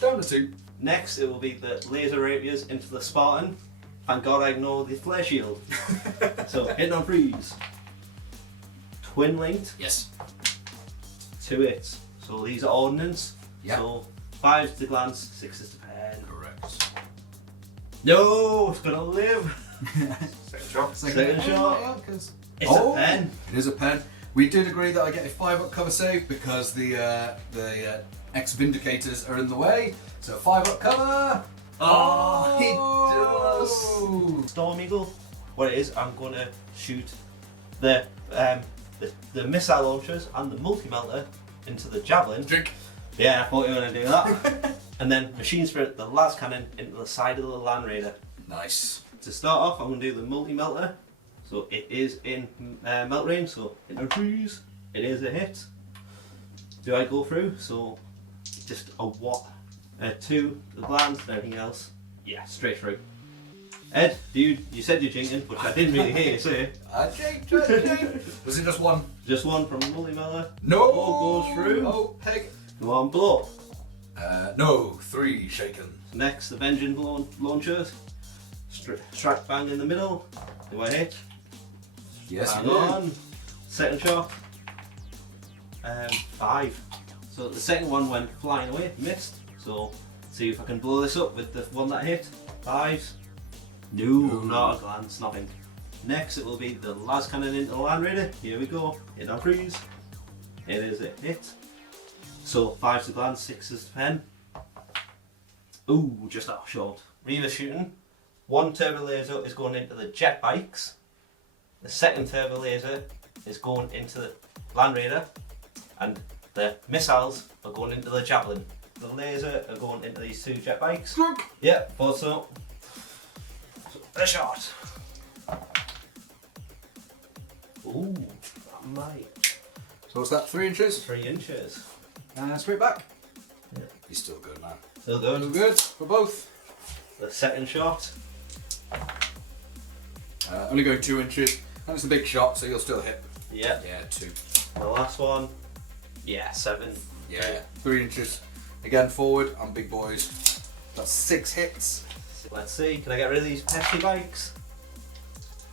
Down to 2. Next it will be the laser rapiers into the Spartan. Thank God I ignore the flare shield. So hitting on freeze. Twin linked. Yes. 2 hits. So these are ordnance. Yeah. So 5 to glance, 6 is to pen. Correct. No, it's gonna live. Second shot. Second shot. Yeah, 'cause- It's a pen. It is a pen. We did agree that I get a 5-up cover save because the ex-vindicators are in the way. So 5-up cover. Oh, he Oh. does. Storm Eagle. What it is, I'm gonna shoot the missile launchers and the multi-melter into the javelin. Drink. Yeah, I thought you were gonna do that. And then machine spirit, the last cannon, into the side of the Land Raider. Nice. to start off, I'm going to do the multi-melter. So it is in melt range, so in a freeze, it is a hit. Do I go through? So just a what? 2, the glands and everything else. Yeah, straight through. Ed, dude, you said you're jinking, which I didn't really hear you say. I jinked. Was it just one? Just one from multi-melter. No! All goes through. Oh, peg. Go on, blow. No, 3 shaken. Next, the Vengeance launchers. Strike bang in the middle. Do I hit? Yes, Bang you did. on. Second shot. 5. So the second one went flying away, missed. So see if I can blow this up with the one that hit. 5s. No, not a glance, nothing. Next it will be the last cannon into the Land Raider. Here we go. Hit on freeze. It is a hit. So 5's the glance, 6 is the pen. Ooh, just out short. Reaver shooting. 1 turbo laser is going into the jet bikes. The second turbo laser is going into the Land Raider, and the missiles are going into the Javelin. The laser are going into these 2 jet bikes. Yeah, thought so. A shot. Ooh, that might. So what's that, 3 inches? 3 inches. Straight back. Yeah. He's still good, man. So Still good for both. the second shot. Only going 2 inches, and it's a big shot, so you'll still hit. Yeah. Yeah, 2. The last one. Yeah, 7. Yeah, 3 inches. Again, forward on big boys. That's 6 hits. Let's see, can I get rid of these pesky bikes?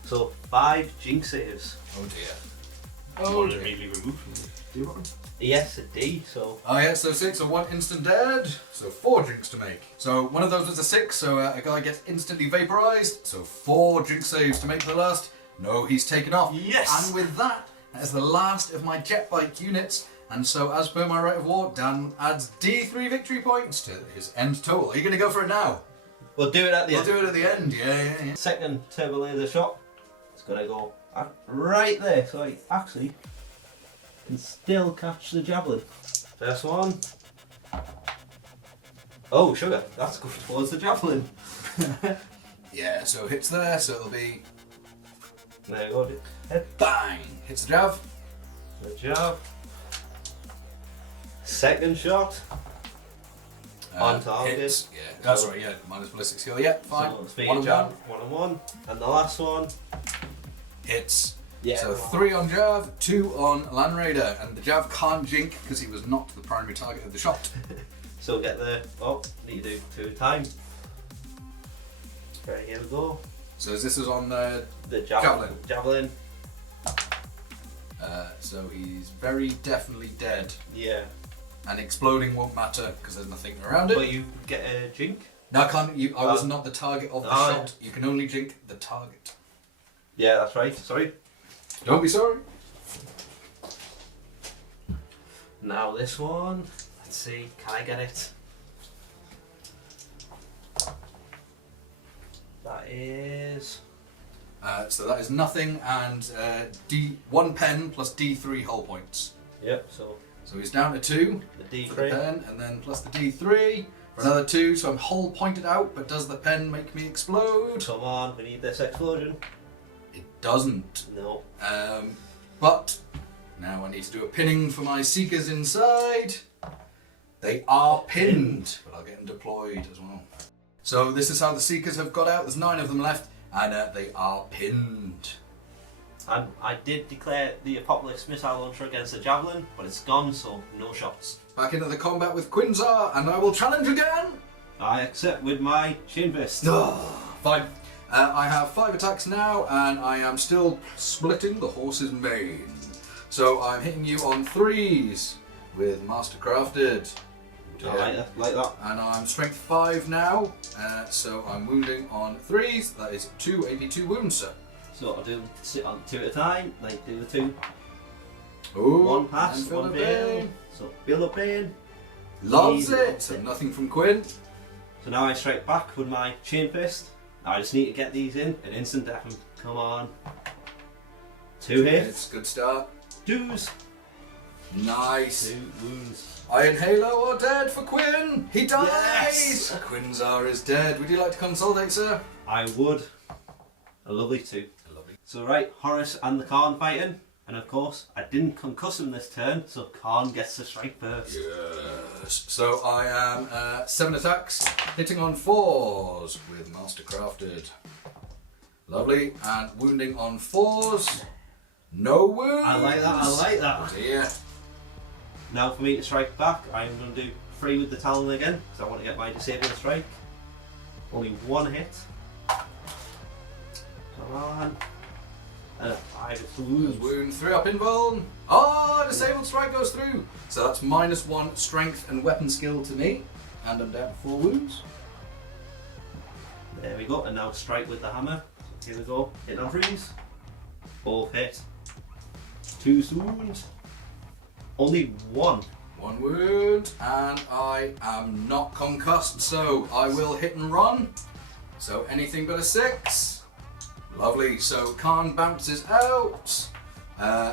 So 5 jinx saves. Oh dear. Oh, immediately removed from the Do you want them? Yes, a D, so Oh yeah, so 6, so 1 instant dead, so 4 drinks to make. So one of those was a 6, so a guy gets instantly vaporized, so 4 drink saves to make the last. No, he's taken off. Yes! And with that is the last of my jet bike units, and so as per my right of war, Dan adds D3 victory points to his end total. Are you going to go for it now? we'll do it at the We'll end. do it at the end, yeah. Second turbo laser shot. It's gonna go right there, so I actually can still catch the Javelin. First one. Oh, sugar, that's good towards the Javelin. Yeah, so hits there, so it'll be There you go, hit bang, hits the jav. the jab. Second shot. On target. Hits, yeah, that's right, yeah, minus ballistic skill, yeah, fine. So speed 1 and jab, 1. 1 and 1. And the last one. Hits. Yeah. So 3 on Jav, 2 on Land Raider, and the Jav can't jink because he was not the primary target of the shot. So get the, oh, need to do 2 at a time. Right, here we go. So this is on the The Javelin. Javelin. so he's very definitely dead, Yeah. and exploding won't matter because there's nothing around it. But you get a jink? No, I can't. I was not the target of the Oh. shot. You can only jink the target. Yeah, that's right. Sorry. Don't be sorry. Now this one. Let's see. Can I get it? That is. So that is nothing, and D1 pen plus D3 hull points. Yep. So So he's down to 2 the for the D3. pen, and then plus the D3 for another 2. So I'm hull pointed out, but does the pen make me explode? Come on, we need this explosion. It doesn't. No. But now I need to do a pinning for my seekers inside. They are pinned, but I'll get them deployed as well. So this is how the seekers have got out. There's 9 of them left, and they are pinned. And I did declare the Apocalypse missile launcher against the Javelin, but it's gone, so no shots. Back into the combat with Quinzar, and I will challenge again. I accept with my shin fist. Fine. I have 5 attacks now, and I am still splitting the horse's mane. So I'm hitting you on 3s with Mastercrafted. I like that. And I'm strength 5 now, so I'm wounding on 3s. That is 282 wounds, sir. So I'll do sit on 2 at a time, like do the 2. Ooh, 1 pass, and feel 1 the fail. pain. So feel the pain. Loves He it. loves So it. nothing from Quinn. So now I strike back with my chain fist. Now I just need to get these in, an instant death. Come on. 2 hits. It's good start. 2s. Nice. 2 wounds. Iron Halo or dead for Quinn. He dies. Yes. Quinzar is dead. Would you like to consolidate, sir? I would. A lovely 2. Lovely. So right, Horus and the Khan fighting. And of course, I didn't concuss him this turn, so Khan gets to strike first. Yes. So I am 7 attacks, hitting on 4s with Mastercrafted. Lovely. And wounding on 4s. No wounds. I like that, I like that. Yeah. Now for me to strike back, I'm going to do 3 with the Talon again, because I want to get my disabling strike. Only 1 hit. Come on. And a 5 to wound. Wound 3 up in Vuln. Oh, disabled strike goes through. So that's -1 strength and weapon skill to me. And I'm down to 4 wounds. There we go, and now strike with the hammer. So here we go, hit on 3s. 4 hit. 2 wounds. Only 1. 1 wound, and I am not concussed, so I will hit and run. So anything but a 6. Lovely, so Khan bounces out.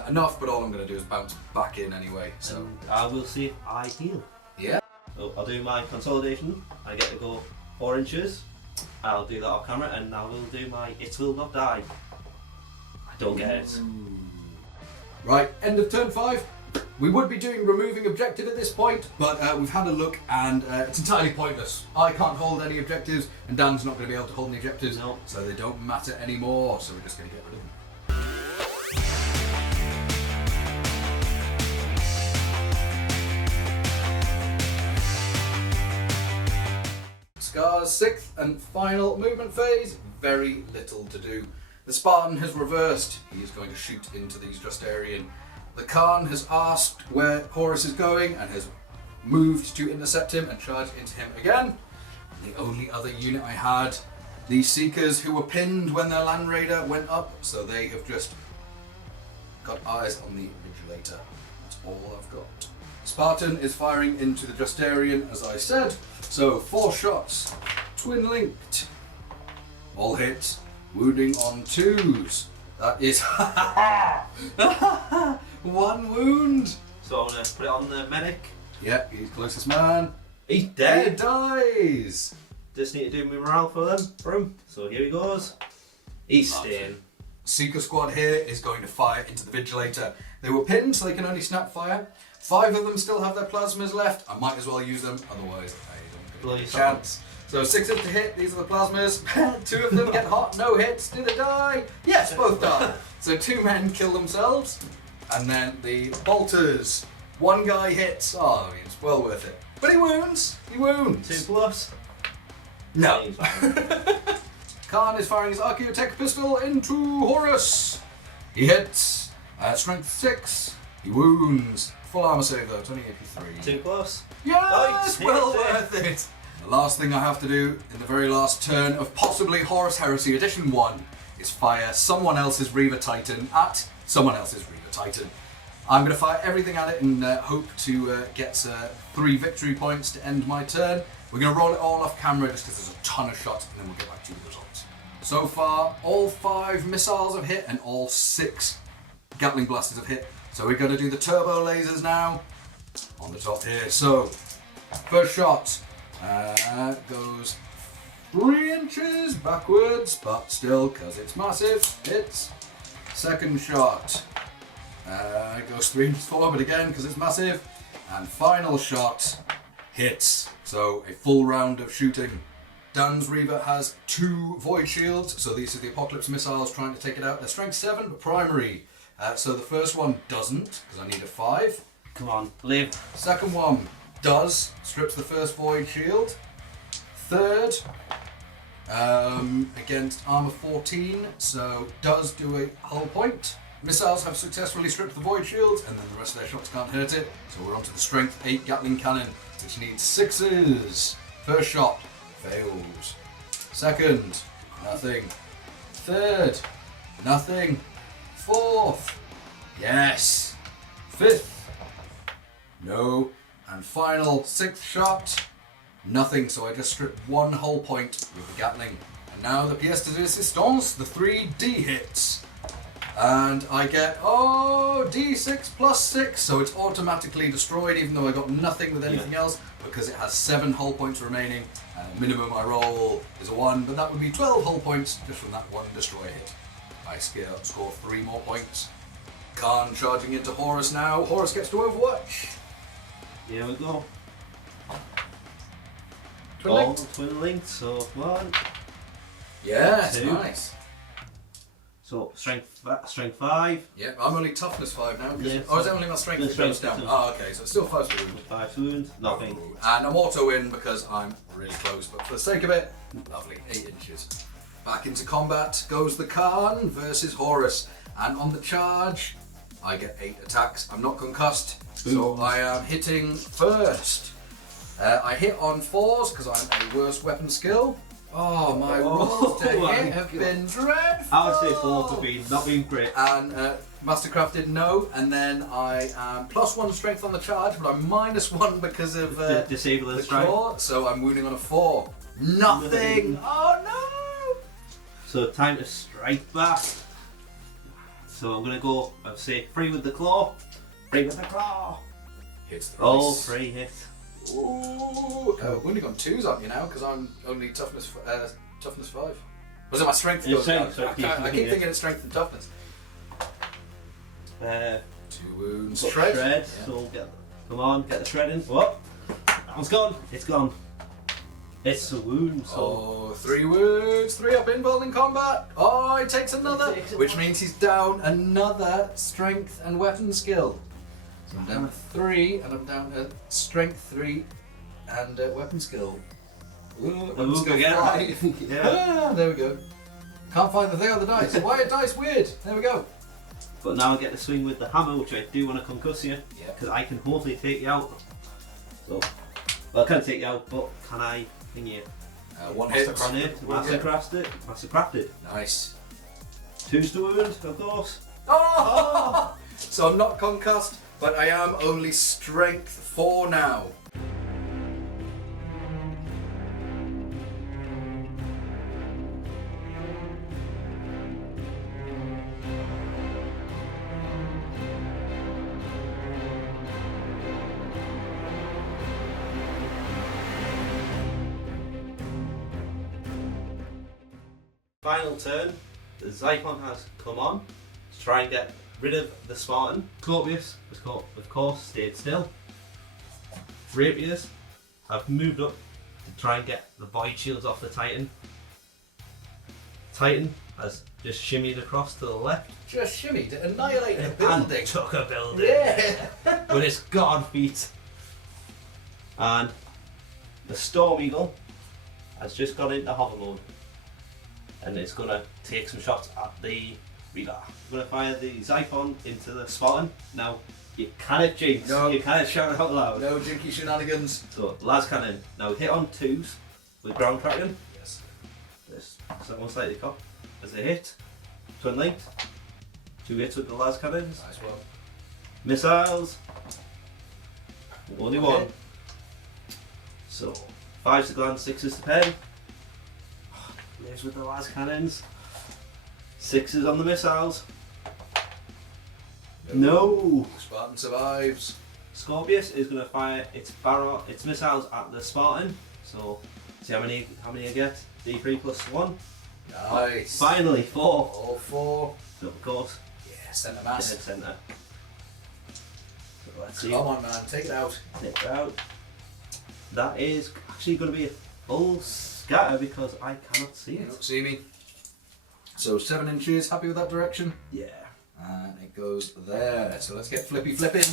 Enough, but all I'm going to do is bounce back in anyway. So And I will see if I heal. yeah. So I'll do my consolidation. I get to go 4 inches. I'll do that off camera, and I will do my It Will Not Die. I don't get it. Right, end of turn 5. We would be doing removing objective at this point, but we've had a look and it's entirely pointless. I can't hold any objectives, and Dan's not going to be able to hold any objectives, No. so they don't matter anymore, so we're just going to get rid of them. Scar's 6th and final movement phase, very little to do. The Spartan has reversed, he is going to shoot into these Justarian. The Khan has asked where Horus is going and has moved to intercept him and charge into him again. And the only other unit I had, the Seekers, who were pinned when their Land Raider went up, so they have just got eyes on the Vigilator. That's all I've got. Spartan is firing into the Justarian, as I said, so 4 shots, twin linked, all hits, wounding on 2s. That is 1 wound. So I'm going to put it on the medic. Yeah, he's closest man. He's He dead. dies. Just need to do my morale for him. So here he goes. He's staying. Seeker squad here is going to fire into the Vigilator. They were pinned, so they can only snap fire. 5 of them still have their plasmas left. I might as well use them, otherwise I Blow don't get a yourself chance. So 6 to hit, these are the plasmas. 2 of them get hot, no hits. Do they die? Yes, both die. So 2 men kill themselves. And then the bolters. 1 guy hits. Oh, I mean, it's well worth it. But he wounds. He wounds. 2+. No. He's fine. Khan is firing his Archaeotech pistol into Horus. He hits. Strength 6. He wounds. Full armor save though, it's only 83. 2+. Yes, Nice. well Hit it. worth it. The last thing I have to do in the very last turn of possibly Horus Heresy Edition 1 is fire someone else's Reaver Titan at someone else's Reaver Titan. I'm going to fire everything at it and hope to get 3 victory points to end my turn. We're going to roll it all off camera just because there's a ton of shots, and then we'll get back to the results. So far, all 5 missiles have hit and all 6 Gatling Blasters have hit. So we're going to do the turbo lasers now on the top here. So, first shot goes 3 inches backwards, but still, because it's massive, hits. Second shot goes 3 inches forward, but again, because it's massive. And final shot hits. So, a full round of shooting. Dan's Reaver has 2 Void Shields, so these are the Apocalypse missiles trying to take it out. They're strength 7, but primary. So the first one doesn't, because I need a 5. Come on, live. Second one does, strips the first Void Shield. Third, against armor 14, so does do a hull point. Missiles have successfully stripped the Void Shields, and then the rest of their shots can't hurt it. So we're on to the strength 8 Gatling Cannon, which needs 6s. First shot, fails. Second, nothing. Third, nothing. Fourth, yes. Fifth, no. And final, 6th shot, nothing. So I just stripped 1 hull point with the Gatling. And now the pièce de résistance, the 3D hits. And I get, D6 plus 6, so it's automatically destroyed even though I got nothing with anything else. because it has 7 hull points remaining, and minimum I roll is a 1, but that would be 12 hull points just from that one destroyer hit. I score 3 more points. Khan charging into Horus now. Horus gets to Overwatch. Here we go. Twin All linked. twin linked, so 1. Yes, 2. nice. So strength 5. Yeah, I'm only toughness 5 now. Yeah, Oh, is it only my strength the that goes strength down? is Oh, okay, so it's still 5 to wound. 5 wounds, nothing. And I'm auto in because I'm really close, but for the sake of it, lovely, 8 inches. Back into combat goes the Khan versus Horus. And on the charge, I get 8 attacks. I'm not concussed, so I am hitting first. I hit on 4s because I'm a worse weapon skill. Oh, my rolls to hit have been dreadful. I would say 4 to be not being great. And Mastercrafted no, and then I am +1 strength on the charge, but I'm -1 because of Disable the the strike. claw, so I'm wounding on a 4. Nothing! Oh no! So time to strike back. So I'm gonna go, I'll say 3 with the claw. 3 with the claw. Hits the Oh, race. 3 hit. Ooh! Wounding on 2s, aren't you now? Because I'm only toughness 5. Was it my strength? Your goes down? strength, I keep thinking it's strength and toughness. 2 wounds. Shred. Shred. Yeah. So come on, get the shred in. What? That one's gone. It's gone. It's a wound. So Oh, 3 wounds, 3 up involved in combat. Oh, he takes another, He takes it. which means he's down another strength and weapon skill. So I'm down to 3, and I'm down to strength 3 and weapon skill. Ooh, weapon Ooh, skill again. 5. Yeah. Ah, there we go. Can't find the thing on the dice. Why are dice weird? There we go. But now I get to swing with the hammer, which I do want to concuss you, Yeah. because I can hopefully take you out. So, well, I can't take you out, but can I thing you? 1 hit. Mastercrafted. Nice. 2's the wound, of course. Oh! So I'm not concussed, but I am only strength 4 now. Final turn, the Zyklon has come on to try and get rid of the Spartan. Scorpius, of course, stayed still. Rapiers have moved up to try and get the void shields off the Titan. Titan has just shimmied across to the left Just shimmy to annihilate a and building. took a building Yeah. with its god feet. And the Storm Eagle has just gone into hover mode. And it's going to take some shots at the Reaver. I'm going to fire the Zyphon into the Spartan. Now, you cannot jinx, No. you cannot shout it out loud. No jinky shenanigans. So, las cannon. Now hit on 2s with ground tracking. Yes. This one slightly cocked as a hit. Twin linked. 2 hits with the las cannons. Nice one. Missiles. Only Okay. 1. So, 5's to glance, 6's to pen. Lives with the las cannons. 6's on the missiles. No! Spartan survives. Scorpius is going to fire its missiles at the Spartan. So, see how many I get? D3 plus 1. Nice. Finally, 4. All 4. So, of course, Yeah, centre dead mass. centre. So, let's see. Come on, man. Take it out. Take it out. That is actually going to be a full scatter because I cannot see You it. don't see me. So 7 inches. Happy with that direction? Yeah. And it goes there. So let's get flippy flipping.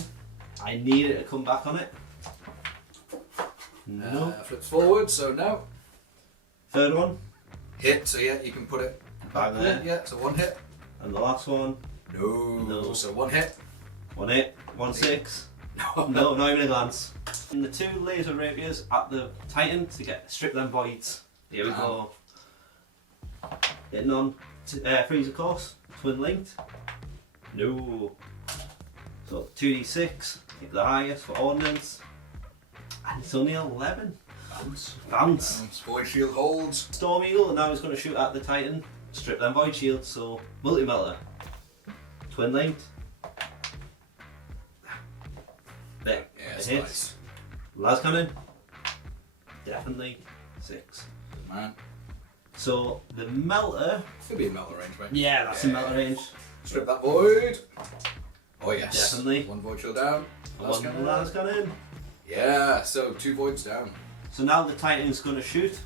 I need it to come back on it. No. Flips forward. So now Third one. hit. So yeah, you can put it Back there. Yeah. So 1 hit. And the last one. No. No. So 1 hit. 1 hit. 1 6. No. No, not even a glance. And the 2 laser rapiers at the Titan to strip them voids. Here we go. Hitting on freeze of course. Twin linked. No. So 2d6. Hit the highest for ordnance. And it's only 11. Bounce. Void shield holds. Storm Eagle, and now he's going to shoot at the Titan. Strip them void shields. So multi melter. Twin linked. There. Yeah, It it's hits. nice. Las cannon. Definitely 6. Good man. So the melter. Could be a melter range, mate. Yeah, that's a melter range. Strip that void. Oh yes. Definitely. 1 void shield down. One has gone in. Yeah, so 2 voids down. So now the Titan's going to shoot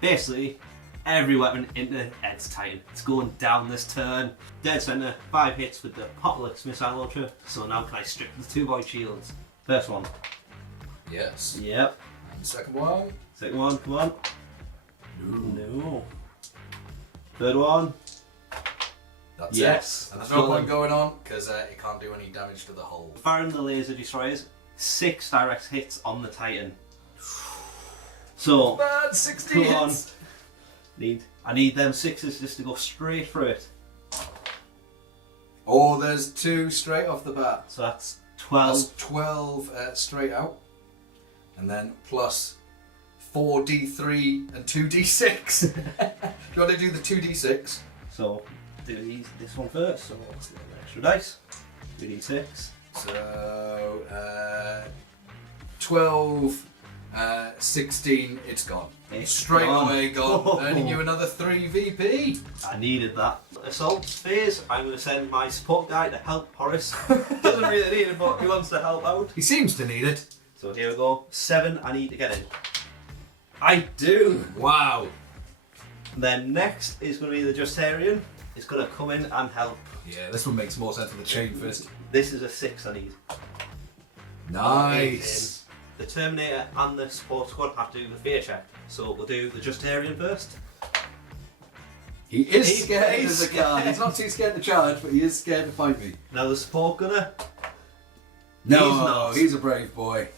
basically every weapon into Ed's Titan. It's going down this turn. Dead center, 5 hits with the Apocalypse missile launcher. So now can I strip the 2 void shields? First one. Yes. Yep. And the second one. Second one, come on. No. No. Third one. That's Yes. it. And there's no point going on because it can't do any damage to the hull. Firing the laser destroyers, 6 direct hits on the Titan. So, Man, 16 come on. hits. I need them 6s just to go straight through it. Oh, there's 2 straight off the bat. So that's 12. That's 12 straight out. And then plus 4d3 and 2d6. Do you want to do the 2d6? So do this one first. So let's get an extra dice. 2d6. So 12, 16, it's gone. It's Straight gone. away gone, earning you another 3 VP. I needed that. Assault phase. I'm going to send my support guy to help Horus. Doesn't really need it, but he wants to help out. He seems to need it. So here we go. 7. I need to get in. I do. Wow. Then next is going to be the Justarian. It's going to come in and help. Yeah, this one makes more sense with the chain fist. This is a 6 I need. Nice. The Terminator and the support squad have to do the fear check. So we'll do the Justarian first. He is He's scared as a guy. He's not too scared to charge, but he is scared to fight me. Now the support gunner. No, he's a brave boy.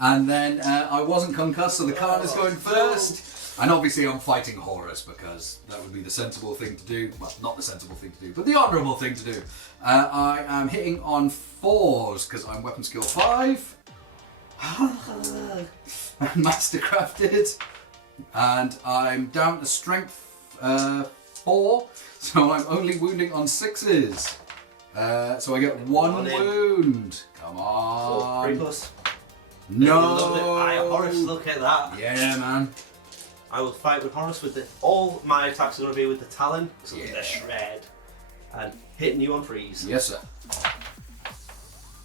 And then I wasn't concussed, so the card is going first. And obviously I'm fighting Horus because that would be the sensible thing to do. Well, not the sensible thing to do, but the honourable thing to do. I am hitting on 4s because I'm weapon skill 5. Mastercrafted. And I'm down to strength 4, so I'm only wounding on 6s. So I get 1 wound. Come on. So 3 plus. No. Aye, Horus, look at that. Yeah, man. I will fight with Horus with the. All my attacks are going to be with the Talon, so Yeah. the shred, and hitting you on 3s. Yes, sir.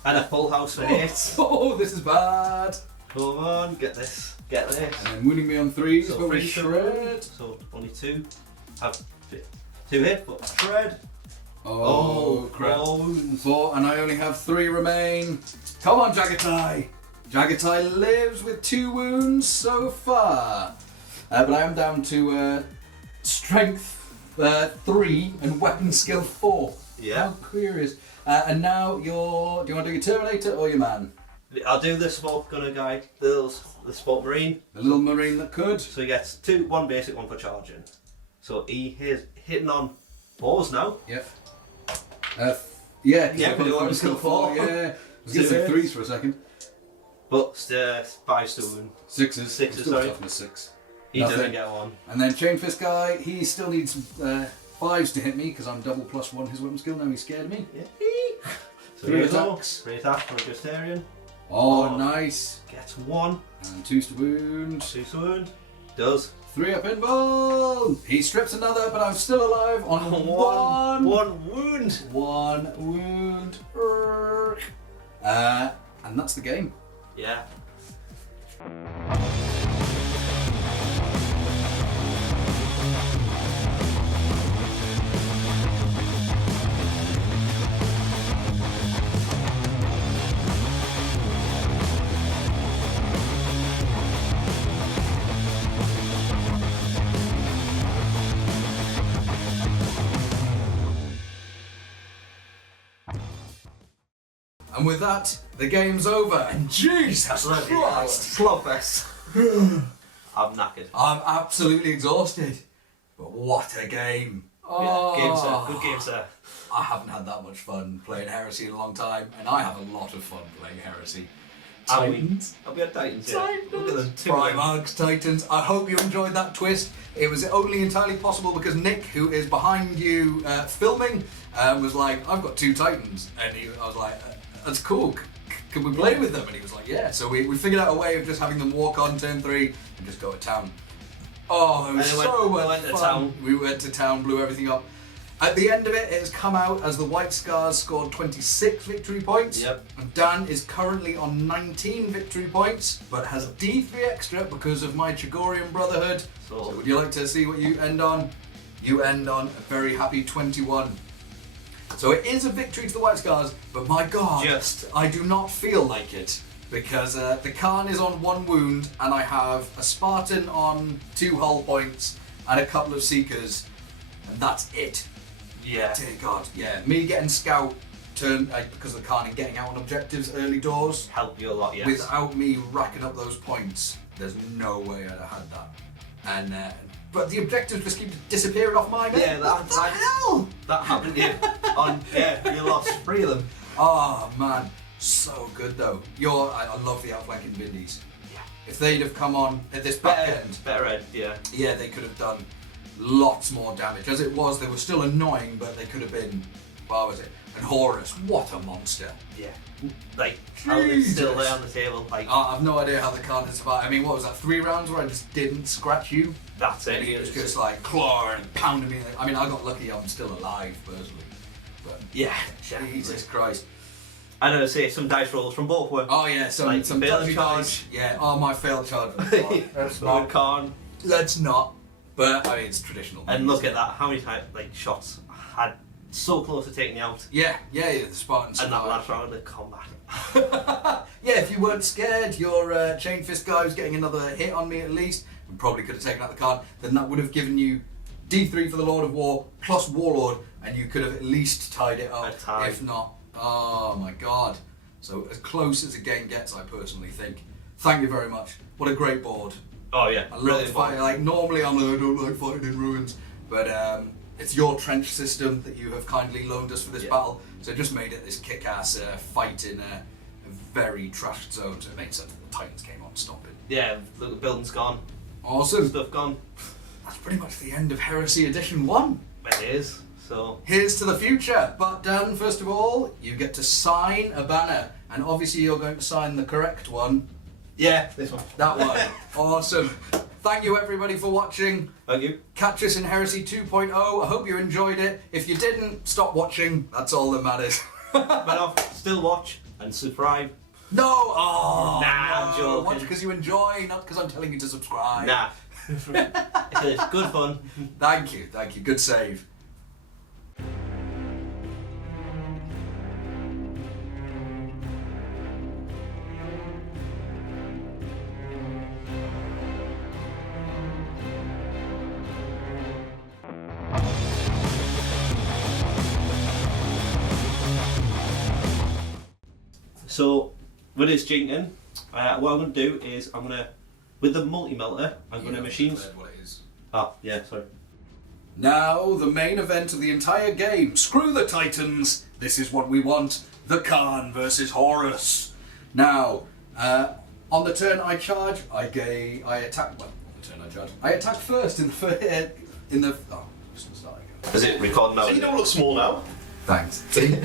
And a full house for hits. Oh, this is bad. Come on, get this, get this. And then wounding me on 3s, So but with 3 shred. So only 2. Have 2 hit, but shred. Oh, crap. Wounds. 4, and I only have 3 remain. Come on, Jaghati. Jaghati lives with 2 wounds so far. But I am down to strength 3 and weapon skill 4. Yeah. How curious. And now do you want to do your Terminator or your man? I'll do the support gunner guy, the support marine. The little marine that could. So he gets 2, 1 basic, 1 for charging. So he is hitting on 4s now. Yep. Yeah, Yeah, so we do weapon weapon skill 4. Yeah. I was going to say 3s for a second. But 5 to wound. 6s. 6s, Still sorry. toughness 6. He Nothing. doesn't get 1. And then Chain Fist guy, he still needs 5s to hit me because I'm double +1 his weapon skill. Now he's scared of me. Yeah. So 3 here we go. attacks. 3 attacks for a Justarian. Oh, nice. Gets 1. And 2s to wound. 2 to wound. Does. 3 up invul. He strips another, but I'm still alive on 1. 1 wound. 1 wound. And that's the game. Yeah. And with that, the game's over. And Jesus Christ! Slugfest. I'm knackered. I'm absolutely exhausted. But what a game. Yeah, game sir. Good game sir. I haven't had that much fun playing Heresy in a long time, and I have a lot of fun playing Heresy. Titans. I'll be at Titans. Yeah. Titans. Look at them. 2 Primarchs, Titans. I hope you enjoyed that twist. It was only entirely possible because Nick, who is behind you filming, was like, I've got 2 Titans. And I was like, that's cool. can we play with them? And he was like, yeah. So we figured out a way of just having them walk on turn 3 and just go to town. Oh, it was so much fun. We went to town, blew everything up. At the end of it, it has come out as the White Scars scored 26 victory points. Yep. And Dan is currently on 19 victory points, but has D3 extra because of my Chagorian Brotherhood. So would you like to see what you end on? You end on a very happy 21. So it is a victory to the White Scars, but my God, I do not feel like it. Because the Khan is on 1 wound, and I have a Spartan on 2 hull points, and a couple of Seekers, and that's it. Yeah. Dear God, yeah. Me getting Scout turned because of the Khan and getting out on objectives early doors help you a lot, yes. Without me racking up those points, there's no way I'd have had that. And but the objectives just keep disappearing off my name. Yeah, what the hell? That happened to you. You lost 3 of them. Oh man, so good though. I love the outflanking Bindies. Yeah. If they'd have come on at this back end, better end, yeah. Yeah, they could have done lots more damage. As it was, they were still annoying, but they could have been. What was it? And Horus, what a monster! Yeah, like how they're still there on the table. Like I've no idea how the Khan has survived. I mean, what was that? 3 rounds where I just didn't scratch you. That's it. And he was just like clawing and pounding me. I mean, I got lucky. I'm still alive personally. But yeah, Jesus Christ. I know. Say some dice rolls from both were. Oh yeah, some failed dodgy charge. dice. Yeah. Oh, my failed charge. That's not Khan. Let's not. But I mean, it's traditional. And look at that. How many shots had so close to taking you out. Yeah, the Spartans. And that last round of combat. Yeah, if you weren't scared, your chain fist guy was getting another hit on me at least, and probably could have taken out the card, then that would have given you D3 for the Lord of War plus Warlord, and you could have at least tied it up. If not, oh my God. So as close as a game gets, I personally think. Thank you very much. What a great board. Oh yeah, I love fighting. Like normally I don't like fighting in ruins, but it's your trench system that you have kindly loaned us for this battle, so it just made it this kick-ass fight in a very trashed zone, so it made sense that the Titans came on stomping. Yeah, the building's gone. Awesome. Stuff gone. That's pretty much the end of Heresy Edition 1. It is, so... Here's to the future, but Dan, first of all, you get to sign a banner, and obviously you're going to sign the correct one. Yeah, this one. That one. Awesome. Thank you everybody for watching. Thank you. Catch us in Heresy 2.0. I hope you enjoyed it. If you didn't, stop watching. That's all that matters. But still watch and subscribe. No! Oh, nah, I'm joking. Watch because you enjoy, not because I'm telling you to subscribe. Nah. It's good fun. Thank you. Good save. So, with this jinking, what I'm going to do is with the multi-melter, I'm going to machines... What it is. Oh, yeah, sorry. Now, the main event of the entire game. Screw the Titans. This is what we want. The Khan versus Horus. Now, on the turn I charge, I attack... Well, on the turn I charge. I attack first in the... Oh, just gonna start again. Is it recording now? So you don't look small now. Thanks. See?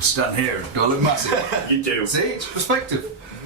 Stand here. Do I look massive? You do. See? It's perspective.